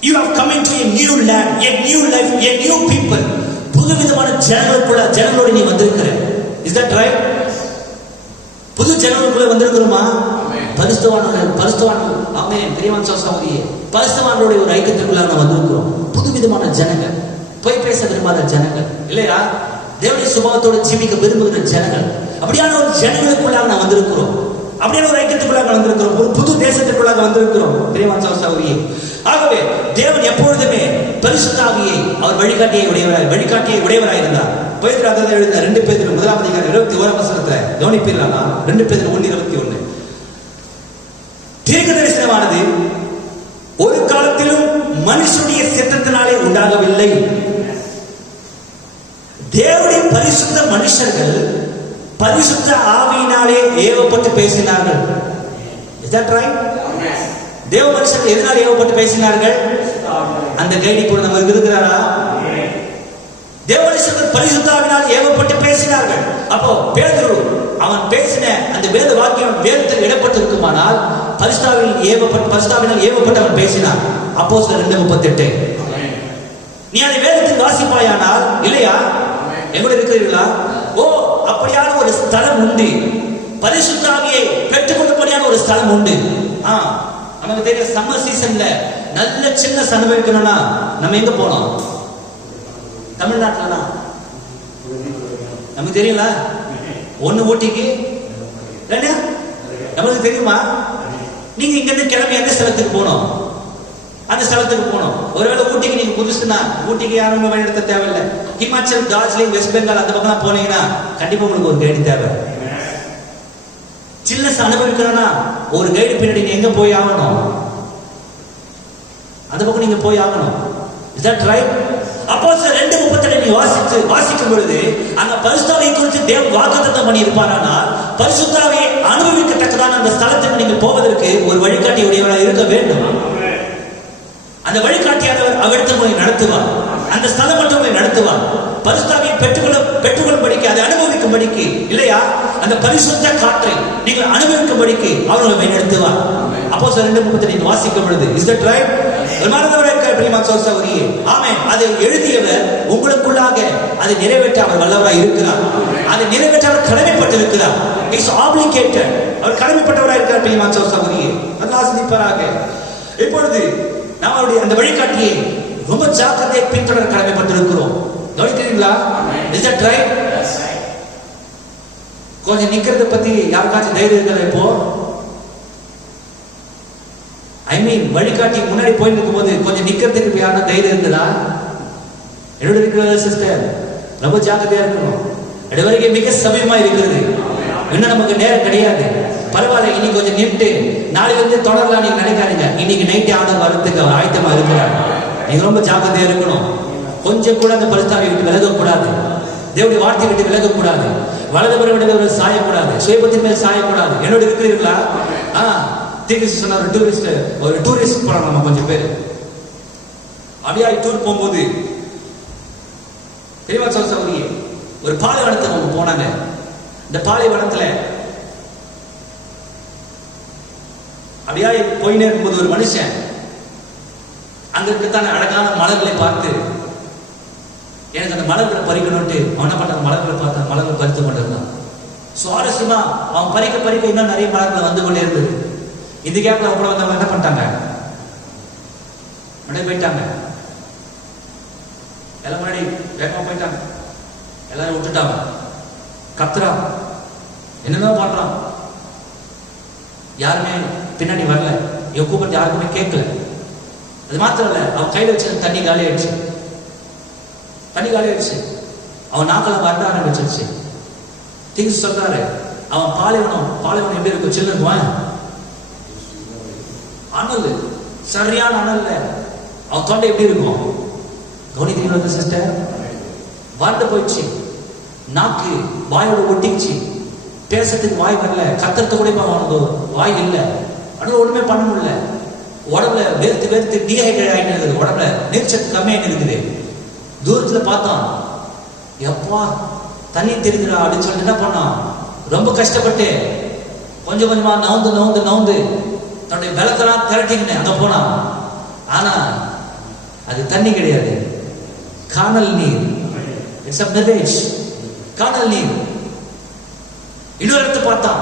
You have come into a new land, a new life, a new people. புது விதமான ஜனங்களோடு நீ வந்திருக்கிற. Is that right? புது ஜனங்களுக்குள்ள வந்திருக்கிறோமா? பரிசுத்தவான்கள் ஆமென். பெரியவன் சகோதரியே, பரிசுத்தவான்களோட ஒரு ஐக்கியத்துக்குள்ள நான் வந்திருக்கிறோம். புது விதமான ஜனங்கள், போய் பேச விரும்பாத ஜனங்கள் இல்லையா? தேவனுடைய சுபாவத்தோடு ஜீவிக்க விரும்புகிற ஜனங்கள், அப்படியான ஒரு ஜனங்களுக்குள்ளாக நான் வந்திருக்கிறோம். அப்படியான ஒரு ஐக்கியத்துக்குள்ளாக வந்திருக்கிறோம். ஒரு புது தேசத்துக்குள்ளாக வந்திருக்கிறோம். பெரியவன் சகோதரியே, ஆகவே தேவன் எப்பொழுதுமே பரிசுத்த ஆவியை அவர் வழிகாட்டியை உடையவராய் இருந்தார். பேதுரு அதை எழுதின 2 பேதுரு 1ஆம் அதிகாரம் 21ஆம் வசனத்துல கவனிப்பீர்களா? 2 பேதுரு 1:21. தீர்க்க தரிசனமானது ஒரு காலத்திலும் மனுஷனுடைய சித்தத்தினாலே உண்டாகவில்லை. தேவனுடைய பரிசுத்த மனுஷர்கள் பரிசுத்த ஆவியினாலே ஏவப்பட்டு பேசினார்கள். Is that right? தேவ மனுஷர்கள் எதனால் ஏவப்பட்டு பேசினார்கள்? அந்த கைடி கூட நமக்கு இருக்கிறாரா? தேவ மனுஷர்கள் பரிசுத்த ஆவியினால் ஏவப்பட்டு பேசினார்கள். அப்போ பேதுரு அவன் பேசின அந்த வேத வாக்கியம் வேதத்தில் இடப்பட்டிருக்குமானால் பரிசுத்தாவினால் ஏவப்பட்டு அவன் பேசினான். அப்போஸ்தலர் 2:38. நீ அதை வேதத்தில் வாசிப்பாயானால் இல்லையா? எங்க இருக்கிறீர்களா? ஓ, அப்படியான ஒரு ஸ்தலம் உண்டு. பரிசுத்த ஆவியை பெற்றுக்கொள்ளப்படியான ஒரு ஸ்தலம் உண்டு. நமக்கு தெரியும், சம்மர் சீசன்ல நல்ல சின்ன அனுபவிக்கணும்னா நம்ம எங்க போனோம்? தமிழ்நாட்டுல தான். நமக்கு தெரியல. ஒண்ணு ஊட்டிக்கு, நமக்கு தெரியுமா? நீங்க இங்க இருந்து கிளம்பி எந்த ஸ்தலத்துக்கு போனோம்? அந்த ஸ்தலத்துக்கு போனோம். ஒருவேளை ஊட்டிக்கு நீங்க புதுசுனா ஊட்டிக்கு யாரும் வழிநடத்த தேவையில்லை. ஹிமாச்சல், டார்ஜிலிங், வெஸ்ட் பெங்கால் அந்த பக்கம் போனீங்கன்னா கண்டிப்பா உங்களுக்கு ஒரு கைடு தேவை. சில்னஸ் அனுபவிக்கணும்னா ஒரு கைடு பின்னாடி நீங்க எங்க போய் ஆகணும்? அந்த பக்கம் நீங்க போய் ஆகணும். Is that right? அப்போஸ்தலர் 2:38 நீ வாசிக்கும் பொழுது அந்த பரிசுத்தாவியை குறித்து தேவன் வாக்குத்தத்தம் பண்ணி இருப்பாரானால் பரிசுத்தாவியை அனுபவிக்கத்தக்கதான அந்த ஸ்தலத்துக்கு நீங்க போவதற்கு ஒரு வழிகாட்டி உடையவராக இருக்க வேண்டும். அந்த வழிகாட்டியானவர் அவ்விடத்தில் போய் நடத்துவார். அந்த ஸ்தலம் மட்டும் போய் நடத்துவார். பரிசுத்தாவியை பெற்றுக்கொள்ளும்படிக்கு, அதை அனுபவிக்கும்படிக்கு இல்லையா, அந்த பரிசுத்த காற்றை நீங்கள் அனுபவிக்கும்படிக்கு அவர் போய் நடத்துவார். அப்போஸ்தலர் 2:38 வாசிக்கும் பொழுது Is that right? ஆமென். அதை எழுதியவர் உங்களுக்குள்ளாக அதை நிறைவேற்ற அவர் வல்லவராய் இருக்கிறார். அதை நிறைவேற்ற அவர் கடமைப்பட்டிருக்கிறார். Is obligated. அவர் கடமைப்பட்டவராய் இருக்கிறார். பிரியமான சகோதரியே, அல்லாஹ் ஆசீர்வதிப்பாராக. இப்பொழுது நம்மளுடைய அந்த வழிகாட்டியை ரொம்ப ஜாக்கிரதையை பின்தொடர கடமைப்பட்டிருக்கிறோம். கவனிக்கிறீங்களா? Is that right? கொஞ்சம் நிக்கிறத பத்தி யாருக்காச்சும் தைரியம் இருக்கா? இப்போ வழிகாட்டி முன்னாடி போயிட்டு இருக்கும் போது கொஞ்சம் நிக்கிறதுக்கு யாருன்னா தைரியம் இருக்குதா? என்னோட இருக்கிற சிஸ்டர் ரொம்ப ஜாக்கிரதையா இருக்கணும். இடவரைக்கும் மிக சமயமா இருக்கிறது. இன்னும் நமக்கு நேரம் கிடையாது. பரவாயில்ல, இன்னைக்கு கொஞ்சம் நின்று நாளைக்கு வந்து தொடரலாம் நீங்க நினைக்காதீங்க. இன்னைக்கு நைட்டு ஆண்டவர் வரதுக்கு அவர் ஆயத்தமா இருக்கிறார். நீங்க ரொம்ப ஜாக்கிரதையா இருக்கணும். கொஞ்சம் கூட அந்த பரிசுத்தாவியை விட்டு விலகக்கூடாது. தேவனுடைய வார்த்தை விட்டு விலகக்கூடாது. வலதுபுறம் விட சாயக்கூடாது. சுயபத்தின் மேல் சாயக்கூடாது. என்னோட இருக்கிறீர்களா? சொன்ன ஒரு டூரிஸ்ட் போறோம் நம்ம கொஞ்சம் பேர். அப்படியே டூர் போகும்போது பெரியவா சகோதரி ஒரு பாலைவனத்தை அவங்க போனாங்க. இந்த பாலைவனத்துல அப்படியே போயினே இருக்கும்போது ஒரு மனுஷன் அங்க இருக்கத்தான அழகான மலர்களை பார்த்து எனக்கு அந்த மலர்களை பறிக்கணும்ட்டு அவன் என்ன பண்ண மலர்களை பார்த்த மலர்களை பறித்து கொண்டிருந்தான். சுவாரஸ்யமா அவன் பறிக்க இன்னும் நிறைய மலர்களை வந்து கொண்டே இருந்தது. இந்த கேப்ல கூட வந்தவங்க என்ன பண்ணிட்டாங்க? முன்னாடி போயிட்டாங்க. எல்லாம் முன்னாடி வேகமா போயிட்டாங்க. எல்லாரும் விட்டுட்டாங்க. கத்துறான், என்னதான் பண்றான். யாருமே பின்னாடி வரல. என் கூப்பிட்டு யாருக்குமே கேட்கல. அது மாத்திரம் இல்ல, அவன் கையில வச்சு தண்ணி காலி ஆயிடுச்சு. அவன் நாக்கெல்லாம் வர ஆரம்பிச்சிருச்சு. திங்ஸ் சொல்றாரு, அவன் பாலைவனம் எப்படி இருக்கும்? சில்லுவான் அனல், சரியான அனல்ல அவன் தொண்டை எப்படி இருக்கும்? கவனிக்கிறீங்களா சிஸ்டர்? வார்த்தை போயிடுச்சு. நாக்கு வாயோட ஒட்டிச்சு. பேசுறதுக்கு வாய் வரல. கத்துறது கூட அவனுக்கு வாய் இல்லை. ஆனால் ஒண்ணுமே பண்ண முடியல. உடம்புல வேர்த்து டீஹைட்ரேட் ஆகிட்டு இருக்குது. உடம்புல நீர்ச்சத்து கம்மியாகிட்டு இருக்குது. தூரத்துல பார்த்தான், எப்பா தண்ணி தெரிஞ்சிடா அப்படின்னு சொல்லிட்டு என்ன பண்ணான்? ரொம்ப கஷ்டப்பட்டு கொஞ்சம் கொஞ்சமா நவுந்து தன்னுடைய பலத்தெல்லாம் திரட்டிக்கின்னு அங்க போனான். ஆனா அது தண்ணி கிடையாது, காணல் நீர். It's a mirage. காணல் நீர். இன்னொரு இடத்து பார்த்தான்,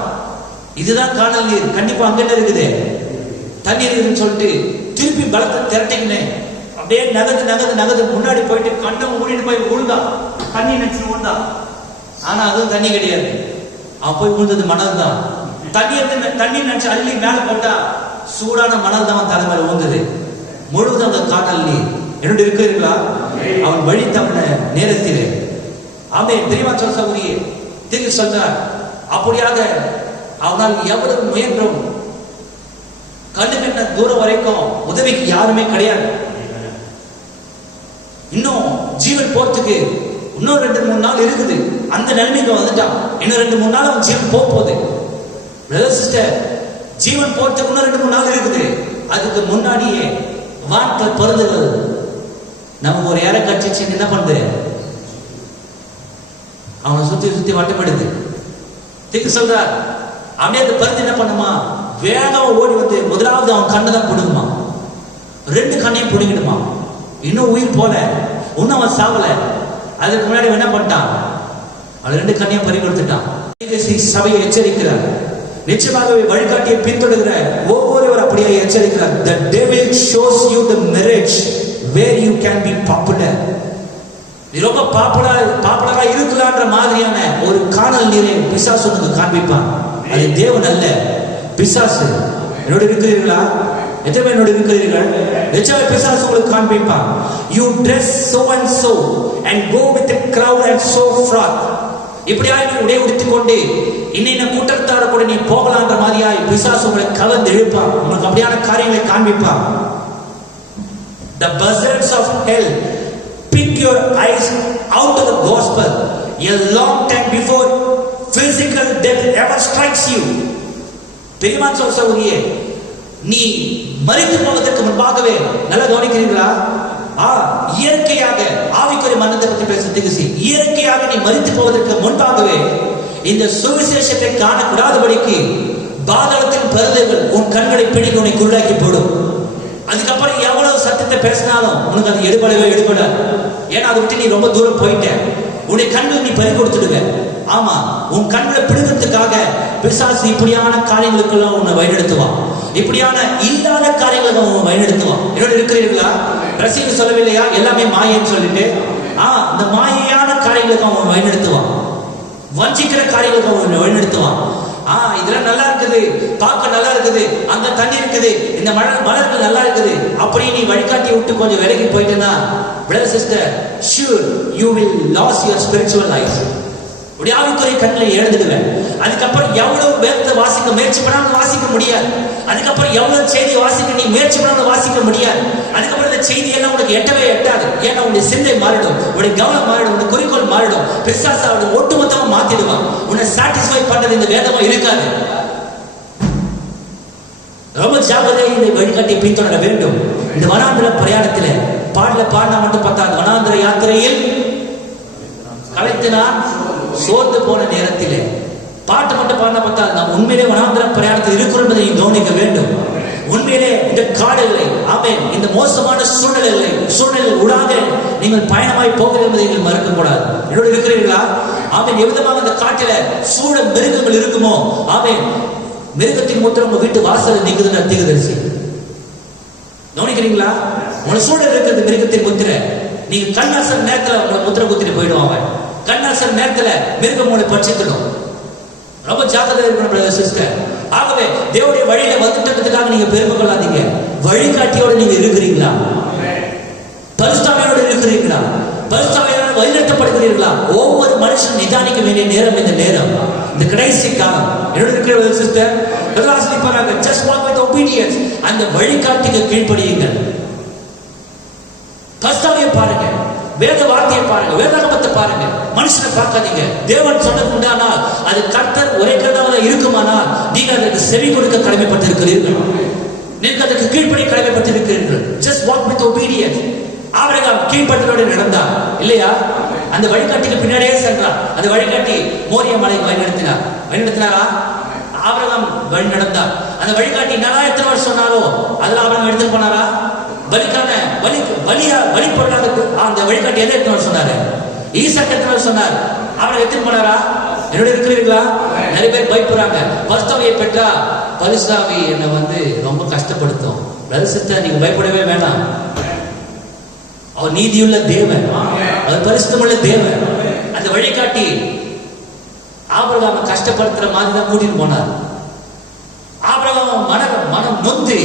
இதுதான் காணல் நீர், கண்டிப்பா அங்க என்ன இருக்குது? தண்ணீர் இருக்குன்னு சொல்லிட்டு திருப்பி பலத்தை திரட்டிக்கின்னு அப்படியே நகது முன்னாடி போயிட்டு கண்ணை மூடிட்டு போய் விழுந்தான். தண்ணி நினைச்சு விழுந்தான். ஆனா அதுவும் தண்ணி கிடையாது. அவன் போய் விழுந்தது மணல் தான். தண்ணி நினைச்சு அள்ளி மேல போட்டா சூடான மணல் தான் தலை மேல விழுந்தது. முழுவதும் அந்த காணல் நீர். என்னோட இருக்கிறீர்களா? அவன் வழி தவண நேரத்திலே அவன் தெரியுமா சகோதரியே திரும்பி சொல்றார். அப்படியாக அவனால் எவ்வளவு முயன்றும் கண்ணுக்கிட்ட தூரம் வரைக்கும் உதவிக்கு யாருமே கிடையாது. இன்னும் ஜீவன் போறதுக்கு இன்னும் 2-3 நாள் இருக்குது. அந்த நிலைமைக்கு வந்துட்டான். இன்னும் 2-3 நாள் அவன் ஜீவன் போகுது. பிரதர் சிஸ்டர், ஜீவன் போறதுக்கு இன்னும் 2-3 நாள் இருக்குது. அதுக்கு முன்னாடியே வான்கள் பருந்துகள் நமக்கு ஒரு ஏற கட்சிச்சு என்ன பண்ணுது, அவனை சுத்தி சுத்தி வட்டப்படுது. திக்கு சொல்றார், அப்படியே அந்த பருத்து என்ன பண்ணுமா, வேகமா ஓடி வந்து முதலாவது அவன் கண்ணை தான் பிடுங்குமா, 2 கண்ணையும் பிடுங்கிடுமா. இன்னும் உயிர் போல, இன்னும் அவன் சாவல. அதுக்கு முன்னாடி என்ன பண்ணிட்டான், அவன் 2 கண்ணையும் பறி கொடுத்துட்டான். சபையை எச்சரிக்கிறார். நிச்சயமாகவே வழிகாட்டியை பின்தொடர்கிற ஒவ்வொருவர் அப்படியே எச்சரிக்கிறார். The devil shows you the marriage where you can be popular. நீ ரொம்ப பாப்புலரா இருக்கலான்ற மாதிரியான ஒரு காணல் நீரை பிசாசு உனக்கு காண்பிப்பான். அது தேவன் அல்ல, பிசாசு. என்னோட இருக்கிறீர்களா? எத்தனை பேர் என்னோட இருக்கிறீர்கள்? நிச்சயமாக பிசாசு உங்களுக்கு காண்பிப்பான். You dress so and so and go with the crowd and so forth. இப்படியா நீ உடை உடுத்திக் கொண்டு இன்ன கூட்டத்தார கூட நீ போகலான்ற மாதிரியாய் பிசாசு உங்களை கவர்ந்து இழுப்பான். உங்களுக்கு அப்படியான காரியங்களை காண்பிப்பான். The buzzards of hell pick your eyes out of the gospel a long time before physical death ever strikes you. பெரியமான் சகோதரியே, நீ மரித்து போவதற்கு முன்பாகவே நல்லா கவனிக்கிறீர்களா? இயற்கையாக ஆவிக்குரிய மரணத்தை பற்றி பேசுறதுக்கு இயற்கையாக நீ மரித்து போவதற்கு முன்பாகவே இந்த சுவிசேஷத்தை காணக்கூடாதபடிக்கு பாதாளத்தின் பருதைகள் உன் கண்களை பிடிக்க உன்னை குருடாக்கி போடும். அதுக்கப்புறம் எவ்வளவு சத்தத்தை பேசினாலும் உனக்கு அது எடுபடாது. ஏன்னா அதை விட்டு நீ ரொம்ப தூரம் போயிட்ட. உன்னுடைய கண்கள் நீ பறி கொடுத்துடுங்க. ஆமா, உன் கண்களை பிடிக்கிறதுக்காக பிசாசு இப்படியான காரியங்களுக்கெல்லாம் உன்னை வழிநடத்துவான். இப்படியான இல்லாத காரியங்களுக்கு அவன் வழிநடத்துவான். என்னோட இருக்கிறீர்களா? ரசிகர் சொல்லவில்லையா எல்லாமே மாயன்னு சொல்லிட்டு? இந்த மாயையான காரியங்களுக்கு அவன் வழிநடத்துவான். வஞ்சிக்கிற காரியங்களுக்கு அவன் வழிநடத்துவான். இதெல்லாம் நல்லா இருக்குது, பார்க்க நல்லா இருக்குது, அங்க தண்ணி இருக்குது, இந்த மலர்கள் நல்லா இருக்குது, அப்படி நீ வழிகாட்டி விட்டு கொஞ்சம் விலகி போயிட்டேன்னா brother sister, sure you will lose your spiritual life. ஆவிக்குரிய கண்களை எழுந்துடுவேன். அதுக்கப்புறம் எவ்வளவு வேதத்தை வாசிக்க முயற்சி பண்ணாலும் வாசிக்க முடியாது. அதுக்கப்புறம் எவ்வளவு செய்தியை வாசிக்க நீ முயற்சி பண்ணாலும் வாசிக்க முடியாது. அதுக்கப்புறம் இந்த செய்தி எல்லாம் உனக்கு எட்டவே எட்டாது. ஏன்னா உன்னுடைய சிந்தை மாறிடும், உன்னுடைய கவனம் மாறிடும், உன்னுடைய குறிக்கோள் மாறிடும். பிசாசு அவனை ஒட்டுமொத்தமா மாத்திடுவான். உன்னை சாட்டிஸ்ஃபை பண்றது இந்த வேதமா இருக்காது. ரொம்ப ஜாகிரதையாக இந்த வழிகாட்டியை பின்தொடர வேண்டும். இந்த வனாந்திர பிரயாணத்தில் பாடினா மட்டும் பத்தாது. வனாந்திர யாத்திரையில் கலைத்தினான் சோர்ந்து போன நேரத்திலே பாட்டு மட்டும் பாடின பத்தாது. நாம் உண்மையிலே வனாந்திர பிரயாணத்தில் இருக்கிறோம் என்பதை கவனிக்க வேண்டும். உண்மையிலே இந்த காடுகளை, ஆமென், இந்த மோசமான சூழ்நிலைகள் ஊடாக நீங்கள் பயணமாய் போகிறது என்பதை நீங்கள் மறக்க கூடாது. என்னோடு இருக்கிறீர்களா? ஆமென். எவ்விதமாக அந்த காட்டில சூழ மிருகங்கள் இருக்குமோ, ஆமென், மிருகத்தின் முத்திரை உங்க வீட்டு வாசல் நீக்குதுன்னு தீர்க்கதரிசி. கவனிக்கிறீங்களா? உங்க சூழல் இருக்கிறது மிருகத்தின் முத்திரை. நீங்க கண்ணாசல் நேரத்துல உங்களை முத்திரை குத்திட்டு போயிடுவாங்க. கண்ணாசல் நேரத்துல மிருகம் உங்களை பட்சித்துடும். ரொம்ப ஜாக்கிரதையா இருக்கணும் பிரதர் சிஸ்டர். ஆகவே தேவனுடைய வழியில வந்துட்டதுக்காக நீங்க பெருமை கொள்ளாதீங்க. வழிகாட்டியோட நீங்க இருக்கிறீங்களா? பரிசுத்தாவியோட இருக்கிறீங்களா? பரிசுத்தாவியோட வழிநடத்தப்படுகிறீர்களா? ஒவ்வொரு மனுஷன் நிதானிக்க வேண்டிய நேரம் இந்த நேரம், இந்த கடைசி காலம். என்னோட இருக்கிற sister just walk with obedience. அந்த வழிகாட்டிக்கு கீழ்ப்படியுங்கள். பரிசுத்தாவியை பாருங்க, வேத வார்த்தையை பாருங்க, வேதாகமத்தை பாருங்க. மனுஷனை பார்க்காதீங்க. தேவன் சொன்னது உண்டானால் அது கர்த்தர் உரைக்கிறதாக இருக்குமானால் நீங்க அதற்கு செவி கொடுக்க கடமைப்பட்டிருக்கிறீர்கள். நீங்க அதற்கு கீழ்ப்படி கடமைப்பட்டிருக்கிறீர்கள். just walk with obedience. ஆபிரகாம் கீழ்ப்படிதலோடு நடந்தார் இல்லையா? அந்த வழிகாட்டிக்கு பின்னாடியே சென்றார். அந்த வழிகாட்டி மோரியா மலை வழிநடத்தினாரா? ஆபிரகாம் வழி நடந்தார். அந்த வழிகாட்டி நல்லா எத்தனை வருஷம் சொன்னாரோ அதுல ஆபிரகாம் எடுத்துட்டு போனாரா? வழி பொருளாத அந்த வழிகாட்டி எதை எடுத்து சொன்னாரு? ஈசாக்கு எத்தனை சொன்னார்? அவரை எடுத்துட்டு போனாரா? என்னோட இருக்கிறீர்களா? நிறைய பேர் பயப்படுறாங்க. பரிசுத்தாவியை பெற்றா பரிசுத்தாவி என்னை ரொம்ப கஷ்டப்படுத்தும். சிஸ்டர், நீங்க பயப்படவே வேண்டாம். அவர் நீதியுள்ள தேவன், அவர் பரிசுத்தமுள்ள தேவன். அந்த வழிகாட்டி ஆபிரகாமை கஷ்டப்படுத்துற மாதிரி தான் கூட்டிட்டு போனார். ஆபிரகாம் மனம் நொந்து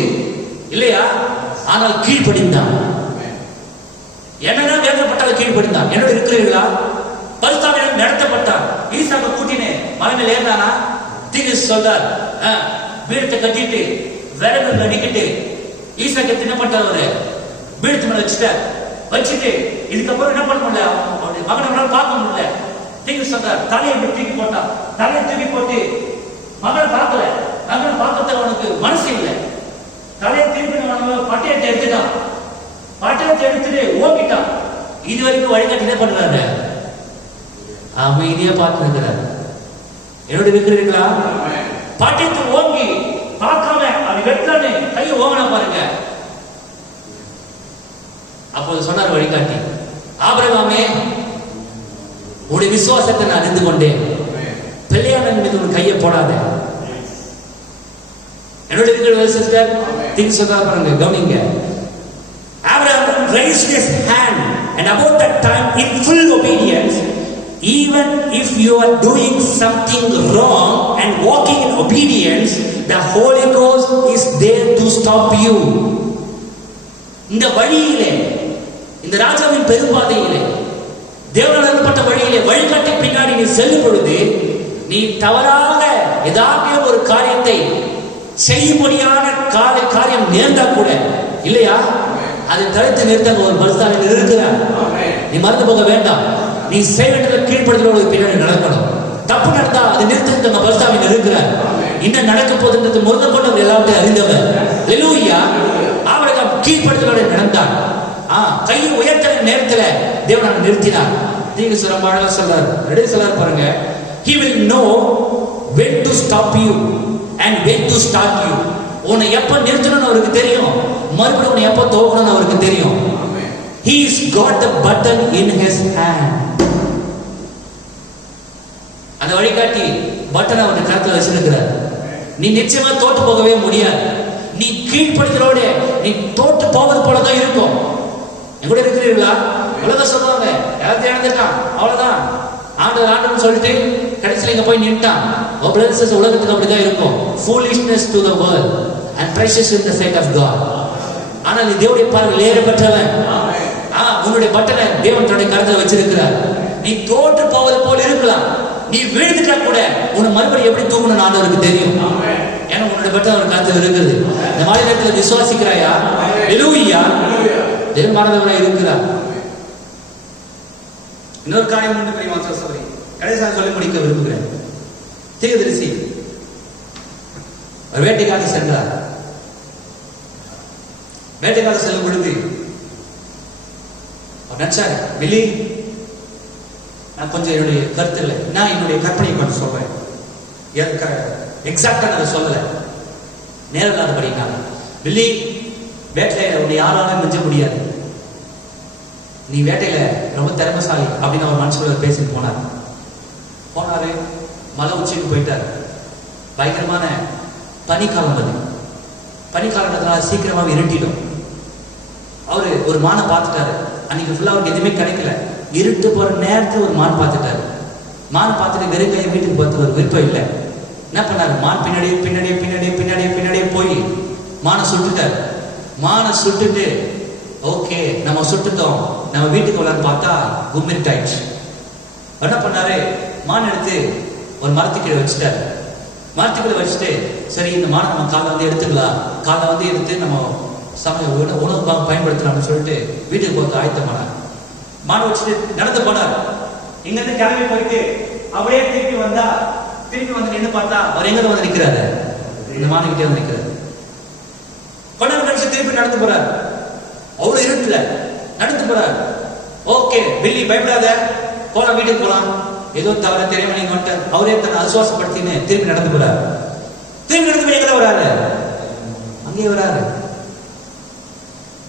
இல்லையா? ஆனால் கீழ்ப்படிந்தான். என்னதான் வேதப்பட்டாலும் கீழ்ப்படிந்தான். என்னோட இருக்கிறீர்களா? பரிசுத்தாவியால் நடத்தப்பட்டார். ஈசாக்க கூட்டினே மலை மேல ஏறினானா? தீங்கு சொல்றார், பீடத்தை கட்டிட்டு விறகு அடிக்கிட்டு ஈசாக்க என்ன பண்றாரு? பீடத்து மேல வச்சுட்டு இதுக்கப்புறம் என்ன பண்ண முடியல, அவருடைய மகனை பார்க்க முடியல. தீங்கு சொல்றார், தலையை தூக்கி போட்டான். தலையை தூக்கி போட்டு மகனை பார்க்கல, தகன பார்க்கறதுக்கு அவனுக்கு மனசு இல்லை. தலையை திருப்பி பட்டயத்தை எடுத்துட்டான். பட்டயத்தை எடுத்துட்டு ஓங்கிட்டான். இது வரைக்கும் வழிகாட்டி என்ன பண்றாரு? அமைதியா பார்த்து இருக்கிறார். என்னோட இருக்கிறீர்களா? பட்டயத்தை ஓங்கி பார்க்காம அவன் வெட்டானே கையை ஓங்கினா பாருங்க. அப்போது சொன்னார் வழிகாட்டி, ஆபிரகாமே, உன்னுடைய விசுவாசத்தை நான் அறிந்து கொண்டேன். பிள்ளையாளன் மீது உன் கையை போடாத. என்னோட இருக்கிற சிஸ்டர் திங்க் சொல்றா பாருங்க, கவனிங்க. Abraham raised his hand and about that time in full obedience, even if you are doing something wrong and walking in obedience, the Holy Ghost is there to stop you. இந்த வழியிலே, இந்த ராஜாவின் பெரும்பாதையிலே, தேவனால் அனுப்பப்பட்ட வழியிலே வழிகாட்டி பின்னாடி நீ செல்லும் பொழுது, நீ தவறாக ஏதாவது ஒரு காரியத்தை செய்யும்படியான காரியம் நேர்ந்தா கூட இல்லையா, அதை தடுத்து நிறுத்த ஒரு பரிசுத்தாவின் இருக்கிறார். நீ மறந்து போக வேண்டாம். நீ செய்ய வேண்டிய கீழ்ப்படுதலோடு பின்னாடி நடக்கணும். தப்பு நடந்தா அதை நிறுத்த பரிசுத்தாவின் இருக்கிறார். என்ன நடக்க போகுதுன்றது முதல்ல கொண்டு எல்லாத்தையும் அறிந்தவர். ஹல்லேலூயா. ஆபிரகாம் கீழ்ப்படுதலோடு நடந்தான். கையை உயர்த்த நேரத்துல தேவன் நிறுத்தினார். நீங்க ரொம்ப அழகா சொல்றாரு. ரெடி சொல்றாரு பாருங்க. He will know when to stop you and when to start you. உன்னை எப்ப நிறுத்தணும்னு அவருக்கு தெரியும். மறுபடியும் உன்னை எப்ப துவக்கணும்னு அவருக்கு தெரியும். He's got the button in his hand. அந்த வழிகாட்டி பட்டனை அவருடைய கரத்துல வச்சிருக்கிறார். நீ நிச்சயமா தோற்று போகவே முடியாது. நீ கீழ்ப்படுதலோட நீ தோற்று போவது போலதான் இருக்கும். எங்கூட இருக்கிறீர்களா? உலகம் சொல்லுவாங்க, யாராவது இழந்துட்டான் அவ்வளவுதான், ஆண்டவன் சொல்லிட்டு கடைசியில் இங்க போய் நின்ட்டான். உலகத்துக்கு அப்படிதான் இருக்கும். foolishness to the world and precious in the sight of God. ஆனால் நீ தேவனுடைய பார்வையில் ஏறப்பட்டவன். உன்னுடைய பட்டனை தேவன் தன்னுடைய கரத்துல வச்சிருக்கிறார். நீ தோற்று போவது போல இருக்கலாம். நீ வீழ்ந்துட்டா கூட உன்னை மறுபடியும் எப்படி தூக்கணும்னு ஆண்டவருக்கு தெரியும். ஏன்னா உன்னுடைய பட்டன் அவர் கரத்துல இருக்குது. இந்த மாதிரி நேரத்தில் விசுவாசிக்கிறாயா? ஹல்லேலூயா. தேவன் மாறதவனா இருக்கிறார். இன்னொரு காரியம் உண்டு பிரியமான சகோதரி, கடைசியாக சொல்லி முடிக்க விரும்புகிறேன். தீர்க்கதரிசி ஒரு வேட்டைக்காக சென்றார். வேட்டைக்காக செல்லும் பொழுது நினைச்சாரு, வில்லி, நான் கொஞ்சம் என்னுடைய கருத்துல நான் என்னுடைய கற்பனையை கொஞ்சம் சொல்றேன். எக்ஸாக்டா நான் சொல்லல, நேரம் இல்லாதபடினால. வில்லி, வேட்டையில உன்னை யாராலும் மிஞ்ச முடியாது. நீ வேட்டையில ரொம்ப திறமைசாலி அப்படின்னு அவர் மனசுக்குள்ள பேசிட்டு போனாரு. மலை உச்சிக்கு போயிட்டாரு. பயங்கரமான பனிக்காலம் அது. பனிக்காலத்துல சீக்கிரமா இருட்டிடும். அவரு ஒரு மானை பார்த்துட்டாரு. அன்னைக்கு ஃபுல்லா அவருக்கு எதுவுமே கிடைக்கல. இருட்டு போற நேரத்துல ஒரு மான் பார்த்துட்டாரு. மான் பார்த்துட்டு வெறும் கையை வீட்டுக்கு பார்த்து ஒரு விருப்பம் இல்லை. என்ன பண்ணாரு? மான் பின்னாடியே போய் மானை சுட்டுட்டாரு. மானை சுட்டுட்டு ஓகே நம்ம சுட்டுட்டோம், நம்ம வீட்டுக்கு வரலான்னு பார்த்தா கும்மிட்டாயிடுச்சு. என்ன பண்ணாரு? மான் எடுத்து ஒரு மரத்துக்கீழே வச்சுட்டாரு. மரத்துக்கீழே வச்சுட்டு சரி இந்த மானை நம்ம காலை வந்து எடுத்துக்கலாம், காலை வந்து எடுத்து நம்ம உணவுக்காக பயன்படுத்தலாம்னு சொல்லிட்டு வீட்டுக்கு போக ஆயத்தமானார். மானை வச்சுட்டு நடந்து போனார். இங்க இருந்து கிளம்பி போயிட்டு அப்படியே திருப்பி வந்து நின்று பார்த்தா அவர் எங்க வந்து நிற்கிறாரு? இந்த மானை கிட்டே வந்து நிற்கிறாரு. கொஞ்ச நேரம் கழிச்சு திருப்பி நடந்து போறாரு. அவ்வளவு இருட்டுல நடந்து போறாரு. ஓகே வில்லி, பயப்படாத, போலாம், வீட்டுக்கு போலாம். ஏதோ தவிர தெரியாம நீங்க வந்துட்டார். அவரே தன்னை அசுவாசப்படுத்தின்னு திரும்பி நடந்து போறாரு. திரும்பி நடந்து போய் எங்க வராரு? அங்கே வராரு.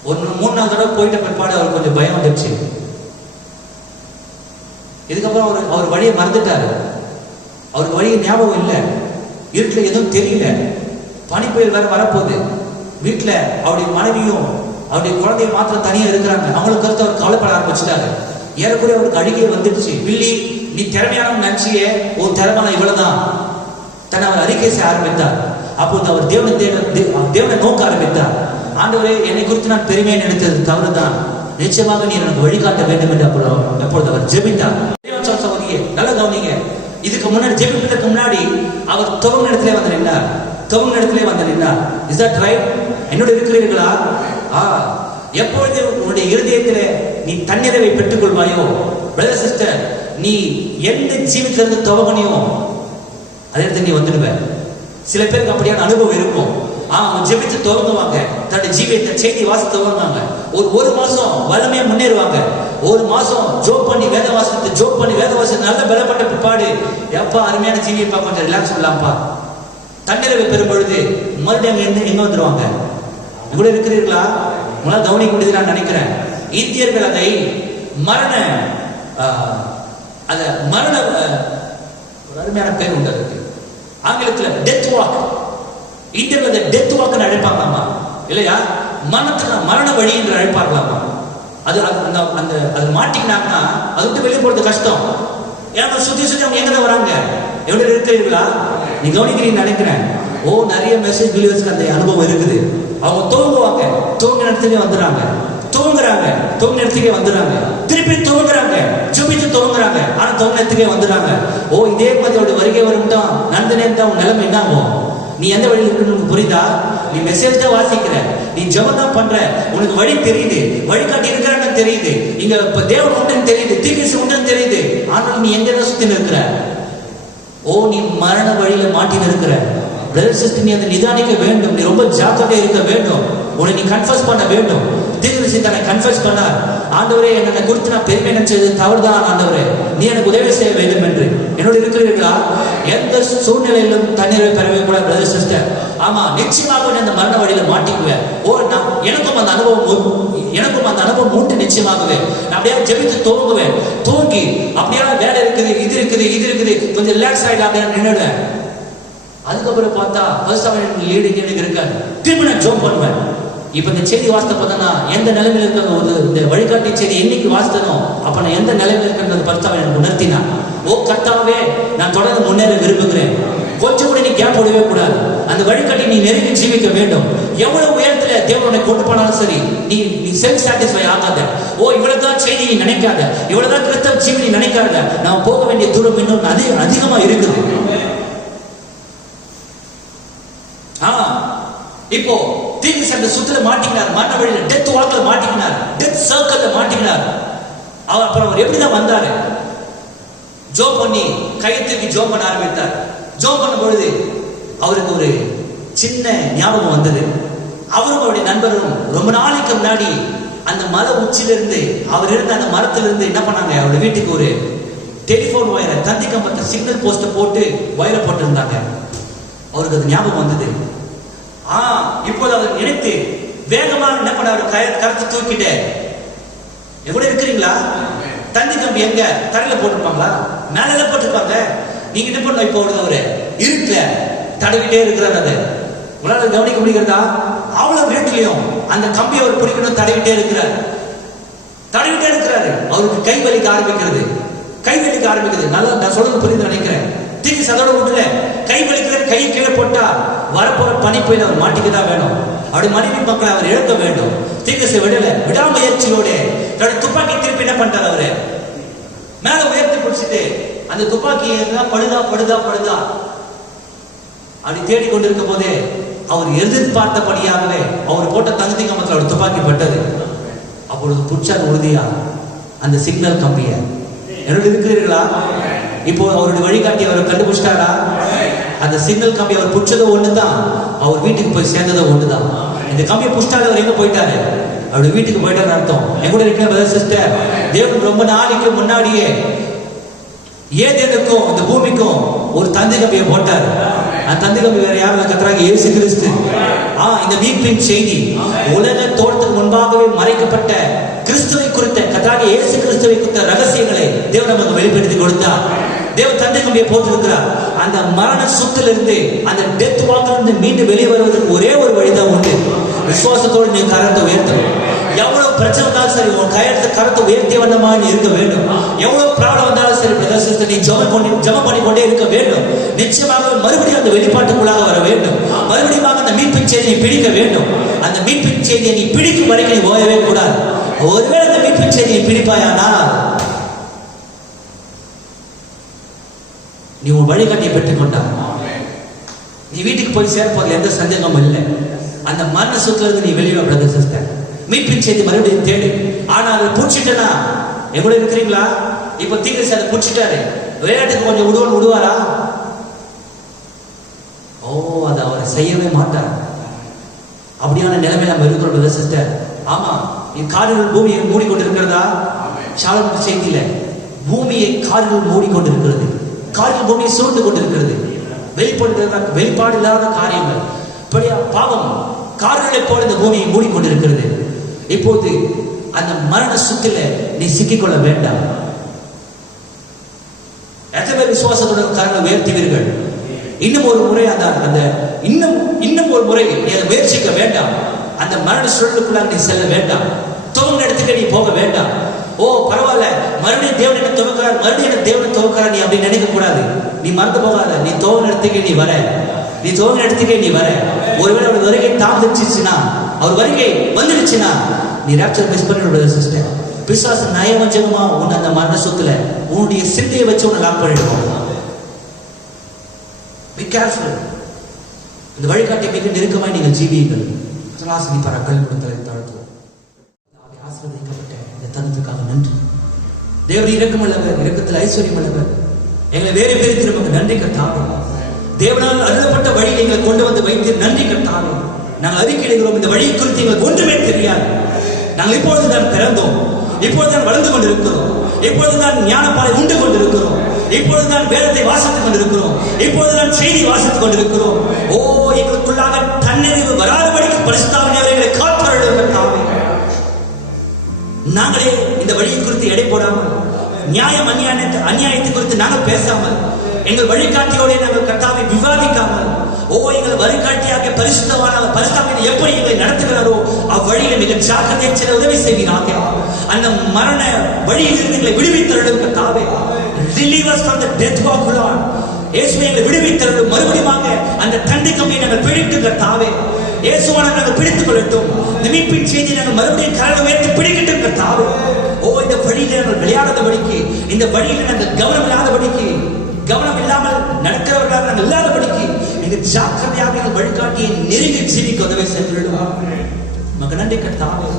ஒரு 3-4 தடவை போயிட்ட பிற்பாடு அவருக்கு கொஞ்சம் பயம் வந்துடுச்சு. இதுக்கப்புறம் அவர் வழியை மறந்துட்டாரு. அவருக்கு வழியை ஞாபகம் இல்லை. இருட்டுல எதுவும் தெரியல. பனி புயல் வேற வரப்போகுது. வீட்டுல அவருடைய மனைவியும் அவருடைய குழந்தைய மாத்திரம் தனியா இருக்கிறாங்க. அவங்களுக்கு கருத்து அவர் கவலைப்பட ஆரம்பிச்சுட்டாரு. ஏறக்குறைய அவருக்கு அழுகை வந்துடுச்சு. வில்லி, நீ திறமையான நினைச்சியே, ஒரு திறமை இவ்வளவுதான். தன்னை அவர் அறிக்கை செய்ய ஆரம்பித்தார். அப்போது அவர் தேவனை நோக்க ஆரம்பித்தார். ஆண்டவரே, என்னை குறித்து நான் பெருமையை நினைத்தது தவறுதான். நிச்சயமாக நீ எனக்கு வழிகாட்ட வேண்டும் என்று அப்பொழுது அவர் ஜெபித்தார். நல்ல கவனிங்க. இதுக்கு முன்னாடி ஜெபிப்பதற்கு முன்னாடி அவர் துவங்க இடத்திலே வந்து நின்றார். Is that right? என்னோட இருக்கிறீர்களா? எப்பொழுது உன்னுடைய இருதயத்திலே நீ தன்னிறைவை பெற்றுக் கொள்வாயோ, பிரதர் சிஸ்டர், நீ எந்த ஜீவித்திலிருந்து துவங்கனையோ அதே இடத்துல நீ வந்துடுவ. சில பேருக்கு அப்படியான அனுபவம் இருக்கும். அவங்க ஜெபித்து துவங்குவாங்க, தன்னுடைய ஜீவியத்தை செய்தி வாசி துவங்குவாங்க. ஒரு மாசம் வலிமையா முன்னேறுவாங்க. ஒரு மாசம் ஜோப் பண்ணி வேத வாசத்தை நல்ல பலப்பட்ட பிற்பாடு, எப்பா அருமையான ஜீவியப்பா, கொஞ்சம் ரிலாக்ஸ் பண்ணலாம்ப்பா, தன்னிறைவை பெறும் பொழுது மறுபடியும் எங்க வந்துருவாங்க. கூட இருக்கிறீர்களா? உங்களால் கவனிக்க முடியுது நான் நினைக்கிறேன். இந்தியர்கள் அதை மரண ஒரு அருமையான பேர் உண்டு அதுக்கு. ஆங்கிலத்துல டெத் வாக். இந்தியர்கள் அதை டெத் வாக்னு அழைப்பாங்களாமா, இல்லையா? மரண வழி என்று அழைப்பார்களாமா. அது அது மாட்டிக்கினாங்கன்னா அது விட்டு வெளியே போறது கஷ்டம். ஏன்னா சுத்தி அவங்க எங்கதான் வராங்க? எவ்வளவு இருக்கிறீர்களா? நீ கவனிக்கிறீங்கன்னு நினைக்கிறேன். நிறைய மெசேஜ் பிலீவர்ஸ்க்கு அந்த அனுபவம் இருக்குது. அவங்க துவங்குவாங்க, துவங்க இடத்துலயே வந்துடுறாங்க, துவங்க இடத்துக்கே வந்துடுறாங்க, திருப்பி துவங்குறாங்க, ஜெபிச்சு துவங்குறாங்க, ஆனா துவங்க இடத்துக்கே வந்துடுறாங்க. இதே மாதிரி வருகை வரும்தான் நந்தனே தான் உன் நிலைமை என்ன ஆகும்? நீ எந்த வழியில் இருக்குன்னு புரியுதா? நீ மெசேஜ் தான் வாசிக்கிற, நீ ஜெபம் தான் பண்ற, உனக்கு வழி தெரியுது, வழிகாட்டி இருக்கிறாங்கன்னு தெரியுது, இங்க இப்ப தேவன் உண்டுன்னு தெரியுது, தீர்க்கதரிசி உண்டுன்னு தெரியுது, ஆனால் நீ எங்க தான் சுத்தி இருக்கிற? நீ மரண வழியில மாட்டின்னு இருக்கிற. பிரதர் சிஸ்டர், நீ அதை நிதானிக்க வேண்டும். நீ ரொம்ப ஜாக்கிரதையா இருக்க வேண்டும். உன்னை நீ கன்ஃபஸ் பண்ண வேண்டும். தீர்க்கதரிசி தன்னை கன்ஃபஸ் பண்ணார். ஆண்டவரே, என்னை குறித்து நான் பெருமை நினைச்சது தவறுதான் ஆண்டவரே, நீ எனக்கு உதவி செய்ய வேண்டும் என்று. என்னோட இருக்கிறீர்களா? எந்த சூழ்நிலையிலும் தண்ணீரை பெறவே கூட பிரதர் சிஸ்டர். ஆமா, நிச்சயமாக அந்த மரண வழியில மாட்டிக்குவேன். எனக்கும் அந்த அனுபவம் உண்டு. நிச்சயமாகவே நான் அப்படியே ஜெபித்து துவங்குவேன். தூங்கி அப்படியே வேலை இருக்குது, இது இருக்குது, கொஞ்சம் ரிலாக்ஸ் ஆயிடலாம் அப்படியே நின்றுடுவேன். அதுக்கப்புறம் பார்த்தா லீடிங் எனக்கு இருக்காது. திரும்ப நான் ஜோம் பண்ணுவேன். இப்ப இந்த செய்தி வாசித்த பார்த்தா எந்த நிலைமையில இருக்க இந்த வழிகாட்டி செய்தி என்னைக்கு வாசித்தனோ அப்ப நான் எந்த நிலைமையில இருக்கிறது பரிசுத்தம் எனக்கு உணர்த்தினான். கர்த்தாவே, நான் தொடர்ந்து முன்னேற விரும்புகிறேன். கொஞ்சம் கூட நீ கேப் விடவே கூடாது. அந்த வழிகாட்டி நீ நெருங்கி ஜீவிக்க வேண்டும். எவ்வளவு உயரத்துல தேவனை கொண்டு போனாலும் சரி, நீ செல்ஃப் சாட்டிஸ்ஃபை ஆகாத. இவ்வளவுதான் செய்தி நீ நினைக்காத, இவ்வளவுதான் கிறிஸ்தவ ஜீவி நீ நினைக்காத. நான் போக வேண்டிய தூரம் இன்னும் அதிகமா இருக்குது. இப்போ தீர்க்கதரிசி அந்த சுத்துல மாட்டிக்கினார், மரண வழியில டெத் வாக்ல மாட்டிக்கினார், டெத் சர்க்கிள்ல மாட்டிக்கினார். அப்புறம் அவர் எப்படிதான் வந்தாரு? ஜோம் பண்ணி கையெழுத்துக்கு ஜோம் பண்ண ஆரம்பித்தார். ஜோம் பண்ணும் பொழுது அவருக்கு ஒரு சின்ன ஞாபகம் வந்தது. அவரும் அவருடைய நண்பரும் ரொம்ப நாளைக்கு முன்னாடி அந்த மலை உச்சிலிருந்து, அவர் இருந்த அந்த மரத்திலிருந்து என்ன பண்ணாங்க, அவருடைய வீட்டுக்கு ஒரு டெலிபோன் வயரை, தந்தி கம்பத்தை, சிக்னல் போஸ்ட போட்டு வயரை போட்டு இருந்தாங்க. அவருக்கு அது ஞாபகம் வந்தது. இப்போது அவர் நினைத்து வேகமாக என்ன பண்ண, கருத்து தூக்கிட்டு, எவ்வளவு இருக்கிறீங்களா? தந்தி கம்பி எங்க தரையில போட்டிருப்பாங்களா? மேல போட்டிருப்பாங்க. நீங்க என்ன பண்ண, இப்போ அவரு இருட்டுல தடவிட்டே இருக்கிறார். அது உங்களால கவனிக்க முடிகிறதா? அவ்வளவு வீட்டிலையும் அந்த கம்பி அவர் பிடிக்கணும், தடவிட்டே இருக்கிறாரு. அவருக்கு கை வலிக்க ஆரம்பிக்கிறது. நல்லா நான் சொல்றது புரிந்து நினைக்கிறேன். தீர்க்கதரிசி அதோட விட்டுல கை வலிக்கிறது, கையை கீழே போட்டா வரப்போற பனிப்பையில் அவர் மாட்டிக்கதான் வேணும். அவருடைய மனைவி மக்களை அவர் இழக்க வேண்டும். தீர்க்கதரிசி விடாமுயற்சியோட தன்னுடைய துப்பாக்கி திருப்பி என்ன பண்றாரு, அவரு மேல உயர்த்தி பிடிச்சிட்டு அந்த துப்பாக்கி படுதா அப்படி தேடிக்கொண்டிருக்கும் போதே அவர் எதிர்பார்த்தபடியாகவே அவர் போட்ட தகுதி கம்பத்தில் அவர் துப்பாக்கி பட்டது. அப்பொழுது புடிச்சார் உறுதியா அந்த சிக்னல் கம்பிய. என்னோட இருக்கிறீர்களா? இப்போ அவருடைய வழிகாட்டி அவரை கண்டுபிடிச்சிட்டாரா? அந்த சிக்னல் கம்பி அவர் புடிச்சது ஒண்ணுதான், அவர் வீட்டுக்கு போய் சேர்ந்தது ஒண்ணுதான். இந்த கம்பியை புடிச்சாலும் அவர் எங்க போயிட்டாரு? அவருடைய வீட்டுக்கு போயிட்டாரு அர்த்தம். என் கூட இருக்கிற பிரதர் சிஸ்டர், தேவன் ரொம்ப நாளைக்கு முன்னாடியே ஏதேனுக்கும் இந்த பூமிக்கும் ஒரு தந்தி கம்பியை போட்டார். அந்த தந்தி கம்பி வேற யாரும் கர்த்தராகிய இயேசு கிறிஸ்து. இந்த மீட்பின் செய்தி உலக தோற்றத்துக்கு முன்பாகவே மறைக்கப்பட்ட கிறிஸ்துவை குறித்த, கர்த்தராகிய இயேசு கிறிஸ்துவை குறித்த ரகசியங்களை தேவன் நமக்கு வெளிப்படுத்தி கொடுத்தார். தேவன் தந்தை கம்பியை போட்டிருக்கிறார். அந்த மரண சுத்திலிருந்து, அந்த டெத் வாக்கிலிருந்து மீண்டு வெளியே வருவதற்கு ஒரே ஒரு வழிதான் உண்டு. விசுவாசத்தோடு நீ கரத்தை உயர்த்தணும். எவ்வளவு பிரச்சனை வந்தாலும் சரி, உன் கரத்தை உயர்த்திய வண்ணமா நீ இருக்க வேண்டும். எவ்வளவு ப்ராப்ளம் வந்தாலும் சரி பிரதர் சிஸ்டர், நீ ஜெபம் பண்ணிக்கொண்டே இருக்க வேண்டும். நிச்சயமாக மறுபடியும் அந்த வெளிப்பாட்டுக்குள்ளாக வர வேண்டும். மறுபடியும் அந்த மீட்பின் செய்தியை பிடிக்க வேண்டும். அந்த மீட்பின் செய்தியை நீ பிடிக்கும் வரைக்கும் நீ ஓயவே கூடாது. ஒருவேளை அந்த மீட்பின் செய்தியை பிடிப்பாயானா நீ உன் வழிகாட்டியை பெற்றுக்கொண்டார். நீ வீட்டுக்கு போய் சேர்ப்பதில் எந்த சந்தேகமும் இல்லை. அந்த மரண சுத்துல இருந்து நீ வெளியே பிரதர் சிஸ்டர், மீட்பின் செய்தி மறுபடியும் தேடு. ஆனா அதை பூச்சிட்டனா, எவ்வளவு இருக்கிறீங்களா? இப்ப தீர்க்கதரிசி அதை பூச்சிட்டாரு. விளையாட்டுக்கு கொஞ்சம் விடுவாரா? செய்யவே மாட்டார். அப்படியான நிலைமை நம்ம இருக்கிறோம் சிஸ்டர். ஆமா, காரிருள் பூமியை மூடிக்கொண்டிருக்கிறதா? சாலமோன் செய்தியில பூமியை காரிருள் மூடிக்கொண்டிருக்கிறது, காரிருள் பூமியை சூழ்ந்து கொண்டிருக்கிறது. வெளிப்பாடு இல்லாத காரியங்கள், பாவம் காரிருளை போல இந்த பூமியை மூடிக்கொண்டிருக்கிறது. இப்போது அந்த மரண சுத்தில நீ சிக்கிக்கொள்ள வேண்டாம். எத்தனை விசுவாசத்தோட கரங்களை உயர்த்துவீர்கள்? இன்னும் ஒரு முறை அந்த இன்னும் ஒரு முறை நீ அதை முயற்சிக்க வேண்டாம். அந்த மரண சுழலுக்குள்ள நீ செல்ல வேண்டாம். துவங்க இடத்துக்கு நீ போக வேண்டாம். ஓ பரவாயில்ல, மறுபடியும் தேவன் என்ன துவக்கிறார், மறுபடியும் தேவனை துவக்கிறார், நீ அப்படி நினைக்க கூடாது. நீ மறந்து போகாத. நீ துவங்க இடத்துக்கு நீ வர, நீ துவங்க இடத்துக்கே நீ வர. ஒருவேளை அவர் வருகை தாமதிச்சுன்னா, அவர் வருகை வந்துடுச்சுன்னா நீ ராப்சர் மிஸ் பண்ணிவிடுற சிஸ்டர். பிசாசு நயவஞ்சகமா உன்னை அந்த மரண சொத்துல உன்னுடைய சிந்தையை வச்சு உன்னை லாக் பண்ணிடுவோம். Be careful. இந்த வழிகாட்டி மிக நெருக்கமாய் நீங்கள் ஜீவியுங்கள். ஆசீர்வதி பரக்கல் கொடுத்தலை தாழ்த்துவோம். ஆசீர்வதிக்கப்பட்ட இந்த தருணத்துக்காக நன்றி. தேவன் இரக்கமுள்ளவர், இரக்கத்தில் ஐஸ்வர்யம் உள்ளவர். எங்களை வேறு பிரித்து நமக்கு நன்றி கர்த்தாவே. தேவனால் அருளப்பட்ட வழியை எங்களை கொண்டு வந்து வைத்து நன்றி கர்த்தாவே. நாங்கள் அறிக்கையிடுகிறோம், இந்த வழியை குறித்து எங்களுக்கு ஒன்றுமே தெரியாது. நாங்கள் இப்பொழுதுதான் பிறந்தோம், இப்பொழுதுதான் வளர்ந்து கொண்டிருக்கிறோம், இப்பொழுதுதான் ஞானப்பாலை உண்டு கொண்டிருக்கிறோம், இப்பொழுதுதான் வேதத்தை வாசித்துக் கொண்டிருக்கிறோம், இப்பொழுதுதான் செய்தி வாசித்துக் கொண்டிருக்கிறோம். ஓ எங்களுக்குள்ளாக தன்னறிவு வராதபடிக்கு பரிசுத்த ஆவியானவர் எங்களை காப்பாற்றுகிறார். நாங்களே இந்த வழியை குறித்து எடை போடாமல், நியாயம் அநியாயத்தை குறித்து நாங்கள் பேசாமல், எங்கள் வழிகாட்டியோட நாங்கள் கர்த்தாவை விவாதிக்காமல், ஓ எங்கள் வழிகாட்டியாக பரிசுத்தவானாக எப்படி எங்களை நடத்துகிறாரோ அவ்வழியில மிக ஜாக்கிரதையாக செல்ல உதவி செய்வீராக. அந்த மரண வழியிலிருந்து எங்களை விடுவித்தருளும் கர்த்தாவே. Deliver us from the death walk, Lord. இயேசுவை எங்களை விடுவித்தருளும். மறுபடியுமாக அந்த தண்டை கம்பியை நாங்கள் பிடித்து கர்த்தாவே. இயேசுவான நாங்கள் பிடித்துக் கொள்ளட்டும். இந்த மீட்பின் செய்தி நாங்கள் மறுபடியும் கரங்களை உயர்த்தி பிடிக்கட்டும் கர்த்தாவே. ஓ இந்த வழியில நாங்கள் விளையாடாதபடிக்கு, இந்த வழியில நாங்கள் கவனம் இல்லாதபடிக்கு, கவனம் இல்லாமல் நடக்கிறவர்களாக நாங்கள் இல்லாதபடிக்கு இந்த ஜாக்கிரதையாக எங்கள் வழிகாட்டியை நெருங்கி ஜீவிக்க உதவி செய்திருக்கிறோம். நமக்கு நன்றி கர்த்தாவே.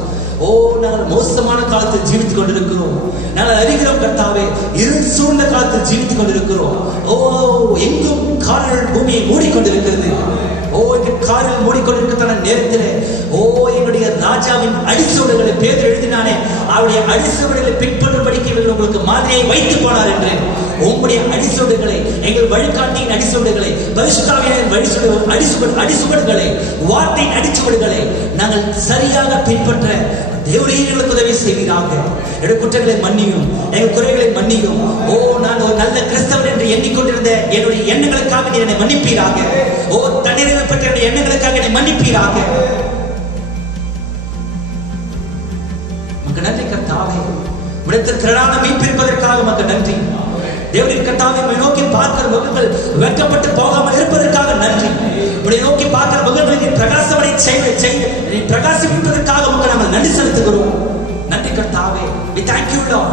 ஓ நாங்கள் மோசமான காலத்தில் ஜீவித்துக் கொண்டிருக்கிறோம். நாங்கள் அறிகிறோம் கர்த்தாவே, இருள் சூழ்ந்த காலத்தில் ஜீவித்துக் கொண்டிருக்கிறோம். ஓ எங்கும் காரிருள் பூமியை மூடிக்கொண்டிருக்கிறது. ஓ இந்த காரில் மூடிக்கொண்டிருக்கிற நேரத்தில் ஓ எங்களுடைய ராஜாவின் அடிசுவடுகளை பேர் எழுதினானே, அவருடைய அடிசுவடுகளை பின்பற்றும்படிக்கு உங்களுக்கு மாதிரியை வைத்து போனார் என்று உங்களுடைய அடிசுவடுகளை, எங்கள் வழிகாட்டியின் அடிசுவடுகளை, பரிசுத்தாவியின் அடிசுவடுகளை, வார்த்தையின் அடிச்சுவடுகளை நாங்கள் சரியாக பின்பற்ற தேவரே எங்களுக்கு உதவி செய்வீராக. என்னுடைய குற்றங்களை மன்னியும், எங்கள் குறைகளை மன்னியும். ஓ நான் ஒரு நல்ல கிறிஸ்தவன் என்று எண்ணிக்கொண்டிருந்த என்னுடைய எண்ணங்களுக்காக நீ என்னை மன்னிப்பீராக. ஓ தன்னிறைவு பெற்ற என்னுடைய எண்ணங்களுக்காக என்னை மன்னிப்பீராக. மக்கள் நன்றி கர்த்தாவே. உடத்தில் திரளான மீட்பிருப்பதற்காக மக்கள் நன்றி. தேவனின் கர்த்தாவை நோக்கி பார்க்கிற முகங்கள் வெட்கப்பட்டு போகாமல் இருப்பதற்காக நன்றி. உடைய நோக்கி பார்க்கிற முகங்களின் பிரகாசமடை செய்ய பிரகாசிப்பதற்காக மக்கள் நாங்கள் நன்றி செலுத்துகிறோம். நன்றி கர்த்தாவே. We thank you Lord.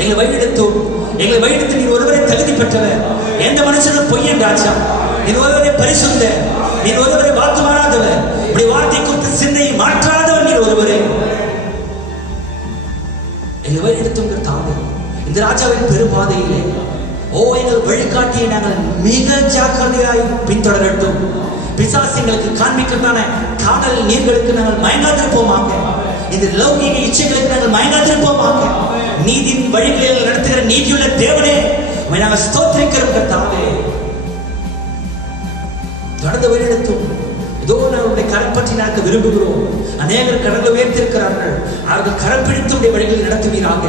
எங்களை வழிநடத்தி நீ ஒருவரை தகுதி பெற்றவர். எந்த மனுஷனும் பொய்யன் ராஜா, நீ ஒருவரை பரிசுத்த, நீ ஒருவரை வாக்கு மாறாதவர், உடைய வார்த்தை குறித்து சிந்தையை மாற்றாதவர் நீ ஒருவரே. எங்களை வழிநடத்தும் கர்த்தாவே. இந்த ராஜாவின் பெருபாதையிலே ஓ எங்கள் வழிகாட்டியை நாங்கள் மிக ஜாக்கிரதையாய் பின்தொடரட்டும். பிசாசு எங்களுக்கு காண்பிக்கிறதான காதல் நீர்களுக்கு நாங்கள் மயங்காதிருப்போமாக. இந்த லௌகிக இச்சைகளுக்கு நாங்கள் மயங்காதிருப்போமாக. நீதியின் வழிகளில் நடத்துகிற நீதியுள்ள தேவனே நாங்கள் ஸ்தோத்திரிக்கிறோம் கர்த்தாவே. தொடர்ந்து வழிநடத்தும். இதோ நம்முடைய கரம் பற்றி நடக்க விரும்புகிறோம். அநேகர் கடலை உயர்த்திருக்கிறார்கள். அவர்கள் கரம் பிடித்து உடைய வழிகளில் நடத்துவீராக.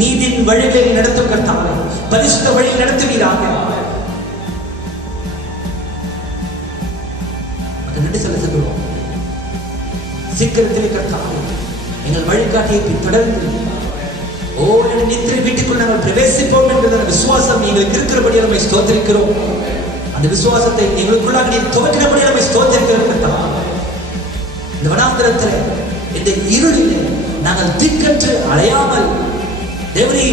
நீதியின் வழிகளில் நடத்தும் கர்த்தாவே. பரிசுத்த வழியில் நடத்துவீராக. நன்றி செலுத்துகிறோம். சீக்கிரத்திலே கர்த்தாவே எங்கள் வழிகாட்டியை பின்தொடர்ந்து ஓ நித்திரை வீட்டுக்குள் நாங்கள் பிரவேசிப்போம் என்ற விசுவாசம் எங்களுக்கு இருக்கிறபடியாக நம்மை ஸ்தோத்திரிக்கிறோம். அந்த விசுவாசத்தை எங்களுக்குள்ளாக நீ துவக்கினபடியாக நம்மை ஸ்தோத்திரிக்கிறோம் கர்த்தாவே. இந்த வனாந்தரத்தில் இந்த இருளில் நாங்கள் திக்கற்று அலையாமல் தேவரே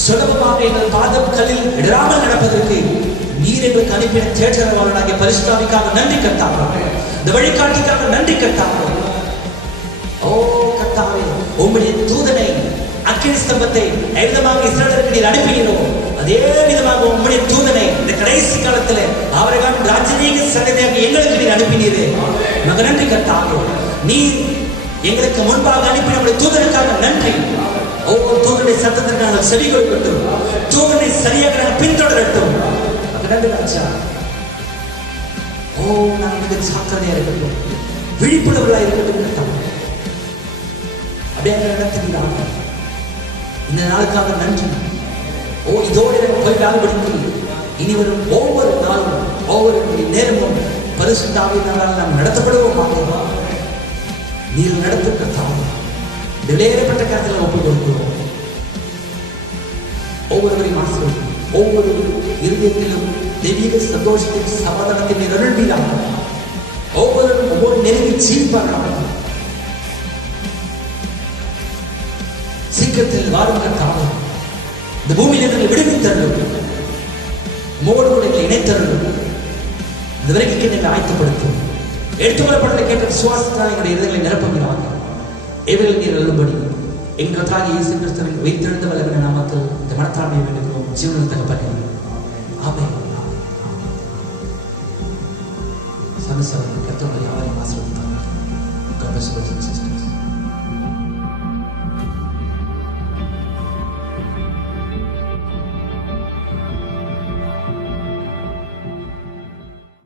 சுலபமாக எங்கள் பாதம் கல்லில் இடராமல் நடப்பதற்கு நீர் எங்களுக்கு அனுப்பின தேற்றரவாளனாகிய பரிசுத்தாவிக்காக நன்றி கர்த்தாவே. இந்த வழிகாட்டிக்காக நன்றி கர்த்தாவே. ஓ கர்த்தாவே, உம்முடைய தூதனை அக்கினி ஸ்தம்பத்தை எவ்விதமாக இஸ்ரவேலுக்கு நீர் அனுப்பினீரோ அதே விதமாக உம்முடைய தூதனை இந்த கடைசி காலத்தில் அவர்கள் ராஜரீக சந்ததியாக எங்களுக்கு நீர் அனுப்பினீரே. மக நன்றி கர்த்தாவே. நீர் எங்களுக்கு முன்பாக அனுப்பி நம்முடைய தூதருக்காக நன்றி. ஒவ்வொரு தூதருடைய சத்தத்திற்கு நாங்கள் செவி கொடுக்கட்டும். தூதரை சரியாக நாங்கள் பின்தொடரட்டும். மக நன்றி ராஜா. நாங்கள் ஜாக்கிரதையா இருக்கட்டும், விழிப்புணர்வுகளா இருக்கட்டும் கர்த்தாவே. அப்படியே நடத்துகிறாங்க. இந்த நாளுக்காக நன்றி. இதோடு போய்டாதபடிக்கு இனி வரும் ஒவ்வொரு நாளும் ஒவ்வொரு நேரமும் பரிசுத்த ஆவியினால் நாம் நடத்தப்படுவோம். நீர் நடத்தும் கர்த்தாவே. விலையேறப்பட்ட கருத்தில் ஒப்புக் கொடுக்கிறோம். ஒவ்வொருவரையும் ஆசீர்வதியும். ஒவ்வொரு இருதயத்திலும் தெய்வீக சந்தோஷத்தின் சமாதானத்தை நீர் அருள்வீராக. ஒவ்வொருவரும் ஒவ்வொரு நெருங்கி ஜீவிப்பார்கள். சீக்கிரத்தில் வாரும் கர்த்தாவே. இந்த பூமியில் எங்களை விடுவித்தருளும். மோடு கூட எங்களை இணைத்தருளும். இந்த வரைக்கும் எங்களை ஆயத்தப்படுத்தும். எடுத்துக்கொள்ளப்பட்ட கேட்ட விசுவாசத்தால் எங்களுடைய இதயங்களை நிரப்புகிறாங்க. இவர்கள் நீர் அருளும்படி எங்கள் கர்த்தராகிய இயேசு கிறிஸ்துவின் உயிர்த்தெழுந்த வல்லமையான நாமத்தில் இந்த மனத்தாழ்மையை வேண்டுகிறோம். ஜீவனில் தகப்பனே. ஆமென். சகோதரர்களே, கர்த்தருடைய ஆவியை ஆசீர்வதிப்பார். God bless you, brothers and sisters.